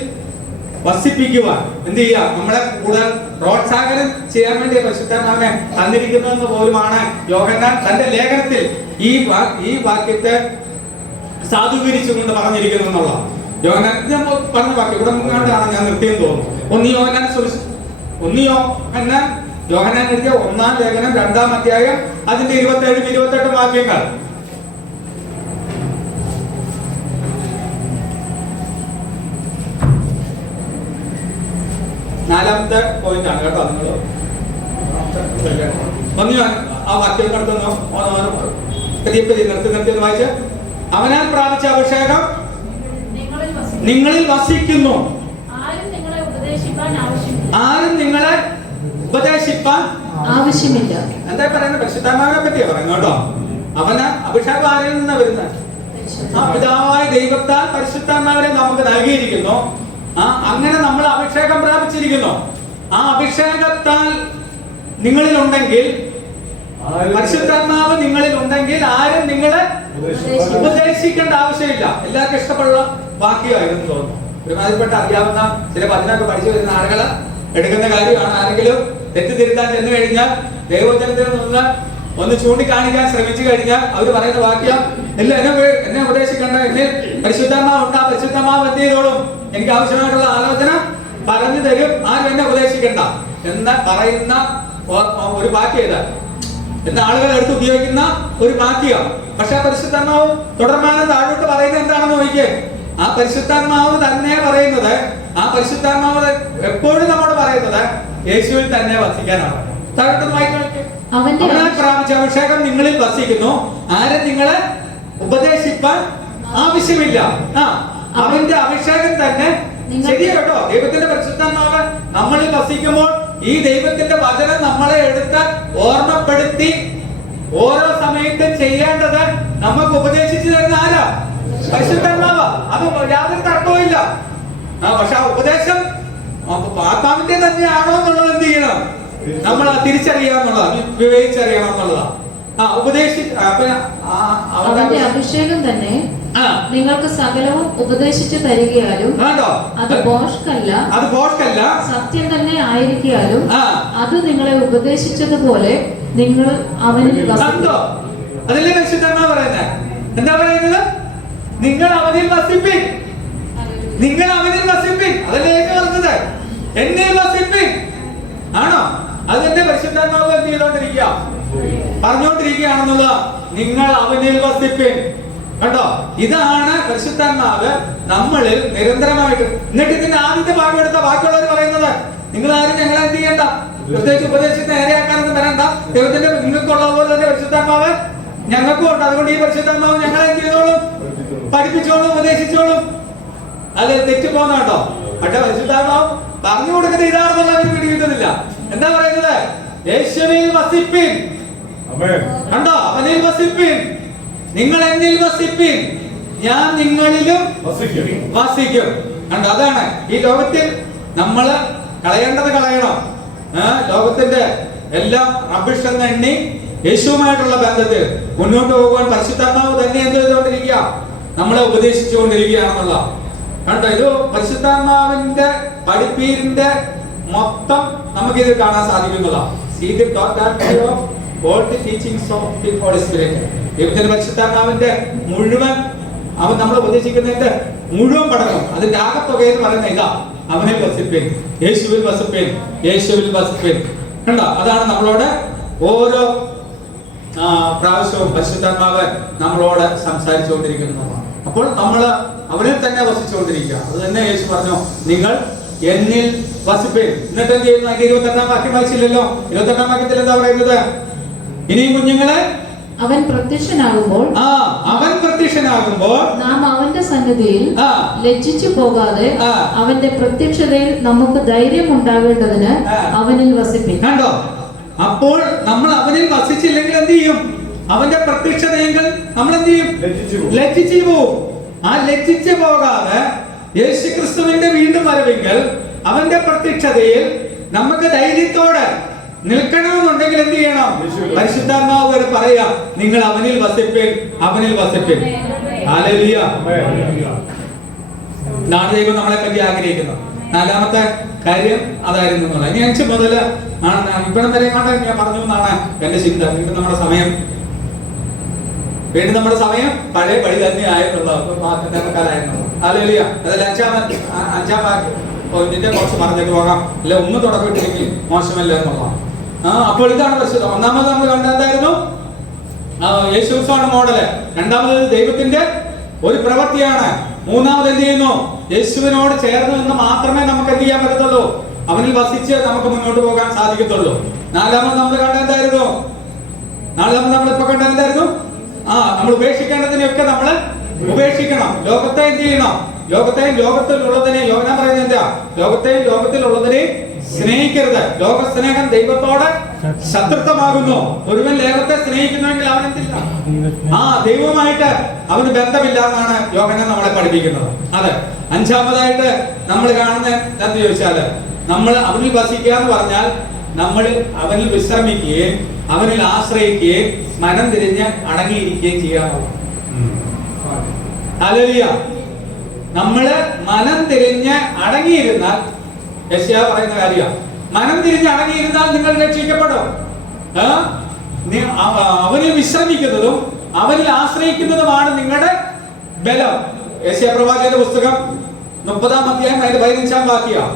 വസിപ്പിക്കുവാൻ, എന്ത് ചെയ്യുക? നമ്മളെ കൂടുതൽ പ്രോത്സാഹനം ചെയ്യാൻ വേണ്ടി പരിശുദ്ധാത്മാവിനെ തന്നിരിക്കുന്നതെന്ന് പോലുമാണ് യോഹന്നാൻ തന്റെ ലേഖനത്തിൽ ഈ വാക്യത്തെ സാധൂകരിച്ചുകൊണ്ട് പറഞ്ഞിരിക്കുന്നു എന്നുള്ള. യോഹന്നാൻ പറഞ്ഞ വാക്യം ഇവിടെ മുങ്ങാണ്ടാണ് ഞാൻ നിർത്തിയെന്ന് തോന്നുന്നു. യോഹന്നാൻ എഴുതിയ 1-ാം ലേഖനം 2-ാം അധ്യായം അതിന്റെ 27-28 വാക്യങ്ങൾ. നാലാമത്തെ പോയിന്റ് ആണ് കേട്ടോ. നിങ്ങൾ ഒന്ന് ആ വാക്യം നടത്തുന്നു, നിർത്തി വായിച്ച്. അവനാൽ പ്രാപിച്ച അഭിഷേകം നിങ്ങളിൽ വസിക്കുന്നു, ആരും നിങ്ങളെ ഉപദേശിപ്പാൻ ആവശ്യമില്ല. എന്താ പറയുന്നത്? പരിശുദ്ധാത്മാവിനെ പറ്റിയാ പറയുന്നത് കേട്ടോ. അവന് അഭിഷേകം ആരിൽ നിന്നാ വരുന്നത്? ആ പിതാവായ ദൈവത്താൽ പരിശുദ്ധാത്മാവിനെ നമുക്ക് നൽകിയിരിക്കുന്നു. അങ്ങനെ നമ്മൾ അഭിഷേകം പ്രാപിച്ചിരിക്കുന്നു. ആ അഭിഷേകത്താൽ നിങ്ങളിൽ ഉണ്ടെങ്കിൽ, പരിശുദ്ധാത്മാവ് നിങ്ങളിൽ ഉണ്ടെങ്കിൽ ആരും നിങ്ങളെ ഉപദേശിക്കേണ്ട ആവശ്യമില്ല. എല്ലാവർക്കും ഇഷ്ടപ്പെടുന്ന വാക്യമായിരുന്നു തോന്നുന്നു. ഒരുമാതിരിപ്പെട്ട അറിയാവുന്ന ചില പതിനൊക്കെ പഠിച്ചു വരുന്ന ആളുകള് എടുക്കുന്ന കാര്യമാണ്. ആരെങ്കിലും തെറ്റിദ്ധരുത്താൻ ചെന്ന് കഴിഞ്ഞാൽ ദൈവജനത്തിൽ നിന്ന് ഒന്ന് ചൂണ്ടിക്കാണിക്കാൻ ശ്രമിച്ചു കഴിഞ്ഞാൽ അവർ പറയുന്ന വാക്യം, ഇല്ല എന്നെ ഉപദേശിക്കണ്ട, എന്നെ പരിശുദ്ധമാവ് ഉണ്ടാ, പരിശുദ്ധമാവ് എന്ത് ചെയ്തോളും, എനിക്ക് ആവശ്യമായിട്ടുള്ള ആലോചന പറഞ്ഞു തരും, ആരും എന്നെ ഉപദേശിക്കണ്ട എന്ന് പറയുന്ന ഒരു വാക്യം ഇത്. എന്ന ആളുകൾ എടുത്ത് ഉപയോഗിക്കുന്ന ഒരു വാക്യം. പക്ഷെ പരിശുദ്ധാത്മാവ് തുടർമാനം താഴോട്ട് പറയുന്നത് എന്താണെന്ന് നോക്കിയേ. ആ പരിശുദ്ധാത്മാവ് തന്നെ പറയുന്നത്, ആ പരിശുദ്ധാത്മാവ് എപ്പോഴും നമ്മോട് പറയുന്നത് യേശുവിൽ തന്നെ വസിക്കാനാണ്. താഴോട്ട് വായിക്കാൻ പ്രാപിച്ച അഭിഷേകം നിങ്ങളിൽ വസിക്കുന്നു, ആരും നിങ്ങളെ ഉപദേശിപ്പാൻ ആവശ്യമില്ല. അവന്റെ അഭിഷേകം തന്നെ ശരിയാ കേട്ടോ. ദൈവത്തിന്റെ പരിശുദ്ധാത്മാവ് നമ്മളിൽ വസിക്കുമ്പോൾ ഈ ദൈവത്തിന്റെ വചനം നമ്മളെ എടുത്ത് ഓർമ്മപ്പെടുത്തി ഓരോ സമയത്തും ചെയ്യേണ്ടത് നമുക്ക് ഉപദേശിച്ചു തരുന്ന ആരാ? പരിശുദ്ധാത്മാവ്. അത് യാതൊരു തർക്കവുമില്ല. പക്ഷെ ആ ഉപദേശം ആത്മാവിന്റെ തന്നെയാണോ എന്നുള്ളത് എന്ത് ചെയ്യണം? നമ്മൾ തിരിച്ചറിയാന്നുള്ളതാണ്, വിവേചിച്ചറിയണം എന്നുള്ളതാണ്. അവന്റെ അഭിഷേകം തന്നെ നിങ്ങൾക്ക് സകലവും ഉപദേശിച്ചു തരികയാലും അത് ഭോഷ്കല്ല സത്യം തന്നെ ആയിരിക്കാലും അത് നിങ്ങളെ ഉപദേശിച്ചതുപോലെ നിങ്ങൾ അവനിൽ അതല്ലേ പരിശുദ്ധാത്മാവ് പറയുന്നത്? എന്താ പറയുന്നത്? നിങ്ങൾ അവനിൽ വസിപ്പിൻ, നിങ്ങൾ അവനിൽ വസിപ്പിൻ. അതല്ലേ പറഞ്ഞത്? എന്നിൽ വസിപ്പിൻ ആണോ? അതിന്റെ പരിശുദ്ധാത്മാവ് എന്ത് ചെയ്തോണ്ടിരിക്കുക? പറഞ്ഞുകൊണ്ടിരിക്കുകയാണെന്നുള്ള. നിങ്ങൾ അവനിൽ വസിപ്പിൻ. കണ്ടോ? ഇതാണ് പരിശുദ്ധാത്മാവ് നമ്മളിൽ നിരന്തരമായിട്ട്. എന്നിട്ട് ഇതിന്റെ ആദ്യത്തെ ഭാഗം എടുത്ത ബാക്കിയുള്ളവർ പറയുന്നത്, നിങ്ങൾ ആരും ഞങ്ങളെ എന്ത് ചെയ്യണ്ട, പ്രത്യേകിച്ച് ഉപദേശിച്ച് നേരെയാക്കാനൊന്നും വരണ്ട. ദൈവത്തിന്റെ നിങ്ങൾക്കുള്ള പോലെ തന്നെ പരിശുദ്ധാത്മാവ് ഞങ്ങൾക്കും ഉണ്ട്. അതുകൊണ്ട് ഈ പരിശുദ്ധാത്മാവ് ഞങ്ങളെ എന്ത് ചെയ്തോളും? പഠിപ്പിച്ചോളും, ഉപദേശിച്ചോളും. അത് തെറ്റു പോകുന്ന കേട്ടോ. പക്ഷെ പരിശുദ്ധാത്മാവ് പറഞ്ഞു കൊടുക്കുന്നത് ഇതാണെന്നുള്ള അവർ പിടികിട്ടുന്നില്ല. എന്താ പറയുന്നത്? യേശുവിൽ വസിപ്പിൻ. കണ്ടോ? അവനിൽ വസിപ്പിൻ, നിങ്ങൾ എന്നിൽ വസിപ്പിൻ, ഞാൻ നിങ്ങളിലും വസിക്കും. കണ്ടോ? അതാണ് ഈ ലോകത്തിൽ നമ്മൾ കളയേണ്ടത് കളയണം. ലോകത്തിന്റെ എല്ലാം റബ്ബിഷ് എന്ന് എണ്ണി യേശുവുമായിട്ടുള്ള ബന്ധത്തിൽ മുന്നോട്ട് പോകുവാൻ പരിശുദ്ധാത്മാവ് തന്നെ എന്ത് ചെയ്തുകൊണ്ടിരിക്കുക? നമ്മളെ ഉപദേശിച്ചുകൊണ്ടിരിക്കുകയാണെന്നുള്ള. കണ്ടോ? ഇത് പരിശുദ്ധാത്മാവിന്റെ പഠിപ്പീരിന്റെ മൊത്തം നമുക്കിത് കാണാൻ സാധിക്കുന്നതാണ്. ദൈവത്തിന്റെ പരിശുദ്ധാത്മാവിന്റെ മുഴുവൻ, അവൻ നമ്മളെ ഉപദേശിക്കുന്നതിന്റെ മുഴുവൻ പഠനം, അതിന്റെ ആകത്തുക എന്ന് പറയുന്ന ഇതാ, അവനിൽ വസിപ്പിൻ, യേശുവിൽ വസിപ്പിൻ, യേശുവിൽ വസിപ്പിൻ. കണ്ടോ? അതാണ് നമ്മളോട് ഓരോ പ്രാവശ്യവും പരിശുദ്ധാത്മാവ് നമ്മളോട് സംസാരിച്ചുകൊണ്ടിരിക്കുന്നതാണ്. അപ്പോൾ നമ്മൾ അവനിൽ തന്നെ വസിച്ചുകൊണ്ടിരിക്കുക. അത് തന്നെ യേശു പറഞ്ഞു, നിങ്ങൾ എന്നിൽ വസിപ്പിൻ. എന്നിട്ട് എന്ത് ചെയ്യുന്നു? അതിന്റെ 28-ാം വാക്യം വായിച്ചില്ലല്ലോ. 28-ാം വാക്യത്തിൽ എന്താ പറയുന്നത്? ഇനിയും കുഞ്ഞുങ്ങളെ അവൻ പ്രത്യക്ഷനാകുമ്പോൾ നാം അവന്റെ സന്നിധിയിൽ ലജ്ജിച്ചു പോകാതെ അവന്റെ പ്രത്യക്ഷതയിൽ നമുക്ക് ധൈര്യം ഉണ്ടാകേണ്ടതിന് അവനിൽ വസിപ്പിൻ. കണ്ടോ? അപ്പോൾ നമ്മൾ അവനിൽ വസിച്ചില്ലെങ്കിൽ എന്ത് ചെയ്യും? അവന്റെ പ്രത്യക്ഷതയെങ്കിൽ നമ്മൾ എന്ത് ചെയ്യും? ലജ്ജിച്ചു പോകും. ആ ലജ്ജിച്ചു പോകാതെ യേശുക്രിസ്തുവിന്റെ വീണ്ടും വരവെങ്കിൽ അവന്റെ പ്രത്യക്ഷതയിൽ നമുക്ക് ധൈര്യത്തോടെ നിൽക്കണമെന്നുണ്ടെങ്കിൽ എന്ത് ചെയ്യണം? പരിശുദ്ധാത്മാവ് വരെ പറയാം, നിങ്ങൾ അവനിൽ വസിപ്പിൻ, അവനിൽ വസിപ്പിൻ. ഹല്ലേലൂയ. നാളെ ദൈവം നമ്മളെ പറ്റി ആഗ്രഹിക്കുന്നു. 4-ാമത്തെ കാര്യം അതായിരുന്നു എന്നുള്ളത്. ഇനി 5 മുതൽ ഇപ്പോഴും വരെ ഞാൻ പറഞ്ഞു എന്നാണ് എന്റെ ചിന്ത. വീണ്ടും നമ്മുടെ സമയം പഴയ പടി തന്നെ ആയിരുന്നുള്ളൂ. ഹല്ലേലൂയ. അതിൽ 5-ാം വാക്യം ഇതിന്റെ കുറച്ച് പറഞ്ഞിട്ട് പോകാം. അല്ല, ഒന്ന് തുടക്കമിട്ടില്ലെങ്കിൽ മോശമല്ല എന്നുള്ളതാണ്. അപ്പോൾ ഇതാണ് പരിശുദ്ധം. ഒന്നാമത് നമ്മൾ കണ്ടെന്തായിരുന്നു? യേശുവാണ് മോഡല്. രണ്ടാമത് ദൈവത്തിന്റെ ഒരു പ്രവൃത്തിയാണ്. മൂന്നാമത് എന്ത് ചെയ്യുന്നു? യേശുവിനോട് ചേർന്ന് നിന്ന് മാത്രമേ നമുക്ക് എന്ത് ചെയ്യാൻ പറ്റത്തുള്ളൂ? അവനിൽ വസിച്ച് നമുക്ക് മുന്നോട്ട് പോകാൻ സാധിക്കത്തുള്ളൂ. നാലാമത് നമ്മൾ കണ്ട എന്തായിരുന്നു? നമ്മളിപ്പോ കണ്ട എന്തായിരുന്നു? നമ്മൾ ഉപേക്ഷിക്കേണ്ടതിനെയൊക്കെ നമ്മൾ ഉപേക്ഷിക്കണം. ലോകത്തെ എന്ത് ചെയ്യണം? ലോകത്തിലുള്ളതിനെ, യോഹന്നാൻ പറയുന്നത് എന്താ? ലോകത്തിലുള്ളതിനെ സ്നേഹിക്കരുത്. ലോകസ്നേഹം ദൈവത്തോട് ശത്രുത്വമാകുന്നു. ഒരുവൻ ലോകത്തെ സ്നേഹിക്കുന്നുവെങ്കിൽ അവൻ എന്തില്ല? ദൈവവുമായിട്ട് അവന് ബന്ധമില്ല എന്നാണ് യോഹന്നാൻ നമ്മളെ പഠിപ്പിക്കുന്നത്. അതെ. അഞ്ചാമതായിട്ട് നമ്മൾ കാണുന്ന എന്താന്ന് ചോദിച്ചാല്, നമ്മൾ അവനിൽ വസിക്കുക എന്ന് പറഞ്ഞാൽ നമ്മൾ അവനിൽ വിശ്രമിക്കുകയും അവനിൽ ആശ്രയിക്കുകയും മനം തിരിഞ്ഞ് അടങ്ങിയിരിക്കുകയും ചെയ്യാറുള്ളൂ. ഹല്ലേലൂയ. നമ്മള് മനം തിരിഞ്ഞ് അടങ്ങിയിരുന്നാൽ, യെശയ്യാ പറയുന്ന കാര്യമാണ്, മനം തിരിഞ്ഞ് അടങ്ങിയിരുന്നാൽ നിങ്ങൾ രക്ഷിക്കപ്പെടും. അവനിൽ വിശ്രമിക്കുന്നതും അവനിൽ ആശ്രയിക്കുന്നതുമാണ് നിങ്ങളുടെ ബലം. യെശയ്യാ പ്രവാചകന്റെ പുസ്തകം 30-ാം അധ്യായം അതിന്റെ 15-ാം വാക്യം.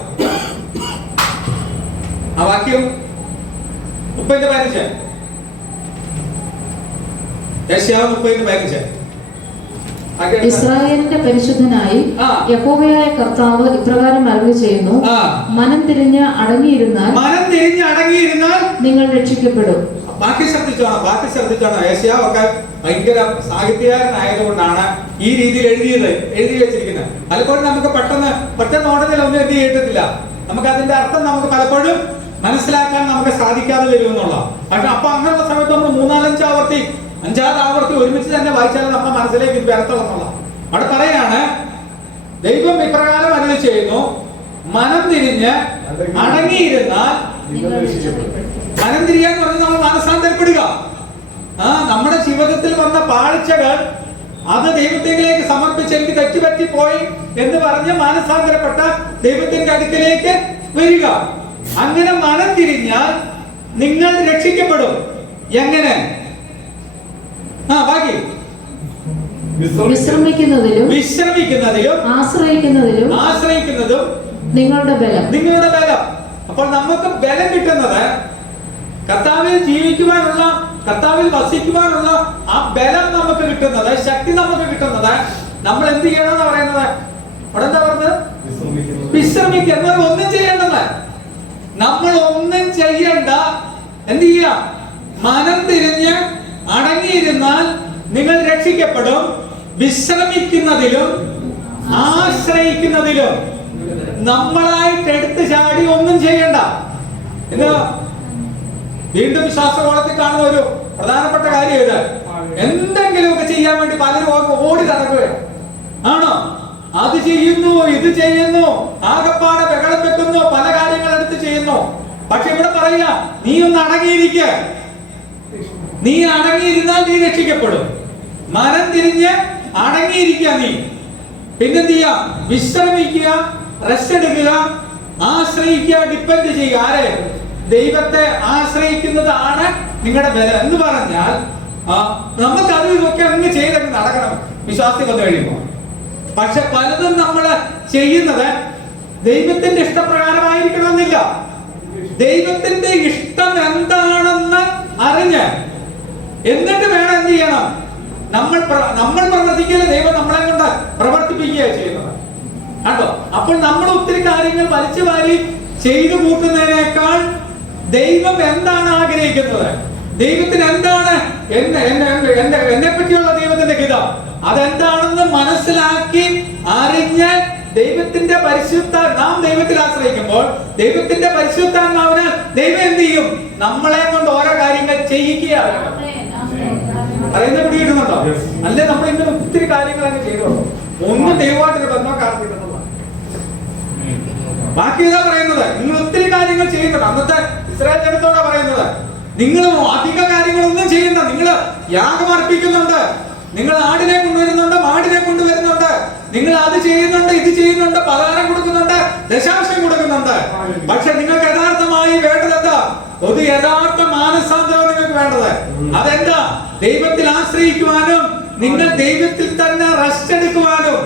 ആ വാക്യം 30-15. യെശയ്യാ 30-15. ഇസ്രായേലിന്റെ പരിശുദ്ധനായി യഹോവയായ കർത്താവ് ഇപ്രകാരം അരുളി ചെയ്യുന്നു, മനം തിരിഞ്ഞ് അടങ്ങിയിരുന്നാൽ നിങ്ങൾ രക്ഷിക്കപ്പെടും. ബാക്കി ശ്രദ്ധിച്ചോണം. യെശയ്യാ ഒക്കെ ഭയങ്കര സാഹിത്യകാരനായതുകൊണ്ടാണ് ഈ രീതിയിൽ എഴുതി വെച്ചിരിക്കുന്നത്. പലപ്പോഴും നമുക്ക് പെട്ടെന്ന് ഓട്ടത്തിൽ ഒന്നും എഴുതി കേട്ടിട്ടില്ല. നമുക്ക് അതിന്റെ അർത്ഥം നമുക്ക് പലപ്പോഴും മനസ്സിലാക്കാൻ നമുക്ക് സാധിക്കാതെ വരുമെന്നുള്ള. പക്ഷെ അപ്പൊ അങ്ങനെയുള്ള സമയത്ത് നമ്മൾ 3-4 ആവർത്തി ഒരുമിച്ച് തന്നെ വായിച്ചാൽ നമ്മുടെ മനസ്സിലേക്ക് ഇത് വരത്തുള്ള. അവിടെ പറയാണ്, ദൈവം ഇപ്രകാരം അരുളി ചെയ്യുന്നു, മനം തിരിഞ്ഞ് അടങ്ങിയിരുന്നാൽ. മനം തിരിയാൻ പറഞ്ഞ് നമ്മൾ മാനസാന്തരപ്പെടുക. നമ്മുടെ ജീവിതത്തിൽ വന്ന പാഴ്ചകൾ അത് ദൈവത്തിലേക്ക് സമർപ്പിച്ച് എനിക്ക് തെറ്റുപറ്റിപ്പോയി എന്ന് പറഞ്ഞ് മാനസാന്തരപ്പെട്ട ദൈവത്തിന്റെ അടുക്കലേക്ക് വരിക. അങ്ങനെ മനം തിരിഞ്ഞാൽ നിങ്ങൾ രക്ഷിക്കപ്പെടും. എങ്ങനെ? ബാക്കി വിശ്രമിക്കുന്നതിലും ആശ്രയിക്കുന്നതും നിങ്ങളുടെ ബലം. അപ്പോൾ നമുക്ക് ബലം കിട്ടുന്നത് കർത്താവിൽ ജീവിക്കുവാനുള്ള, കർത്താവിൽ വസിക്കുവാനുള്ള ആ ബലം നമുക്ക് കിട്ടുന്നത്, ശക്തി നമുക്ക് കിട്ടുന്നത് നമ്മൾ എന്ത് ചെയ്യണമെന്ന് പറയുന്നത്? അവിടെ എന്താ പറഞ്ഞത്? വിശ്രമിക്കുക. ഒന്നും ചെയ്യേണ്ടത്, നമ്മൾ ഒന്നും ചെയ്യണ്ട. എന്ത് ചെയ്യാം? മനം തിരിഞ്ഞ് അടങ്ങിയിരുന്നാൽ നിങ്ങൾ രക്ഷിക്കപ്പെടും. വിശ്രമിക്കുന്നതിലും ആശ്രയിക്കുന്നതിലും നമ്മളായിട്ട് എടുത്തു ചാടി ഒന്നും ചെയ്യണ്ട. ഇത് വീണ്ടും വിശ്വാസകോളത്തിൽ കാണുന്ന ഒരു പ്രധാനപ്പെട്ട കാര്യം ഇത്. എന്തെങ്കിലുമൊക്കെ ചെയ്യാൻ വേണ്ടി പലരും ഓടി നടക്കുകയാണ്. ആണോ? അത് ചെയ്യുന്നു, ഇത് ചെയ്യുന്നു, ആകപ്പാടെ ബഹളം വെക്കുന്നു, പല കാര്യങ്ങൾ എടുത്ത് ചെയ്യുന്നു. പക്ഷെ ഇവിടെ പറയുക, നീ ഒന്ന് അടങ്ങിയിരിക്കുക. നീ അടങ്ങിയിരുന്നാൽ നീ രക്ഷിക്കപ്പെടും. മനം തിരിഞ്ഞ് അടങ്ങിയിരിക്കുക. നീ പിന്നെന്ത് ചെയ്യുക? വിശ്രമിക്കുക, റെസ്റ്റ് എടുക്കുക, ആശ്രയിക്കുക, ഡിപ്പെൻഡ് ചെയ്യുക. ആരെ? ദൈവത്തെ ആശ്രയിക്കുന്നതാണ് നിങ്ങളുടെ ബലം എന്ന് പറഞ്ഞാൽ നമുക്ക് അത് ഇതൊക്കെ അങ്ങ് ചെയ്തൊക്കെ നടക്കണം വിശ്വാസത്തിൽ വന്നു കഴിയുമ്പോൾ. പക്ഷെ പലതും നമ്മൾ ചെയ്യുന്നത് ദൈവത്തിന്റെ ഇഷ്ടപ്രകാരമായിരിക്കണമെന്നില്ല. ദൈവത്തിന്റെ ഇഷ്ടം എന്താണെന്ന് അറിഞ്ഞ് എന്നിട്ട് വേണം എന്ത് ചെയ്യണം? നമ്മൾ പ്രവർത്തിക്കല്, ദൈവം നമ്മളെ കൊണ്ട് പ്രവർത്തിപ്പിക്കുകയാണ് ചെയ്യുന്നത്. കണ്ടോ? അപ്പോൾ നമ്മൾ ഒത്തിരി കാര്യങ്ങൾ വലിച്ചു വാരി ചെയ്തു കൂട്ടുന്നതിനേക്കാൾ ദൈവം എന്താണ് ആഗ്രഹിക്കുന്നത്, ദൈവത്തിന് എന്താണ് എന്നെ പറ്റിയുള്ള ദൈവത്തിന്റെ ഹിതം അതെന്താണെന്ന് മനസ്സിലാക്കി അറിഞ്ഞ് ദൈവത്തിന്റെ നാം ദൈവത്തിൽ ആശ്രയിക്കുമ്പോൾ ദൈവത്തിന്റെ പരിശുദ്ധാത്മാവിനാൽ ദൈവം എന്ത് ചെയ്യും? നമ്മളെ കൊണ്ട് ഓരോ കാര്യങ്ങൾ ചെയ്യിക്കുകയാണ്. പറയുന്നത് പിടികിട്ടുന്നുണ്ടോ? അല്ലെ നമ്മൾ ഇങ്ങനെ ഒത്തിരി കാര്യങ്ങൾ അങ്ങ് ചെയ്തോ, ഒന്നും ദൈവമായിട്ടൊരു ബന്ധം കാണിക്കുന്നുണ്ടോ? ബാക്കി ഏതാ പറയുന്നത്? നിങ്ങൾ ഒത്തിരി കാര്യങ്ങൾ ചെയ്യുന്നുണ്ട്. അന്നത്തെ ഇസ്രായേൽ ജനത്തോടാ പറയുന്നത്, നിങ്ങൾ അധിക കാര്യങ്ങളൊന്നും ചെയ്യണ്ട. നിങ്ങൾ യാഗം അർപ്പിക്കുന്നുണ്ട്, നിങ്ങൾ ആടിനെ കൊണ്ടുവരുന്നുണ്ട്, മാടിനെ കൊണ്ടുവരുന്നുണ്ട്, നിങ്ങൾ അത് ചെയ്യുന്നുണ്ട്, ഇത് ചെയ്യുന്നുണ്ട്, പലഹാരം കൊടുക്കുന്നുണ്ട്, ദശാംശം കൊടുക്കുന്നുണ്ട്. പക്ഷെ നിങ്ങൾക്ക് യഥാർത്ഥമായി വേണ്ടത് എന്താ? ഒരു യഥാർത്ഥ മാനസാന്തരം നിങ്ങൾക്ക് വേണ്ടത്. അതെന്താ? ദൈവത്തിൽ ആശ്രയിക്കുവാനും നിങ്ങൾ ദൈവത്തിൽ തന്നെ റെസ്റ്റ് എടുക്കുവാനും.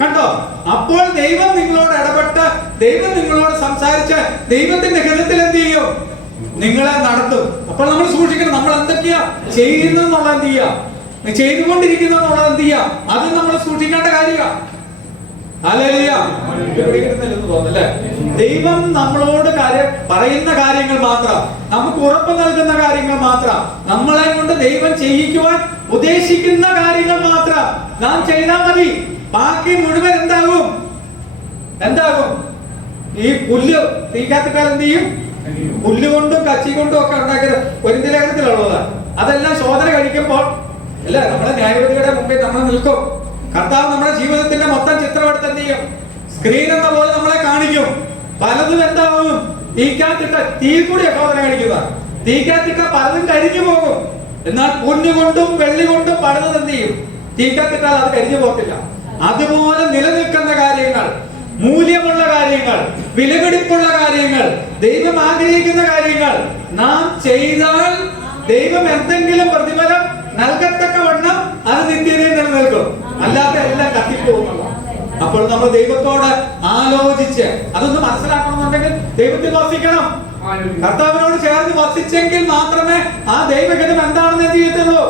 കണ്ടോ? അപ്പോൾ ദൈവം നിങ്ങളോട് ഇടപെട്ട്, ദൈവം നിങ്ങളോട് സംസാരിച്ച് ദൈവത്തിന്റെ ഹിതത്തിൽ എന്ത് ചെയ്യും? നിങ്ങളെ നടത്തും. അപ്പോൾ നമ്മൾ സൂക്ഷിക്കണം, നമ്മൾ എന്തൊക്കെയാ ചെയ്യുന്നത്, എന്ത് ചെയ്യാ, ചെയ്തുകൊണ്ടിരിക്കുന്നത് എന്ത് ചെയ്യാം, അത് നമ്മൾ സൂക്ഷിക്കേണ്ട കാര്യമാണ്. ഹല്ലേലൂയ. പിടികിട്ടുന്നില്ലെന്ന് തോന്നുന്നല്ലേ? ദൈവം നമ്മളോട് പറയുന്ന കാര്യങ്ങൾ മാത്രം, നമുക്ക് ഉറപ്പ് നൽകുന്ന കാര്യങ്ങൾ മാത്രം, നമ്മളെ കൊണ്ട് ദൈവം ചെയ്യിക്കുവാൻ ഉദ്ദേശിക്കുന്ന കാര്യങ്ങൾ മാത്രം നാം ചെയ്താൽ മതി. ബാക്കി മുഴുവൻ എന്താകും? ഈ പുല്ല് തീക്കാത്തിട്ടാൽ എന്ത് ചെയ്യും? പുല്ലുകൊണ്ടും കച്ചി കൊണ്ടും ഒക്കെ ഉണ്ടാക്കിയത് പൊരിന്തലേഖനത്തിലുള്ളതാണ്. അതെല്ലാം ശോധന കഴിക്കുമ്പോൾ അല്ല, നമ്മുടെ ന്യായവിധിയുടെ മുമ്പിൽ നമ്മൾ നിൽക്കും. കർത്താവ് നമ്മുടെ ജീവിതത്തിന്റെ മൊത്തം ചിത്രം എടുത്ത് എന്ത് ചെയ്യും? സ്ക്രീൻ എന്ന പോലെ നമ്മളെ കാണിക്കും. പലതും എന്താവും? തീക്കാത്തിട്ട തീ കൂടി ശോധന കഴിക്കുക. തീക്കാത്തിട്ട പലതും കരിഞ്ഞു പോകും. എന്നാൽ പൊന്നുകൊണ്ടും വെള്ളി കൊണ്ടും പലതും എന്ത് ചെയ്യും? തീക്കാത്തിട്ടാൽ അത് കരിഞ്ഞു പോകത്തില്ല. അതുപോലെ നിലനിൽക്കുന്ന കാര്യങ്ങൾ, മൂല്യമുള്ള കാര്യങ്ങൾ, വിലപിടിപ്പുള്ള കാര്യങ്ങൾ, ദൈവം ആഗ്രഹിക്കുന്ന കാര്യങ്ങൾ നാം ചെയ്താൽ ദൈവം എന്തെങ്കിലും പ്രതിഫലം നൽകത്തക്കവണ്ണം അത് നിത്യതയിൽ നിലനിൽക്കും. അല്ലാതെ എല്ലാം കത്തിപ്പോകുന്നതാണ്. അപ്പോൾ നമ്മൾ ദൈവത്തോട് ആലോചിച്ച് അതൊന്ന് മനസ്സിലാക്കണമെന്നുണ്ടെങ്കിൽ ദൈവത്തിൽ വസിക്കണം. കർത്താവിനോട് ചേർന്ന് വസിച്ചെങ്കിൽ മാത്രമേ ആ ദൈവഹിതം എന്താണെന്ന് എന്ത് ചെയ്യത്തുള്ളൂ,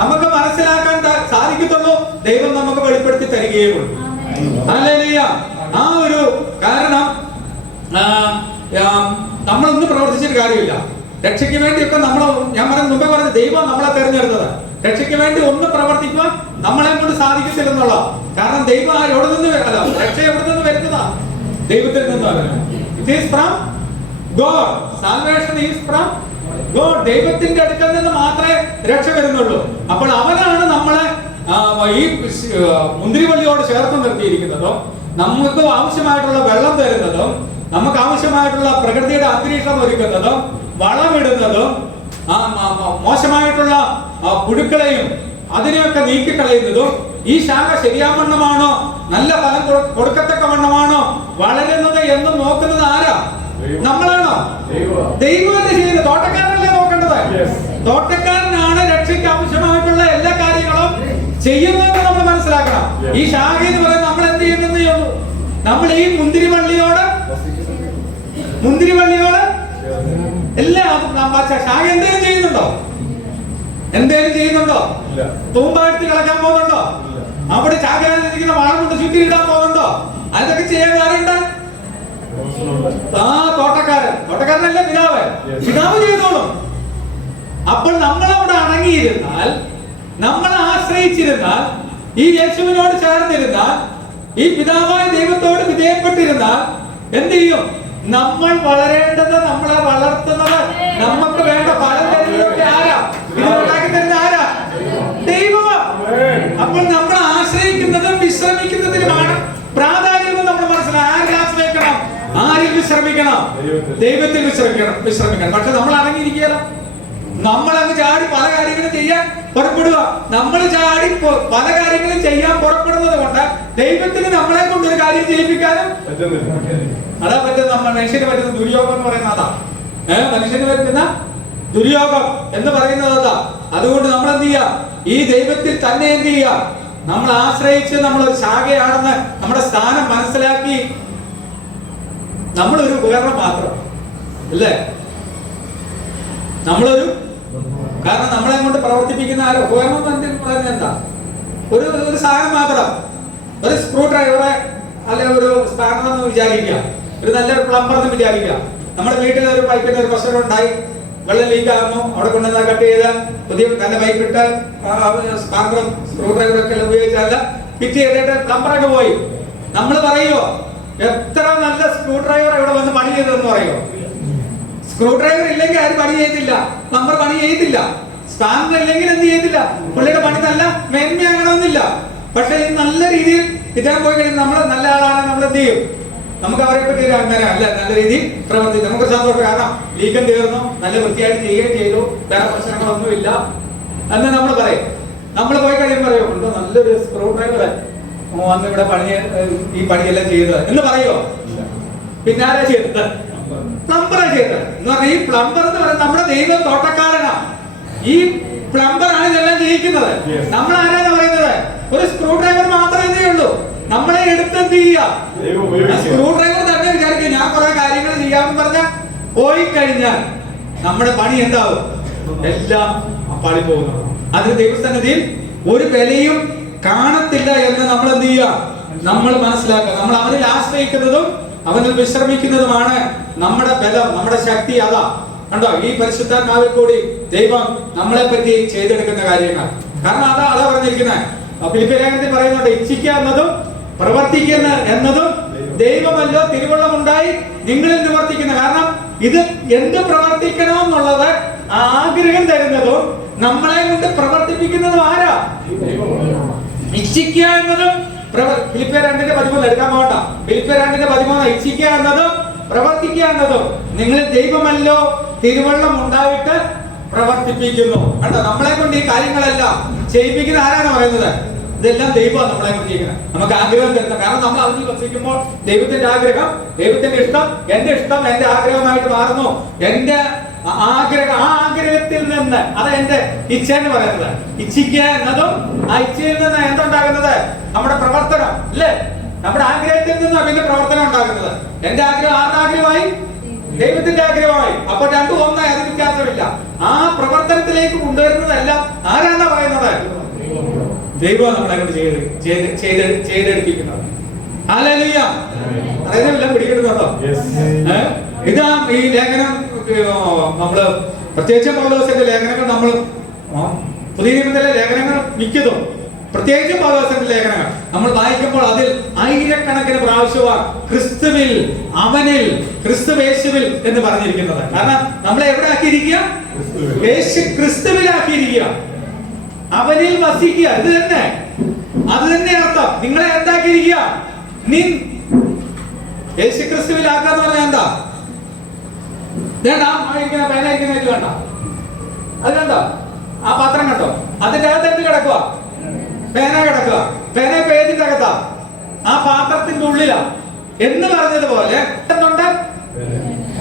നമുക്ക് മനസ്സിലാക്കാൻ സാധിക്കത്തുള്ളൂ. ദൈവം നമുക്ക് വെളിപ്പെടുത്തി തരികയുള്ളൂ. ഹല്ലേലൂയ. ആ ഒരു കാരണം നമ്മളൊന്നും പ്രവർത്തിച്ചിട്ട് കാര്യമില്ല. രക്ഷയ്ക്ക് വേണ്ടിയൊക്കെ ഞാൻ മുമ്പേ പറഞ്ഞ ദൈവം നമ്മളെ തെരഞ്ഞെടുത്തത്. രക്ഷയ്ക്ക് വേണ്ടി ഒന്ന് പ്രവർത്തിക്കുവാൻ നമ്മളെ കൊണ്ട് സാധിക്കത്തില്ലെന്നുള്ള കാരണം ദൈവം എവിടെ നിന്ന് അല്ല, രക്ഷ എവിടെ നിന്ന് വരുന്നതാ? ദൈവത്തിൽ നിന്നാണ്. It is from God. Salvation is from God. ദൈവത്തിന്റെ അടുക്കൽ നിന്ന് മാത്രമേ രക്ഷ വരുന്നുള്ളൂ. അപ്പോൾ അവനാണ് നമ്മളെ ഈ മുന്തിരിവള്ളിയോട് ചേർത്ത് നിർത്തിയിരിക്കുന്നതും നമുക്ക് ആവശ്യമായിട്ടുള്ള വെള്ളം തരുന്നതും നമുക്ക് ആവശ്യമായിട്ടുള്ള പ്രകൃതിയുടെ അന്തരീക്ഷം ഒരുക്കുന്നതും വളമിടുന്നതും മോശമായിട്ടുള്ള പുഴുക്കളെയും അതിനെയൊക്കെ നീക്കിക്കളയുന്നതും ഈ ശാഖ ശരിയാവണ്ണമാണോ, നല്ല ഫലം കൊടുക്കത്തക്കവണ്ണമാണോ വളരുന്നത് എന്ന് നോക്കുന്നത് ആരാ? നമ്മളാണോ? ദൈവമല്ലേ ചെയ്യുന്നത്? തോട്ടക്കാരനല്ലേ നോക്കേണ്ടത്? തോട്ടക്കാരനാണ് രക്ഷയ്ക്ക് ആവശ്യമായിട്ടുള്ള എല്ലാ കാര്യങ്ങളും ചെയ്യുന്നതെന്ന് നമ്മൾ മനസ്സിലാക്കണം. ഈ ശാഖ എന്ന് പറയുന്നത് നമ്മൾ എന്ത് ചെയ്യുന്നതേ ഉള്ളൂ. നമ്മൾ ഈ മുന്തിരിവള്ളിയോട് എല്ലാം ശാഖ എന്തെങ്കിലും ചെയ്യുന്നുണ്ടോ? തൂമ്പാഴ്ത്തി കളക്കാൻ പോകുന്നുണ്ടോ? അവിടെ ചാകരാതിരിക്കുന്ന വാഴ കൊണ്ട് ചുറ്റിയിടാൻ പോകുന്നുണ്ടോ? അതൊക്കെ ചെയ്യാൻ ആരുണ്ട്? തോട്ടക്കാരനല്ലേ പിതാവ് ചെയ്തോളും. അപ്പോൾ നമ്മളവിടെ അടങ്ങിയിരുന്നാൽ, നമ്മളെ ആശ്രയിച്ചിരുന്നാൽ, ഈ യേശുവിനോട് ചേർന്നിരുന്നാൽ, ഈ പിതാവായ ദൈവത്തോട് വിധേയപ്പെട്ടിരുന്നാൽ എന്ത് ചെയ്യും? നമ്മൾ വളരേണ്ടത്, നമ്മളെ വളർത്തുന്നത്, നമുക്ക് വേണ്ട ഫലം തരുന്നതൊക്കെ ആരാ? ഇതുണ്ടാക്കി തരുന്ന ആരാ? ദൈവമാ. അപ്പോൾ നമ്മൾ ആശ്രയിക്കുന്നതും വിശ്രമിക്കുന്നതിനുമാണ് പ്രാധാന്യം നമ്മൾ മനസ്സിലാക്കണം. ആരിൽ ആശ്രയിക്കണം? ആരിൽ വിശ്രമിക്കണം? ദൈവത്തിൽ വിശ്രമിക്കണം. പക്ഷെ നമ്മൾ അടങ്ങിയിരിക്കുകയല്ല. നമ്മളങ്ങ് ചാടി പല കാര്യങ്ങളും ചെയ്യാൻ പുറപ്പെടുക. നമ്മൾ ചാടി പല കാര്യങ്ങളും ചെയ്യാൻ പുറപ്പെടുന്നത് കൊണ്ട് ദൈവത്തിന് നമ്മളെ കൊണ്ട് ഒരു കാര്യം ചെയ്യിപ്പിക്കാനും അതാ പറ്റുന്ന മനുഷ്യന് പറ്റുന്ന ദുര്യോഗം എന്ന് പറയുന്നത് അതാ. മനുഷ്യന് പറ്റുന്ന ദുര്യോഗം എന്ന് പറയുന്നത് അതാ. അതുകൊണ്ട് നമ്മൾ എന്ത് ചെയ്യാം? ഈ ദൈവത്തിൽ തന്നെ എന്ത് ചെയ്യാം? നമ്മൾ ആശ്രയിച്ച് നമ്മളൊരു ശാഖയാണെന്ന് നമ്മുടെ സ്ഥാനം മനസ്സിലാക്കി നമ്മളൊരു ഉപകരണം മാത്രം അല്ലേ? നമ്മളൊരു കാരണം നമ്മളെ കൊണ്ട് പ്രവർത്തിപ്പിക്കുന്ന ആരോ ഉപകരണം പറയുന്നത് എന്താ? ഒരു സാധനം മാത്രം. ഒരു സ്ക്രൂ ഡ്രൈവറെ അല്ലെ ഒരു സ്പാനർ എന്ന് വിചാരിക്കുക, ഒരു നല്ലൊരു പ്ലംബർ എന്ന് വിചാരിക്കുക. നമ്മുടെ വീട്ടിൽ ഒരു പൈപ്പിന്റെ ഒരു പ്രശ്നം ഉണ്ടായി, വെള്ളം ലീക്ക് ആകുന്നു, അവിടെ കൊണ്ടുവന്ന് കട്ട് ചെയ്ത് പുതിയ നല്ല പൈപ്പ് ഇട്ട് സ്പാനറും സ്ക്രൂ ഡ്രൈവറും ഒക്കെ ഉപയോഗിച്ചല്ല ഫിറ്റ് ചെയ്തിട്ട് പ്ലംബറൊക്കെ പോയി. നമ്മൾ പറയുമോ എത്ര നല്ല സ്ക്രൂ ഡ്രൈവർ ഇവിടെ വന്ന് പണി ചെയ്തതെന്ന് പറയുമോ? സ്ക്രൂ ഡ്രൈവർ ഇല്ലെങ്കിൽ ആരും പണി ചെയ്തില്ല, പ്ലംബർ പണി ചെയ്തില്ല. സ്പാനർ ഇല്ലെങ്കിൽ എന്ത് ചെയ്തില്ല, പുള്ളിയുടെ പണി നല്ല മേന്മയാകണമെന്നില്ല. പക്ഷെ ഈ നല്ല രീതിയിൽ ഇതാൻ പോയി കഴിഞ്ഞാൽ നമ്മൾ നല്ല ആളാണ്, നമ്മൾ എന്ത് ചെയ്യും? നമുക്ക് അവരെ പറ്റി അങ്ങനെ അല്ല, നല്ല രീതിയിൽ പ്രവർത്തിക്കും, നമുക്ക് സന്തോഷം. കാരണം ലീക്കം തീർന്നു, നല്ല വൃത്തിയായിട്ട് ചെയ്യുകയും ചെയ്തു, വേറെ പ്രശ്നങ്ങളൊന്നുമില്ല എന്ന് നമ്മൾ പറയും. നമ്മൾ പോയി കഴിയുമ്പോൾ പറയും ഉണ്ടോ നല്ലൊരു സ്ക്രൂ ഡ്രൈവർ വന്ന് ഇവിടെ ഈ പണിയെല്ലാം ചെയ്തത് എന്ന് പറയുമോ? പിന്നെ ആരാ ചെയ്തത്? പ്ലംബറാ ചെയ്തത്. എന്ന് പറഞ്ഞാൽ ഈ പ്ലംബർ എന്ന് പറയുന്നത് നമ്മുടെ ദൈവം തോട്ടക്കാരനാ. ഈ പ്ലംബറാണ് ഇതെല്ലാം ചെയ്യിക്കുന്നത്. നമ്മൾ ആരാണ് പറയുന്നത്? ഒരു സ്ക്രൂ ഡ്രൈവർ മാത്രമേ ഇതേ ഉള്ളൂ. നമ്മളെ എടുത്തെന്ത് ചെയ്യാ? സ്ക്രൂ ഡ്രൈവർ തന്നെ വിചാരിക്കും ഞാൻ കുറെ കാര്യങ്ങൾ ചെയ്യാമെന്ന് പറഞ്ഞാൽ പോയി കഴിഞ്ഞാൽ നമ്മുടെ പണി എന്താവും? എല്ലാം പാളി പോകുന്നു. അതിന് ദൈവസന്നിധിയിൽ ഒരു വിലയും കാണത്തില്ല എന്ന് നമ്മൾ എന്ത് ചെയ്യുക? നമ്മൾ മനസ്സിലാക്കുക. നമ്മൾ അവനിൽ ആശ്രയിക്കുന്നതും അവനിൽ വിശ്രമിക്കുന്നതുമാണ് നമ്മുടെ ബലം, നമ്മുടെ ശക്തി. അതാ കണ്ടോ ഈ പരിശുദ്ധാത്മാവിൽ കൂടി ദൈവം നമ്മളെ പറ്റി ചെയ്തെടുക്കുന്ന കാര്യങ്ങൾ. കാരണം അതാ പറഞ്ഞിരിക്കുന്നത്. ഫിലിപ്പിയ ലേഖനത്തിൽ പറയുന്നുണ്ട്, ഇച്ഛിക്കുക എന്നതും പ്രവർത്തിക്കുന്ന എന്നതും ദൈവമല്ലോ തിരുവുള്ളമുണ്ടായി നിങ്ങളിൽ നിവർത്തിക്കുന്ന. കാരണം ഇത് എന്ത് പ്രവർത്തിക്കണമെന്നുള്ളത് ആഗ്രഹം തരുന്നതും നമ്മളെ കൊണ്ട് പ്രവർത്തിപ്പിക്കുന്നതും ആരാ? ഇച്ഛിക്കുക എന്നതും ഫിലിപ്പിയ 2:13 എടുക്കാൻ പോകണ്ട. ഫിലിപ്പിയ 2:13 ഇച്ഛിക്കുക എന്നതും പ്രവർത്തിക്കുക എന്നതും നിങ്ങളിൽ ദൈവമല്ലോ തിരുവള്ളം ഉണ്ടായിട്ട് പ്രവർത്തിപ്പിക്കുന്നു. കണ്ടോ, നമ്മളെ കൊണ്ട് ഈ കാര്യങ്ങളെല്ലാം ചെയ്യിപ്പിക്കുന്ന ആരാണ് പറയുന്നത്? ഇതെല്ലാം ദൈവമാണ് നമ്മളെ കൊണ്ട് ചെയ്യുന്നത്. നമുക്ക് ആഗ്രഹം തരുന്നത്. കാരണം നമ്മൾ അതിൽ വസിക്കുമ്പോൾ ദൈവത്തിന്റെ ആഗ്രഹം, ദൈവത്തിന്റെ ഇഷ്ടം എന്റെ ഇഷ്ടം എന്റെ ആഗ്രഹമായിട്ട് മാറുന്നു. എന്റെ ആഗ്രഹം, ആ ആഗ്രഹത്തിൽ നിന്ന്, അത് എന്റെ ഇച്ഛ എന്ന് പറയുന്നത്. ഇച്ഛിക്കുക എന്നതും ആ ഇച്ഛയിൽ നിന്ന് എന്തുണ്ടാകുന്നത്? നമ്മുടെ പ്രവർത്തനം അല്ലേ? നമ്മുടെ ആഗ്രഹത്തിൽ നിന്നാണ് പിന്നെ പ്രവർത്തനം ഉണ്ടാകുന്നത്. എന്റെ ആഗ്രഹം ആരുടെ ആഗ്രഹമായി? ദൈവത്തിന്റെ ആഗ്രഹമായി. അപ്പൊ രണ്ടും ഒന്നായി, അത് വ്യത്യാസമില്ല. ആ പ്രവർത്തനത്തിലേക്ക് കൊണ്ടുവരുന്നതെല്ലാം ആരാന്നാ പറയുന്നത്? ദൈവം നമ്മളെ കൊണ്ട് ചെയ്തെടുപ്പിക്കുന്നത്. ഹല്ലേലൂയ. പറയുന്നില്ല, പിടികിടുന്നുണ്ടോ? ഇതാ ഈ ലേഖനം നമ്മള് പ്രത്യേകിച്ച് പൗലോസിന്റെ ലേഖനങ്ങൾ, നമ്മൾ പുതിയ നിയമത്തിലെ ലേഖനങ്ങൾ മിക്കതും, പ്രത്യേകിച്ച് പൗലോസിന്റെ ലേഖനങ്ങൾ നമ്മൾ വായിക്കുമ്പോൾ അതിൽ ആയിരക്കണക്കിന് പ്രാവശ്യമാണ് ക്രിസ്തുവിൽ, അവനിൽ, ക്രിസ്തുവേശുവിൽ എന്ന് പറഞ്ഞിരിക്കുന്നത്. കാരണം നമ്മളെ എവിടെ ആക്കിയിരിക്കുക? ക്രിസ്തുവിലാക്കിയിരിക്കുക, അവനിൽ വസിക്കുക. ഇത് തന്നെ, അത് തന്നെ അർത്ഥം. നിങ്ങളെ എന്താക്കിയിരിക്കുക? യേശു ക്രിസ്തുവിലാക്കാന്ന് പറഞ്ഞാൽ എന്താ? പേന ഇരിക്കുന്നത് കണ്ട, അത് കണ്ടോ? ആ പാത്രം കണ്ടോ? അതിന്റെ അകത്ത് എന്ത് കിടക്കുക? പേന കിടക്കുക. പേന പേജിന്റെ അകത്താ, ആ പാത്രത്തിന്റെ ഉള്ളിലാ എന്ന് പറഞ്ഞതുപോലെ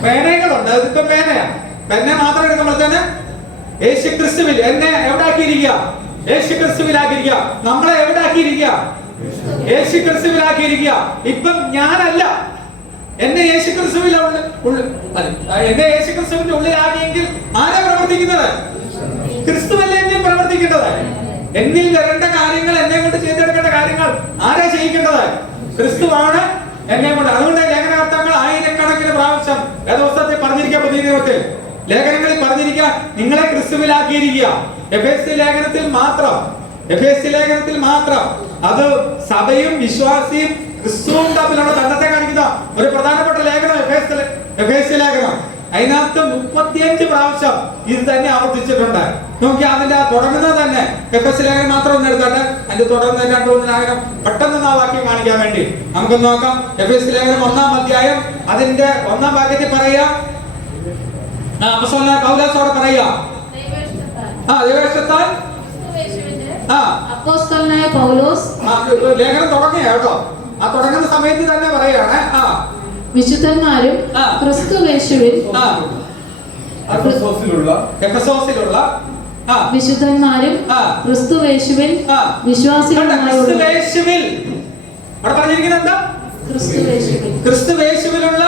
പേനകളുണ്ട്. അതിപ്പോ പേനയാ. പെന മാത്രം എടുക്കുമ്പോൾ തന്നെ യേശു ക്രിസ്തുവിൽ എന്നെ എവിടെ ആക്കിയിരിക്കുക? യേശു ക്രിസ്തുവിലാക്കിയിരിക്കുക. നമ്മളെ എവിടെ ആക്കിയിരിക്കുക? യേശു ക്രിസ്തുവിലാക്കിയിരിക്കുക. ഇപ്പം ഞാനല്ല, എന്നെ യേശു ക്രിസ്തുവിൽ എന്നെ യേശു ക്രിസ്തുവിന്റെ ഉള്ളിലാക്കിയെങ്കിൽ ആരാ പ്രവർത്തിക്കുന്നത്? ക്രിസ്തുവല്ലേ എന്നിൽ പ്രവർത്തിക്കേണ്ടത്. എന്നിൽ വരേണ്ട കാര്യങ്ങൾ, എന്നെ കൊണ്ട് ചെയ്തെടുക്കേണ്ട കാര്യങ്ങൾ ആരാ ചെയ്യിക്കേണ്ടത്? ക്രിസ്തുവാണ് എന്നെ കൊണ്ട്. അതുകൊണ്ട് ലേഖനാർത്ഥങ്ങൾ ആയിരക്കണക്കിന് പ്രാവശ്യം വേദപുസ്തകത്തിൽ പറഞ്ഞിരിക്കുക. പുതിയ നിയമത്തിൽ ലേഖനങ്ങളിൽ പറഞ്ഞിരിക്കുക, നിങ്ങളെ ക്രിസ്തുവിലാക്കിയിരിക്കുക. എഫേസ്യ ലേഖനത്തിൽ മാത്രം അത് സഭയും വിശ്വാസിയും ക്രിസ്തുവും തമ്മിലുള്ള ബന്ധത്തെ കാണിക്കുന്ന ഒരു പ്രധാനപ്പെട്ട ലേഖനം എഫേസ്യ ലേഖനം. അതിനകത്ത് 35 പ്രാവശ്യം ഇത് തന്നെ ആവർത്തിച്ചിട്ടുണ്ട്. നോക്കി, അതിന്റെ തുടങ്ങുന്നത് തന്നെ എഫേസ്യ ലേഖനം മാത്രം ഒന്ന് എടുക്കട്ടെ. അതിന്റെ തുടർന്ന് 2-3 ലേഖനം പെട്ടെന്ന് ആ വാക്യം കാണിക്കാൻ വേണ്ടി നമുക്ക് നോക്കാം. എഫേസ്യ ലേഖനം 1-ാം അധ്യായം അതിന്റെ 1-ാം വാക്യത്തിൽ പറയാ, അപ്പോസ്തലനായ പൗലോസോട് പറയാ, ദൈവേഷ്ടത്താൽ അപ്പോസ്തലനായ പൗലോസ് ലേഖനം തുടങ്ങിയ കേട്ടോ. ആ തുടങ്ങുന്ന സമയത്ത് തന്നെ പറയാണ്, വിശുദ്ധന്മാരും ക്രിസ്തുവേശുവിൽ എഫെസോസിലുള്ള വിശുദ്ധന്മാരും ക്രിസ്തുവേശുവിൽ ക്രിസ്തുവേശുവിൽ അവിടെ പറഞ്ഞിരിക്കുന്നത് എന്താ? ക്രിസ്തുവേശുവിലുള്ള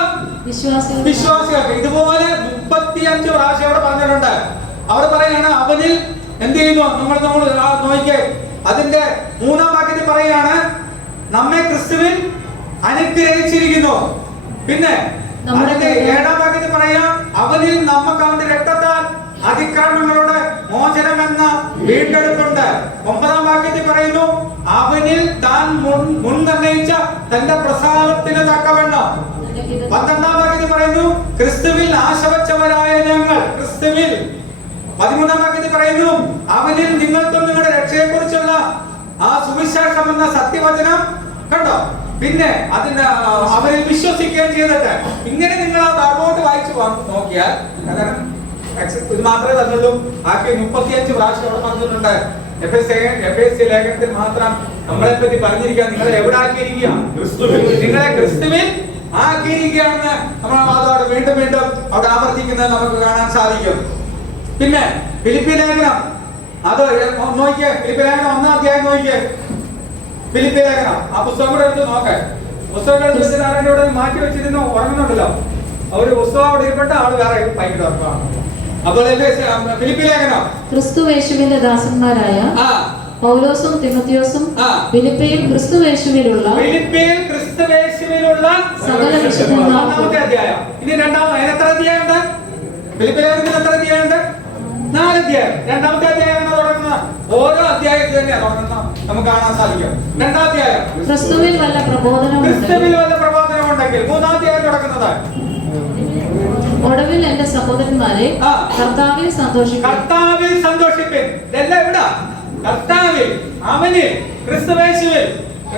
വിശ്വാസികൾക്ക്. ഇതുപോലെ 35 പ്രാവശ്യം അവിടെ പറഞ്ഞിട്ടുണ്ട്. അവർ പറയാണ് അവനിൽ എന്ത് ചെയ്യുന്നു? നമ്മൾ നോക്കിയേ, അതിന്റെ 3-ാം വാക്യത്തിൽ പറയാണ്, നമ്മെ ക്രിസ്തുവിൽ അനുഗ്രഹിച്ചിരിക്കുന്നു. പിന്നെ അതിന്റെ 7-ാം വാക്യത്തിൽ പറയാം, അവനിൽ നമുക്ക് അവന്റെ രക്തത്താൽ അതിക്രമങ്ങളുടെ മോചനമെന്ന വീണ്ടെടുപ്പുണ്ട്. 9-ാം വാക്യത്തിൽ പറയുന്നു, അവനിൽ താൻ മുൻ നിർണയിച്ച തന്റെ പ്രസാദത്തിന് തക്കവണ്ണം. 12-ാം വാക്യത്തിൽ പറയുന്നു, ക്രിസ്തുവിൽ ആശവച്ചവരായ ഞങ്ങൾ ക്രിസ്തുവിൽ. 13-ാം വാക്യത്തിൽ പറയുന്നു, അവനിൽ നിങ്ങൾക്കും നിങ്ങളുടെ രക്ഷയെ കുറിച്ചുള്ള ആ സുവിശേഷം എന്ന സത്യവചനം കണ്ടോ. പിന്നെ അതിന്റെ അവരിൽ വിശ്വസിക്കുകയും ചെയ്തിട്ട്. ഇങ്ങനെ നിങ്ങൾ ആ താഴോട്ട് വായിച്ചു നോക്കിയാൽ ഇത് മാത്രമേ തന്നുള്ളൂ. ആക്കി 35 പ്രാവശ്യം അവിടെ പറഞ്ഞിട്ടുണ്ട്. എഫേസ്യ ലേഖനത്തിൽ മാത്രം നമ്മളെ പറ്റി പറഞ്ഞിരിക്കുക, നിങ്ങളെ എവിടെ ആക്കിയിരിക്കുക? നിങ്ങളെ ക്രിസ്തുവിൽ ആക്കിയിരിക്കുകയാണെന്ന് നമ്മൾ അതോടെ വീണ്ടും വീണ്ടും അവിടെ ആവർത്തിക്കുന്നത് നമുക്ക് കാണാൻ സാധിക്കും. പിന്നെ ഫിലിപ്പിയ ലേഖനം അത് നോക്കിയേ. ഫിലിപ്പിയ ലേഖനം 1-ാം അധ്യായം നോക്കിയേ. ഫിലിപ്പിയ ലേഖനം ആ പുസ്തകം കൂടെ എടുത്ത് നോക്കേ. പുസ്തകം എടുത്ത് ആരുടെ ഇവിടെ മാറ്റി വെച്ചിരുന്നു ഉറങ്ങുന്നുണ്ടല്ലോ. ഒരു പുസ്തകം അവിടെ ഇരിപ്പെട്ട ആള് വേറെ ഭയങ്കര ഉറപ്പാണ്. അപ്പോൾ ഫിലിപ്പിയ ലേഖനം ക്രിസ്തുവേശുവിന്റെ ദാസന്മാരായ പൗലോസും തിമോത്തിയോസും ഫിലിപ്പിയിൽ ക്രിസ്തുയേശുവിലുള്ള സകല വിശുദ്ധന്മാർക്കും. അധ്യായം. ഇനി രണ്ടാമത് എത്ര അധ്യായമുണ്ട്? ഫിലിപ്പിലെ എത്ര അധ്യായമുണ്ട്? 4 അധ്യായം. രണ്ടാമത്തെ അധ്യായമാണ് തുടങ്ങുന്നത്. ഓരോ അധ്യായത്തിൽ തന്നെയാണ് തുടങ്ങുന്നത്, നമുക്ക് കാണാൻ സാധിക്കും. രണ്ടാം അധ്യായം ക്രിസ്തുവിൽ വല്ല പ്രബോധനം ഉണ്ടെങ്കിൽ. മൂന്നാം അധ്യായം തുടങ്ങുന്നത് ഒടുവിൽ എന്റെ സഹോദരന്മാരെ കർത്താവിൽ സന്തോഷിപ്പിൻ. കർത്താവിൽ സന്തോഷിപ്പിൻ. ഇതെല്ലാം എവിടാ? കർത്താവിൽ, അവനിൽ, ക്രിസ്തുയേശുവിൽ.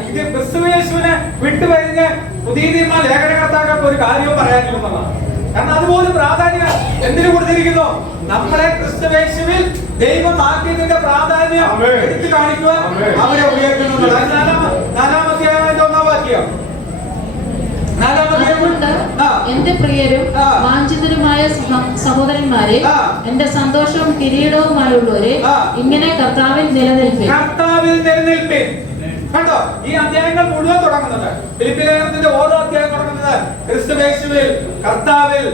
ഇത് ക്രിസ്തുയേശുവിനെ വിട്ടുപരിഞ്ഞ് പുതിയ നിയമ ലേഖനകർത്താക്കൾക്ക് ഒരു കാര്യവും പറയാനില്ലെന്നുള്ളതാണ്. കാരണം അതുപോലെ പ്രാധാന്യം എന്തിനു കൊടുത്തിരിക്കുന്നു? നമ്മളെ ക്രിസ്തുയേശുവിൽ ദൈവം ആക്കിയതിന്റെ പ്രാധാന്യം എടുത്തു കാണിക്കുവാൻ അവരെ ഉപയോഗിക്കുന്നുണ്ട്. 4-ാം അധ്യായത്തിന്റെ 1-ാം വാക്യം. അതുകൊണ്ട് എന്റെ പ്രിയരും വാഞ്ചിതരുമായ സഹോദരന്മാരെ, എന്റെ സന്തോഷവും കിരീടവുമായുള്ളവരെ, ഇങ്ങനെ കർത്താവിൽ നിലനിൽപ്പിൻ. കർത്താവിൽ നിലനിൽപ്പിൻ. കണ്ടോ, ഈ അധ്യായങ്ങൾ മുഴുവൻ തുടങ്ങുന്നത്, ഫിലിപ്പിയ ലേഖനത്തിന്റെ ഓരോ അധ്യായം തുടങ്ങുന്നത് ക്രിസ്തുയേശുവിൽ, കർത്താവിൽ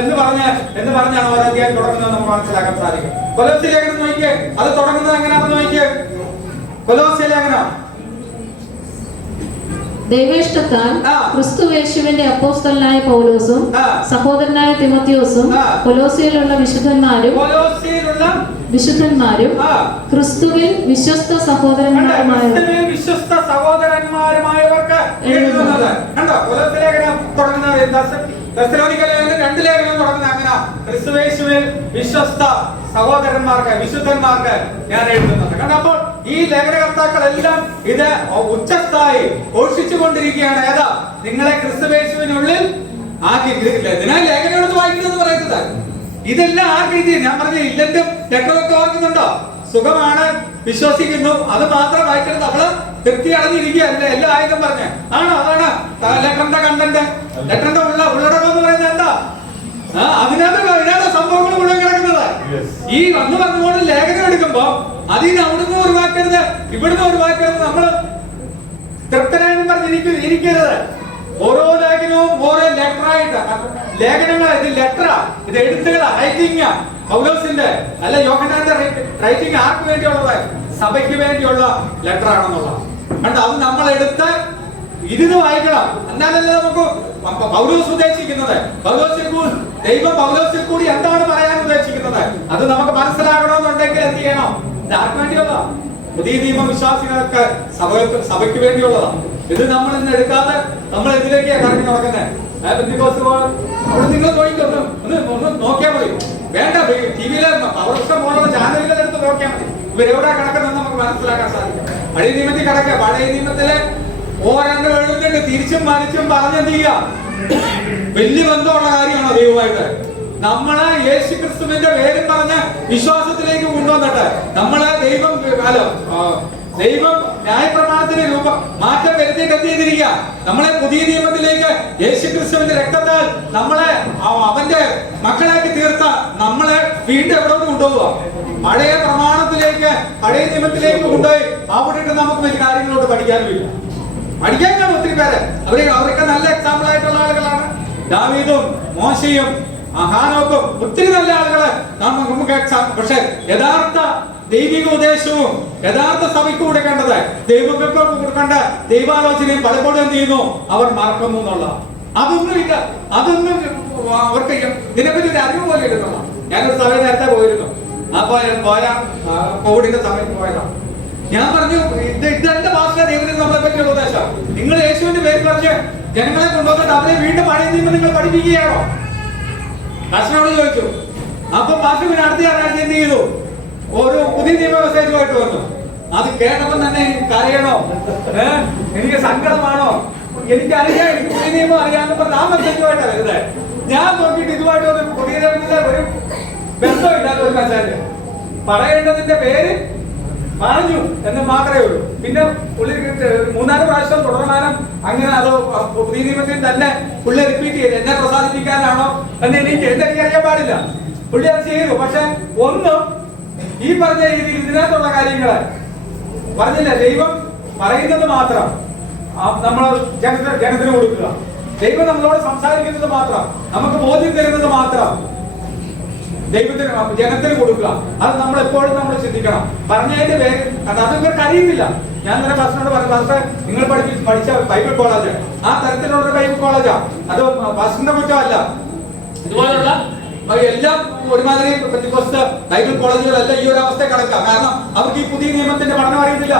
എന്ന് പറഞ്ഞാണ് ഓരോ അധ്യായം തുടങ്ങുന്നത് നമുക്ക് മനസ്സിലാക്കാൻ സാധിക്കും. കൊലോസ്യ ലേഖനം നോക്കിയേ, അത് തുടങ്ങുന്നത് എങ്ങനെയാണെന്ന് നോക്കിയേ. കൊലോസ്യ ലേഖനം ദൈവേഷ്ടത്താൽ ക്രിസ്തുയേശുവിന്റെ അപ്പോസ്തലനായ പൗലോസും സഹോദരനായ തിമോത്തിയോസും കൊലോസ്യയിലുള്ള വിശുദ്ധന്മാരും ക്രിസ്തുവിൽ വിശ്വസ്ത സഹോദരന്മാരുമായവർക്ക് എഴുതുന്നത്. കണ്ടോ, കൊലോസ്യ ലേഖനം തുടങ്ങുന്നത് തെസ്സലോനിക്ക ലേഖനം 2 ലേഖനം തുടങ്ങുന്നത് അങ്ങനെ. ക്രിസ്തുയേശുവിൽ വിശ്വസ്ത സഹോദരന്മാർക്ക്, വിശുദ്ധന്മാർക്ക് ഞാൻ എഴുതുന്നുണ്ട്. കണ്ടോ, അപ്പോൾ ഈ ലേഖനകർത്താക്കളെല്ലാം ഇത് ഉച്ചസ്ഥായി ഘോഷിച്ചുകൊണ്ടിരിക്കുകയാണ്. ഏതാ? നിങ്ങളെ ക്രിസ്തുയേശുവിനുള്ളിൽ ആക്കി. ഇതിനാ ലേഖനം എടുത്ത് വായിക്കുന്നത് പറയുന്നത്. ഇതെല്ലാം ആക്കി. ഞാൻ പറഞ്ഞ ഇല്ലെന്റെ ലെറ്ററൊക്കെ ഓർക്കുന്നുണ്ടോ? സുഖമാണ്, വിശ്വസിക്കുന്നു, അത് മാത്രം വായിക്കുന്നത്. അവള് തൃപ്തി അടഞ്ഞിരിക്കുകയല്ല എല്ലാ ആയുധം പറഞ്ഞ് ആണോ? അതാണ് ലെറ്ററിന്റെ കണ്ടന്റ്. ലെറ്ററിന്റെ ഉള്ളടക്കം എന്ന് പറയുന്നത് എന്താ? അതിനകത്ത് സംഭവങ്ങൾ മുഴുവൻ കിടക്കുന്നത്. ഈ വന്നുകൊണ്ട് ലേഖനം എടുക്കുമ്പോ അതിന് അവിടുന്ന് ഒഴിവാക്കരുത്, ഇവിടുന്ന് ഒഴിവാക്കരുത്. നമ്മള് തൃപ്തനായെന്ന് പറഞ്ഞിരിക്കരുത്. ഓരോ ലേഖനവും ഓരോ ലെറ്ററായിട്ട്. ലേഖനങ്ങൾ ഇത് ലെറ്ററാ, ഇത് എഴുത്തുകളാ, റൈറ്റിംഗാ. പൗലോസിന്റെ അല്ല യോഹന്നാന്റെ റൈറ്റിംഗ് ആർക്ക് വേണ്ടിയുള്ളത്? സഭയ്ക്ക് വേണ്ടിയുള്ള ലെറ്റർ ആണെന്നുള്ളത്. കണ്ടോ, അത് നമ്മൾ എടുത്ത് ഇരുന്ന് വായിക്കണം. എന്നാലല്ലേ നമുക്ക് പൗലോസ് ഉദ്ദേശിക്കുന്നത്, ദൈവം പൗലോസിൽ കൂടി എന്താണ് പറയാൻ ഉദ്ദേശിക്കുന്നത് അത് നമുക്ക് മനസ്സിലാകണമെന്നുണ്ടെങ്കിൽ എന്ത് ചെയ്യണം? ഇത് ആർക്ക് വേണ്ടിയുള്ളതാ? പുതിയ നിയമ വിശ്വാസികൾക്ക്, സഭയ്ക്ക് വേണ്ടിയുള്ളതാണ്. ഇത് നമ്മൾ ഇന്ന് എടുക്കാതെ നമ്മൾ ഇതിലേക്കാണ് കറങ്ങി നടക്കുന്നത്. അവിടെ നിങ്ങൾ ഒന്ന് നോക്കിയാൽ മതി. വേണ്ട, ടിവിയിലെ പൗരഷ്ടം പോലുള്ള ചാനലുകൾ എടുത്ത് നോക്കിയാൽ മതി. ഇവരെവിടെ കിടക്കുന്നതെന്ന് നമുക്ക് മനസ്സിലാക്കാൻ സാധിക്കും. പഴയ നിയമത്തിൽ കിടക്കുക. പഴയ നിയമത്തില് ഓരോ എഴുതുന്നുണ്ട്, തിരിച്ചും മറിച്ചും പറഞ്ഞെന്ത് ചെയ്യുക? വലിയ ബന്ധമുള്ള കാര്യമാണോ ദൈവമായിട്ട്? നമ്മളെ യേശു ക്രിസ്തുവിന്റെ പേരും പറഞ്ഞ് വിശ്വാസത്തിലേക്ക് കൊണ്ടുവന്നിട്ട് നമ്മളെ ദൈവം ന്യായപ്രമാണത്തിന് മാറ്റം വരുത്തിയിട്ട് എന്ത് ചെയ്തിരിക്കുക? നമ്മളെ പുതിയ നിയമത്തിലേക്ക് യേശു ക്രിസ്തുവിന്റെ രക്തത്താൽ നമ്മളെ അവന്റെ മക്കളാക്കി തീർത്ത നമ്മളെ വീണ്ടും എവിടെ കൊണ്ടുപോവുക? പഴയ പ്രമാണത്തിലേക്ക്, പഴയ നിയമത്തിലേക്ക് കൊണ്ടുപോയി അവിടെ നമുക്ക് വലിയ കാര്യങ്ങളോട് പഠിക്കാനുമില്ല. പഠിക്കാൻ കാണും ഒത്തിരി പേര്. അവരൊക്കെ നല്ല എക്സാമ്പിൾ ആയിട്ടുള്ള ആളുകളാണ്. ദാവീദും മോശയും ഹാനോക്കും ഒത്തിരി നല്ല ആളുകള് നമുക്ക് എക്സാം. പക്ഷെ യഥാർത്ഥ ദൈവിക ഉപദേശവും യഥാർത്ഥ സഭയ്ക്ക് കൊടുക്കേണ്ടത്, ദൈവങ്ങൾക്ക് കൊടുക്കേണ്ട ദൈവാലോചനയും പലപ്പോഴും എന്ത് ചെയ്യുന്നു? അവർ മറക്കുന്നു എന്നുള്ള അതൊന്നുമില്ല. അതൊന്നും അവർക്ക് ഇതിനെപ്പറ്റി ഒരു അറിവ് പോലെ ഇടുന്നു. ഞാനൊരു സഭയിൽ നേരത്തെ പോയിരുന്നു. കോവിഡിന്റെ സമയത്ത് പോയതാണ്. ഞാൻ പറഞ്ഞു, ഇതെന്റെ ഭാഷ ദൈവത്തിന് നമ്മളെ പറ്റിയുള്ള ഉപദേശം. നിങ്ങൾ യേശുവിന്റെ പേര് പറഞ്ഞ് ജനങ്ങളെ കൊണ്ടുവന്നിട്ട് അവരെ വീണ്ടും പഴയ നിയമം നിങ്ങൾ പഠിപ്പിക്കുകയാണോ? പാസ്റ്ററിനോട് ചോദിച്ചു. അപ്പൊ പാസ്റ്റർ പിന്നെ അടുത്ത ഞായറാഴ്ച എന്ത് ചെയ്തു? ഒരു പുതിയ നിയമ മെസ്സേജുമായിട്ട് വന്നു. അത് കേട്ടപ്പോൾ തന്നെ കരയണോ, എനിക്ക് സങ്കടമാണോ, എനിക്കറിയാം, എനിക്ക് പുതിയ നിയമം അറിയാമെന്ന് പറഞ്ഞ ആ മെസ്സേജുമായിട്ടാണ് വരുന്നത്. ഞാൻ നോക്കിയിട്ട് ഇതുമായിട്ട് ഒരു പുതിയ നിയമത്തിന്റെ ഒരു ബന്ധമില്ലാത്ത ഒരു മെസ്സേജ്. പറയേണ്ടതിന്റെ പേര് പറഞ്ഞു എന്ന് മാത്രമേ ഉള്ളൂ. പിന്നെ പുള്ളി 3-4 പ്രാവശ്യം തുടർമാനം അങ്ങനെ അതോ പുതിയ നിയമത്തിൽ തന്നെ പുള്ളി റിപ്പീറ്റ് ചെയ്ത് എന്നെ പ്രസാദിപ്പിക്കാനാണോ എന്ന് എനിക്കറിയാൻ പാടില്ല. പുള്ളി അത് ചെയ്തു. പക്ഷെ ഒന്നും ഈ പറഞ്ഞ രീതിയിൽ ഇതിനകത്തുള്ള കാര്യങ്ങള് പറഞ്ഞില്ല. ദൈവം പറയുന്നത് മാത്രം നമ്മൾ ജനത്തിന് കൊടുക്കുക. ദൈവം നമ്മളോട് സംസാരിക്കുന്നത് മാത്രം, നമുക്ക് ബോധ്യം തരുന്നത് മാത്രം. ദൈവത്തിന് ജനത്തിന് കൊടുക്കുക. അത് നമ്മൾ എപ്പോഴും നമ്മൾ ചിന്തിക്കണം. പറഞ്ഞതിന്റെ പേര് അത് ഇവർക്ക് അറിയുന്നില്ല. ഞാൻ തന്നെ പാസ്റ്ററിനോട് പറഞ്ഞു, പാസ്റ്റർ നിങ്ങൾ പഠിച്ച ബൈബിൾ കോളേജ് ആ തരത്തിലുള്ള ബൈബിൾ കോളേജാ, അത് പാസ്റ്ററിന്റെ കുറ്റമല്ല. ഇതുപോലുള്ള എല്ലാം ഒരുമാതിരി ബൈബിൾ കോളേജുകളെല്ലാം ഈ ഒരു അവസ്ഥയെ കിടക്കാം. കാരണം അവർക്ക് ഈ പുതിയ നിയമത്തിന്റെ പഠനം അറിയുന്നില്ല.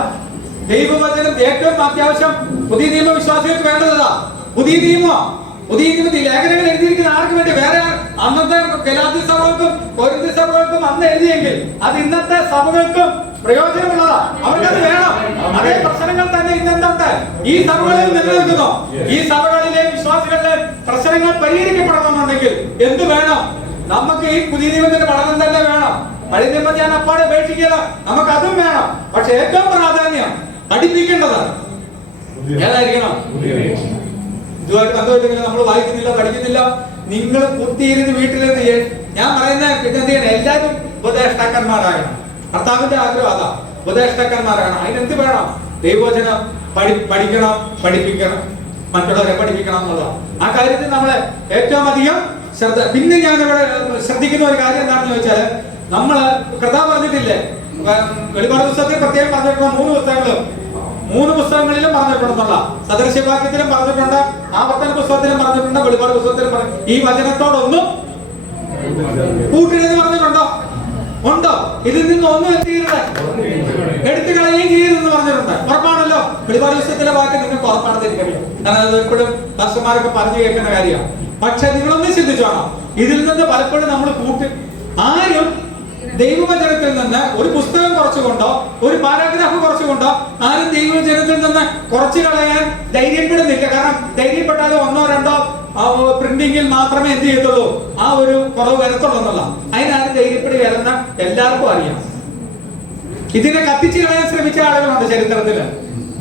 ദൈവവചനം ഏറ്റവും അത്യാവശ്യം പുതിയ നിയമ വിശ്വാസികൾക്ക് വേണ്ടതാ. പുതിയ നിയമമാണ്. പുതിയ നിയമത്തിൽ ലേഖനങ്ങൾ എഴുതിയിരിക്കുന്ന ആർക്ക് വേണ്ടി? വേറെ അന്നത്തെ ഗലാത്യ സഭകൾക്കും കൊരിന്ത്യ സഭകൾക്കും അന്ന് എഴുതിയെങ്കിൽ അത് ഇന്നത്തെ സഭകൾക്കും പ്രയോജനമുള്ളതാ. അവർക്കത് വേണം. അതേ പ്രശ്നങ്ങൾ തന്നെ ഇന്നെന്തുണ്ട് ഈ സഭകളിൽ നിലനിൽക്കുന്നു. ഈ സഭകളിലെ വിശ്വാസികളുടെ പ്രശ്നങ്ങൾ പരിഹരിക്കപ്പെടണമെന്നുണ്ടെങ്കിൽ എന്ത് വേണം? നമുക്ക് ഈ പുതിയ നിയമത്തിന്റെ പഠനം തന്നെ വേണം. പഴയ നിയമം ഞാൻ അപ്പാടെ ഉപേക്ഷിക്കില്ല, നമുക്ക് അതും വേണം. പക്ഷെ ഏറ്റവും പ്രാധാന്യം പഠിപ്പിക്കേണ്ടത് ഏതായിരിക്കണം? ഇതുമായിട്ട് ബന്ധപ്പെട്ടില്ല, നമ്മൾ വായിക്കുന്നില്ല, പഠിക്കുന്നില്ല. നിങ്ങൾ കുത്തിയിരുന്ന് വീട്ടിലിരുന്ന് ഞാൻ പറയുന്ന എന്ത് ചെയ്യണം? എല്ലാവരും ഉപദേഷ്ടാക്കന്മാരാകണം. കർത്താവിന്റെ ആഗ്രഹം അതാ, ഉപദേഷ്ടാക്കന്മാരാകണം. അതിനെന്ത് വേണം? ദൈവവചനം പഠിക്കണം, പഠിപ്പിക്കണം, മറ്റുള്ളവരെ പഠിപ്പിക്കണം എന്നുള്ളതാണ്. ആ കാര്യത്തിൽ നമ്മളെ ഏറ്റവും അധികം ശ്രദ്ധ. പിന്നെ ഞാനിവിടെ ശ്രദ്ധിക്കുന്ന ഒരു കാര്യം എന്താണെന്ന് ചോദിച്ചാൽ, നമ്മള് കർത്താവ് പറഞ്ഞിട്ടില്ലേ, വെളിപാട് പുസ്തകത്തിൽ പ്രത്യേകം പറഞ്ഞിട്ടുള്ള 3 പുസ്തകങ്ങളിലും പറഞ്ഞിട്ടുണ്ടെന്നുള്ള സദൃശ്യവാക്യത്തിലും പറഞ്ഞിട്ടുണ്ട്, ആവർത്തന പുസ്തകത്തിലും പറഞ്ഞിട്ടുണ്ട്, വെളിപാട് പുസ്തകത്തിലും പറഞ്ഞു. ഈ വചനത്തോടൊന്നും കൂട്ടിനെന്ന് പറഞ്ഞിട്ടുണ്ടോ? ഉണ്ടോ? ഇതിൽ നിന്ന് ഒന്നും എന്ത് ചെയ്യരുത്, എടുത്തു കളയുകയും ചെയ്യരുതെന്ന് പറഞ്ഞിട്ടുണ്ട്. ഉറപ്പാണല്ലോ. വെളിപാട് പുസ്തകത്തിലെ വാക്ക് നിങ്ങൾക്ക് ഉറപ്പാണെന്ന് എനിക്കറിയാം. കാരണം അത് എപ്പോഴും പാസ്റ്റർമാരൊക്കെ പറഞ്ഞു കേൾക്കുന്ന കാര്യമാണ്. പക്ഷെ നിങ്ങളൊന്ന് ചിന്തിച്ചോണം, ഇതിൽ നിന്ന് പലപ്പോഴും നമ്മൾ ആരും ദൈവവചനത്തിൽ നിന്ന് ഒരു പുസ്തകം കുറച്ചുകൊണ്ടോ ഒരു പാരാഗ്രാഫ് കുറച്ചുകൊണ്ടോ ആരും ദൈവവചനത്തിൽ നിന്ന് കുറച്ചു കളയാൻ ധൈര്യപ്പെടുന്നില്ല. കാരണം ധൈര്യപ്പെട്ടാലും 1-2 പ്രിന്റിംഗിൽ മാത്രമേ എന്ത് ചെയ്യത്തുള്ളൂ, ആ ഒരു കുറവ് വരത്തുള്ളൂ എന്നുള്ള. അതിനാരും ധൈര്യപ്പെടുകയല്ലെന്ന് എല്ലാവർക്കും അറിയാം. ഇതിനെ കത്തിച്ചു കളയാൻ ശ്രമിച്ച ആളുകളുണ്ട് ചരിത്രത്തില്.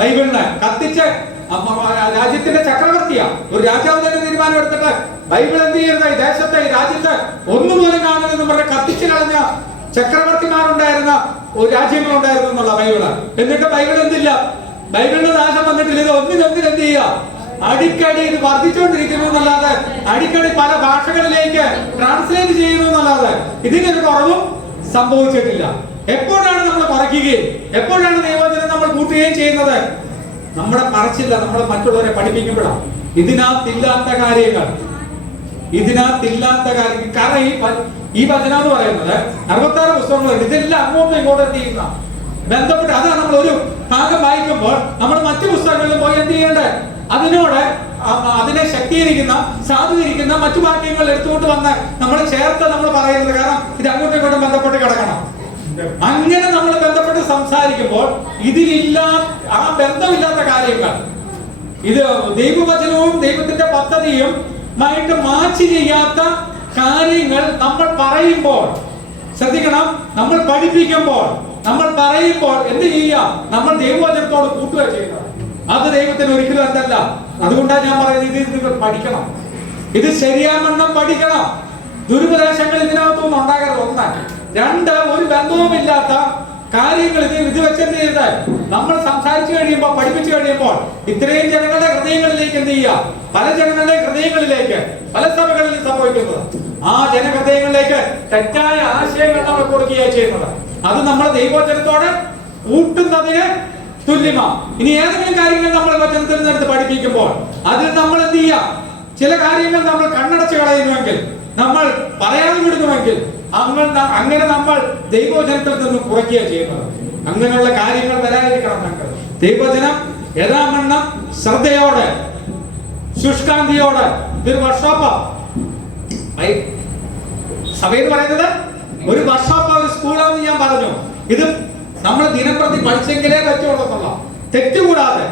ബൈബിളിനെ കത്തിച്ച് രാജ്യത്തിന്റെ ചക്രവർത്തിയാ ഒരു രാജാവ് തന്നെ തീരുമാനം എടുത്തിട്ട് ബൈബിൾ എന്ത് ചെയ്യരുത്, ഈ ദേശത്തെ ഈ രാജ്യത്ത് ഒന്നുപോലും കാണരുതെന്ന് പറഞ്ഞ് കത്തിച്ചു കളഞ്ഞ ചക്രവർത്തിമാരുണ്ടായിരുന്ന ഒരു രാജ്യങ്ങളുണ്ടായിരുന്നു എന്നുള്ള ബൈബിള്. എന്നിട്ട് ബൈബിൾ എന്തില്ല, ബൈബിളിന് നാശം വന്നിട്ടില്ല. ഇത് ഒന്നിനൊന്നിന് എന്ത് ചെയ്യുക, അടിക്കടി ഇത് വർദ്ധിച്ചുകൊണ്ടിരിക്കുന്നു എന്നല്ലാതെ അടിക്കടി പല ഭാഷകളിലേക്ക് ട്രാൻസ്ലേറ്റ് ചെയ്യുന്നു എന്നല്ലാതെ ഇതിനൊരു കുറവും സംഭവിച്ചിട്ടില്ല. എപ്പോഴാണ് നമ്മൾ കുറയ്ക്കുകയും എപ്പോഴാണ് ദൈവവചനം നമ്മൾ കൂട്ടുകയും ചെയ്യുന്നത്? നമ്മുടെ പറച്ചില്ല, നമ്മൾ മറ്റുള്ളവരെ പഠിപ്പിക്കുമ്പോഴാണ്. ഇതിനകത്തില്ലാത്ത കാര്യങ്ങൾ കാരണം ഈ വചനം എന്ന് പറയുന്നത് 66 പുസ്തകങ്ങളുണ്ട്. ഇതെല്ലാം അങ്ങോട്ടും ഇങ്ങോട്ടും എന്ത് ചെയ്യുന്ന ബന്ധപ്പെട്ട് അതാണ്. നമ്മൾ ഒരു ഭാഗം വായിക്കുമ്പോൾ നമ്മൾ മറ്റു പുസ്തകങ്ങളിലും പോയി എന്ത് ചെയ്യേണ്ടത്, അതിനെ ശക്തീകരിക്കുന്ന സാധൂകരിക്കുന്ന മറ്റു വാക്യങ്ങൾ എടുത്തുകൊണ്ട് വന്ന് നമ്മൾ ചേർത്ത് നമ്മൾ പറയുന്നത്. കാരണം ഇത് അങ്ങോട്ടും ഇങ്ങോട്ടും ബന്ധപ്പെട്ട് കിടക്കണം. അങ്ങനെ നമ്മൾ ബന്ധപ്പെട്ട് സംസാരിക്കുമ്പോൾ ആ ബന്ധമില്ലാത്ത കാര്യങ്ങൾ, ഇത് ദൈവവചനവും ദൈവത്തിന്റെ പദ്ധതിയും ആയിട്ട് മാച്ച് ചെയ്യാത്ത കാര്യങ്ങൾ നമ്മൾ പറയുമ്പോൾ ശ്രദ്ധിക്കണം. നമ്മൾ പഠിപ്പിക്കുമ്പോൾ നമ്മൾ പറയുമ്പോൾ എന്ത് ചെയ്യാം, നമ്മൾ ദൈവവചനത്തോട് കൂട്ടുക ചെയ്യുന്നത്. അത് ദൈവത്തിന് ഒരിക്കലും എന്തല്ല. അതുകൊണ്ടാണ് ഞാൻ പറയുന്നത്, ഇത് നിങ്ങൾ പഠിക്കണം. ഇത് ശരിയാവണ്ണം പഠിക്കണം. ദുരുപദേശങ്ങൾ ഇതിനകത്തൊന്നും ഉണ്ടാകരുത്. 1. 2, ഒരു ബന്ധവുമില്ലാത്ത കാര്യങ്ങൾ ഇത് വെച്ചെന്ത് ചെയ്ത് നമ്മൾ സംസാരിച്ചു കഴിയുമ്പോൾ പഠിപ്പിച്ചു കഴിയുമ്പോൾ ഇത്രയും ജനങ്ങളുടെ ഹൃദയങ്ങളിലേക്ക് എന്ത് ചെയ്യുക, പല ജനങ്ങളുടെ ഹൃദയങ്ങളിലേക്ക് പല സഭകളിൽ സംഭവിക്കുന്നത് ആ ജനഹൃദയങ്ങളിലേക്ക് തെറ്റായ ആശയങ്ങൾ നമ്മൾ കൊടുക്കുകയാണ് ചെയ്യുന്നത്. അത് നമ്മൾ ദൈവവചനത്തോട് കൂട്ടുന്നതിന് തുല്യമാണ്. ഇനി ഏതെങ്കിലും കാര്യങ്ങൾ നമ്മൾ വചനത്തിൽ നിന്ന് പഠിപ്പിക്കുമ്പോൾ അതിൽ നമ്മൾ എന്ത് ചെയ്യാം, ചില കാര്യങ്ങൾ നമ്മൾ കണ്ണടച്ച് കളയുന്നുവെങ്കിൽ, നമ്മൾ പറയാതെ വിടുന്നുവെങ്കിൽ അങ്ങനെ നമ്മൾ ദൈവവചനത്തിൽ നിന്ന് കുറയ്ക്കുക ചെയ്യുന്നത്. അങ്ങനെയുള്ള കാര്യങ്ങൾ വരാതിരിക്കണം. നമുക്ക് ദൈവവചനം യഥാമണ്ണം ശ്രദ്ധയോടെ ശുഷ്കാന്തിയോടെ ഇതൊരു വർക്ക്ഷോപ്പാ. സഭയിൽ പറയുന്നത് ഒരു വർക്ക്ഷോപ്പ്, ഒരു സ്കൂളാണെന്ന് ഞാൻ പറഞ്ഞു. ഇത് നമ്മൾ ദിനപ്രതി പഠിച്ചെങ്കിലേ പറ്റുള്ളൂ, തെറ്റുകൂടാതെ.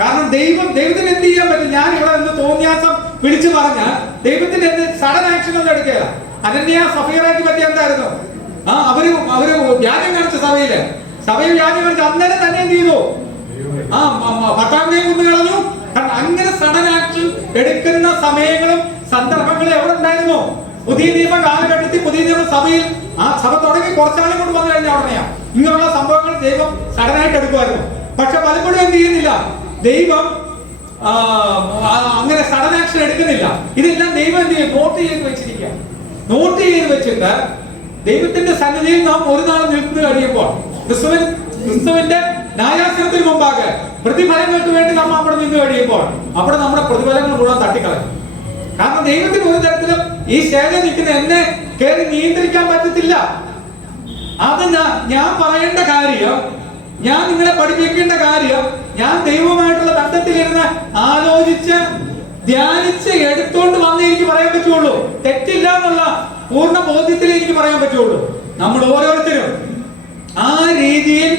കാരണം ദൈവത്തിന് എന്ത് ചെയ്യാൻ പറ്റും? ഞാൻ ഇവിടെ നിന്ന് തോന്നിയാസം വിളിച്ചു പറഞ്ഞാൽ ദൈവത്തിന്റെ എന്ത് സഡൻ ആക്ഷൻ ഒന്നും എടുക്കുക. അനന്യ സഫീറയ്ക്ക് പറ്റി എന്തായിരുന്നു? അവര് വ്യാജം കാണിച്ച സഭയിൽ വ്യാജം കാണിച്ച അന്നേരം തന്നെ എന്ത് ചെയ്തു? പട്ടാമ്പിയെ കൊണ്ടു കളഞ്ഞു. കാരണം അങ്ങനെ സഡൻ ആക്ഷൻ എടുക്കുന്ന സമയങ്ങളും സന്ദർഭങ്ങളും എവിടെ ഉണ്ടായിരുന്നു? പുതിയ നിയമ കാലഘട്ടത്തിൽ പുതിയ നിയമ സഭയിൽ ആ സഭ തുടങ്ങി കുറച്ചാളും കൊണ്ട് വന്നു കഴിഞ്ഞ ഉടനെയാ ഇങ്ങനെയുള്ള സംഭവങ്ങൾ ദൈവം സഡനായിട്ട് എടുക്കുമായിരുന്നു. പക്ഷെ പലപ്പോഴും എന്ത് ചെയ്യുന്നില്ല, ദൈവം അങ്ങനെ സഡൻ ആക്ഷൻ എടുക്കുന്നില്ല. ഇതെല്ലാം ദൈവം എന്ത് ചെയ്യും? നോട്ട് ചെയ്ത് വെച്ചിരിക്കുക. നോട്ട് ചെയ്ത് വെച്ചിട്ട് ദൈവത്തിന്റെ സന്നിധിയിൽ നാം ഒരു നാൾ നിൽക്കുന്നു കഴിയുമ്പോൾ ക്രിസ്തുവിന്റെ ന്യായാസനത്തിന് മുമ്പാകെ പ്രതിഫലങ്ങൾക്ക് വേണ്ടി നാം അവിടെ നിന്ന് കഴിയുമ്പോൾ അവിടെ നമ്മുടെ പ്രതിഫലങ്ങൾ മുഴുവൻ തട്ടിക്കളയും. കാരണം ദൈവത്തിന് ഒരു തരത്തിലും ഈ സ്റ്റേജിൽ നിൽക്കുന്ന എന്നെ കയറി നിയന്ത്രിക്കാൻ പറ്റത്തില്ല. അത് ഞാൻ പറയേണ്ട കാര്യം, ഞാൻ നിങ്ങളെ പഠിപ്പിക്കേണ്ട കാര്യം, ഞാൻ ദൈവവുമായിട്ടുള്ള ബന്ധത്തിലിരുന്ന് ആലോചിച്ച് ധ്യാനിച്ച് എടുത്തോണ്ട് വന്നേ എനിക്ക് പറയാൻ പറ്റുള്ളൂ. തെറ്റില്ല എന്നുള്ള പൂർണ്ണ ബോധ്യത്തിൽ എനിക്ക് പറയാൻ പറ്റുള്ളൂ. നമ്മൾ ഓരോരുത്തരും ആ രീതിയിൽ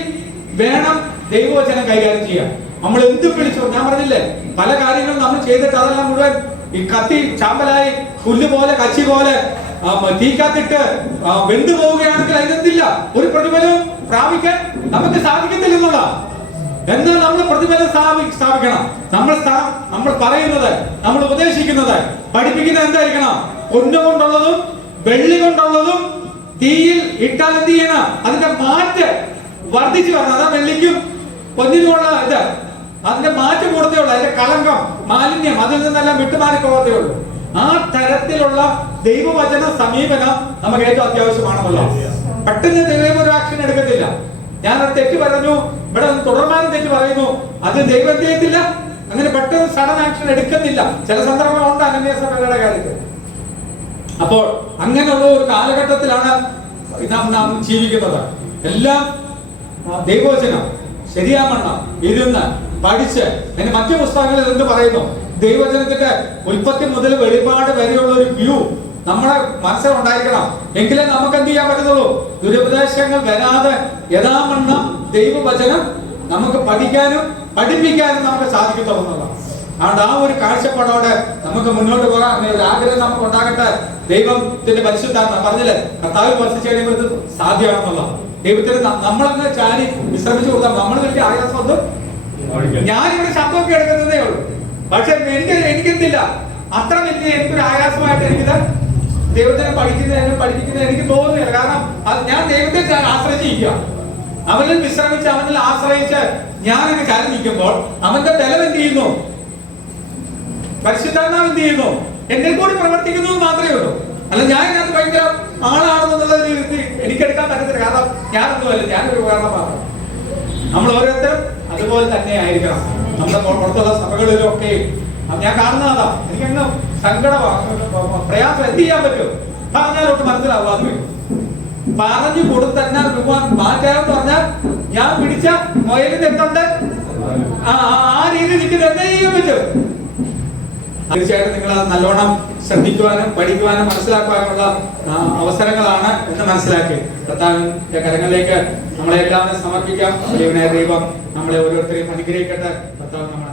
വേണം ദൈവവചനം കൈകാര്യം ചെയ്യാൻ. നമ്മൾ എന്തും വിളിച്ചു, ഞാൻ പറഞ്ഞില്ലേ, പല കാര്യങ്ങളും നമ്മൾ ചെയ്തിട്ട് അതെല്ലാം മുഴുവൻ ഈ കത്തി ചാമ്പലായി പുല്ല് പോലെ കച്ചി പോലെ തീക്കാത്തിട്ട് വെന്തു പോവുകയാണെങ്കിൽ അതിനെന്തില്ല, ഒരു പ്രതിഫലവും പ്രാപിക്കാൻ നമുക്ക് സാധിക്കത്തില്ലെന്നുള്ള. എന്നാൽ നമ്മൾ പ്രതിഫലം സ്ഥാപിക്കണം. നമ്മൾ പറയുന്നത്, നമ്മൾ ഉപദേശിക്കുന്നത്, പഠിപ്പിക്കുന്നത് എന്തായിരിക്കണം? പൊന്നുകൊണ്ടുള്ളതും വെള്ളി കൊണ്ടുള്ളതും തീയിൽ ഇട്ടാൽ എന്ത് ചെയ്യണം? അതിന്റെ മാറ്റ് വർദ്ധിച്ചു വരണം. അതാ വെള്ളിക്കും പൊന്നിനുമുള്ള ഇത്, അതിന്റെ മാറ്റ് കൂടത്തേ ഉള്ളൂ. അതിന്റെ കളങ്കം, മാലിന്യം അതിൽ നിന്നെല്ലാം വിട്ടുമാറി പോകത്തേ ഉള്ളൂ. ആ തരത്തിലുള്ള ദൈവവചന സമീപനം നമുക്ക് ഏറ്റവും അത്യാവശ്യമാണെന്നല്ലോ. പെട്ടെന്ന് ദൈവം ഒരു ആക്ഷൻ എടുക്കത്തില്ല. ഞാനൊരു തെറ്റ് പറഞ്ഞു, ഇവിടെ തുടർമാനം തെറ്റ് പറയുന്നു, അത് ദൈവം എന്ത് ചെയ്യത്തില്ല, അങ്ങനെ പെട്ടെന്ന് സഡൻ ആക്ഷൻ എടുക്കുന്നില്ല. ചില സന്ദർഭങ്ങളുണ്ട് അന്വേഷണങ്ങളുടെ കാര്യത്തിൽ. അപ്പോൾ അങ്ങനെയുള്ള ഒരു കാലഘട്ടത്തിലാണ് നാം ജീവിക്കുന്നത്. എല്ലാം ദൈവവചനം ശരിയാവണ്ണം ഇരുന്ന് പഠിച്ച്, അതിന് മറ്റു പുസ്തകങ്ങളിൽ എന്ത് പറയുന്നു, ദൈവവചനത്തിന്റെ ഉൽപ്പത്തി മുതൽ വെളിപാട് വരെയുള്ള ഒരു വ്യൂ നമ്മുടെ മനസ്സിലുണ്ടായിരിക്കണം. എങ്കിലേ നമുക്ക് എന്ത് ചെയ്യാൻ പറ്റത്തുള്ളൂ, ദുരുപദേശങ്ങൾ വരാതെ യഥാവണ്ണം ദൈവവചനം നമുക്ക് പഠിക്കാനും പഠിപ്പിക്കാനും നമുക്ക് സാധിക്കത്തുള്ളതാണ്. അതുകൊണ്ട് ആ ഒരു കാഴ്ചപ്പാടോടെ നമുക്ക് മുന്നോട്ട് പോകാം. അങ്ങനെ ഒരു ആഗ്രഹം നമുക്ക് ഉണ്ടാകട്ടെ. ദൈവത്തിന്റെ പരിശുദ്ധാത്മ പറഞ്ഞില്ലേ, കർത്താവിൽ വസിച്ചു കഴിയുമ്പോൾ ഇത് സാധ്യമാണെന്നുള്ള. ദൈവത്തിന് നമ്മളങ്ങ് ചാരി വിശ്രമിച്ചു കൊടുത്താൽ നമ്മൾ വലിയ ആയാസമൊന്നും, ഞാനിവിടെ ശബ്ദമൊക്കെ എടുക്കുന്നതേ ഉള്ളൂ, പക്ഷെ എനിക്കെന്തില്ല അത്ര വലിയ എനിക്കൊരു ആയാസമായിട്ട് എനിക്കിത് ദൈവത്തിനെ പഠിപ്പിക്കുന്നത് എനിക്ക് തോന്നുന്നില്ല. കാരണം ഞാൻ ദൈവത്തെ ആശ്രയിച്ചിരിക്കുക. അവനിൽ വിശ്രമിച്ച് അവനിൽ ആശ്രയിച്ച് ഞാനൊക്കെ കാര്യം നിൽക്കുമ്പോൾ അവന്റെ ബലം എന്ത് ചെയ്യുന്നു, പരിശുദ്ധാത്മാവ് എന്ത് ചെയ്യുന്നു, എന്നെ കൂടി പ്രവർത്തിക്കുന്നു മാത്രമേ ഉള്ളൂ. അല്ല ഞാൻ ഇതിനകത്ത് ഭയങ്കര ആളാണെന്നുള്ള എനിക്കെടുക്കാൻ പറ്റത്തില്ല. കാരണം ഞാനൊന്നുമല്ല, ഞാനൊരു ഉപകരണം മാത്രം. നമ്മൾ ഓരോരുത്തരും അതുപോലെ തന്നെ ആയിരിക്കണം. നമ്മുടെ പുറത്തുള്ള സഭകളിലൊക്കെ ഞാൻ കാണുന്നതാ, എനിക്കങ്ങ് സങ്കടമാണ്, പ്രയാസം. എന്ത് ചെയ്യാൻ പറ്റും? പറഞ്ഞാലോട്ട് മനസ്സിലാവും. അത് പറഞ്ഞു കൊടുത്തന്നെ മാറ്റാമെന്ന് പറഞ്ഞാൽ ഞാൻ പിടിച്ച മൊയലിന് എന്തുണ്ട്, ആ രീതിയിൽ നിൽക്കുന്നത് എന്താ ചെയ്യാൻ പറ്റും? തീർച്ചയായിട്ടും നിങ്ങൾ അത് നല്ലോണം ശ്രദ്ധിക്കുവാനും പഠിക്കുവാനും മനസ്സിലാക്കുവാനുള്ള അവസരങ്ങളാണ് എന്ന് മനസ്സിലാക്കി കർത്താവിന്റെ കരങ്ങളിലേക്ക് നമ്മളെ എല്ലാവരും സമർപ്പിക്കാം. ദൈവം നമ്മളെ ഓരോരുത്തരെയും അനുഗ്രഹിക്കട്ടെ. കർത്താവ് നമ്മളെ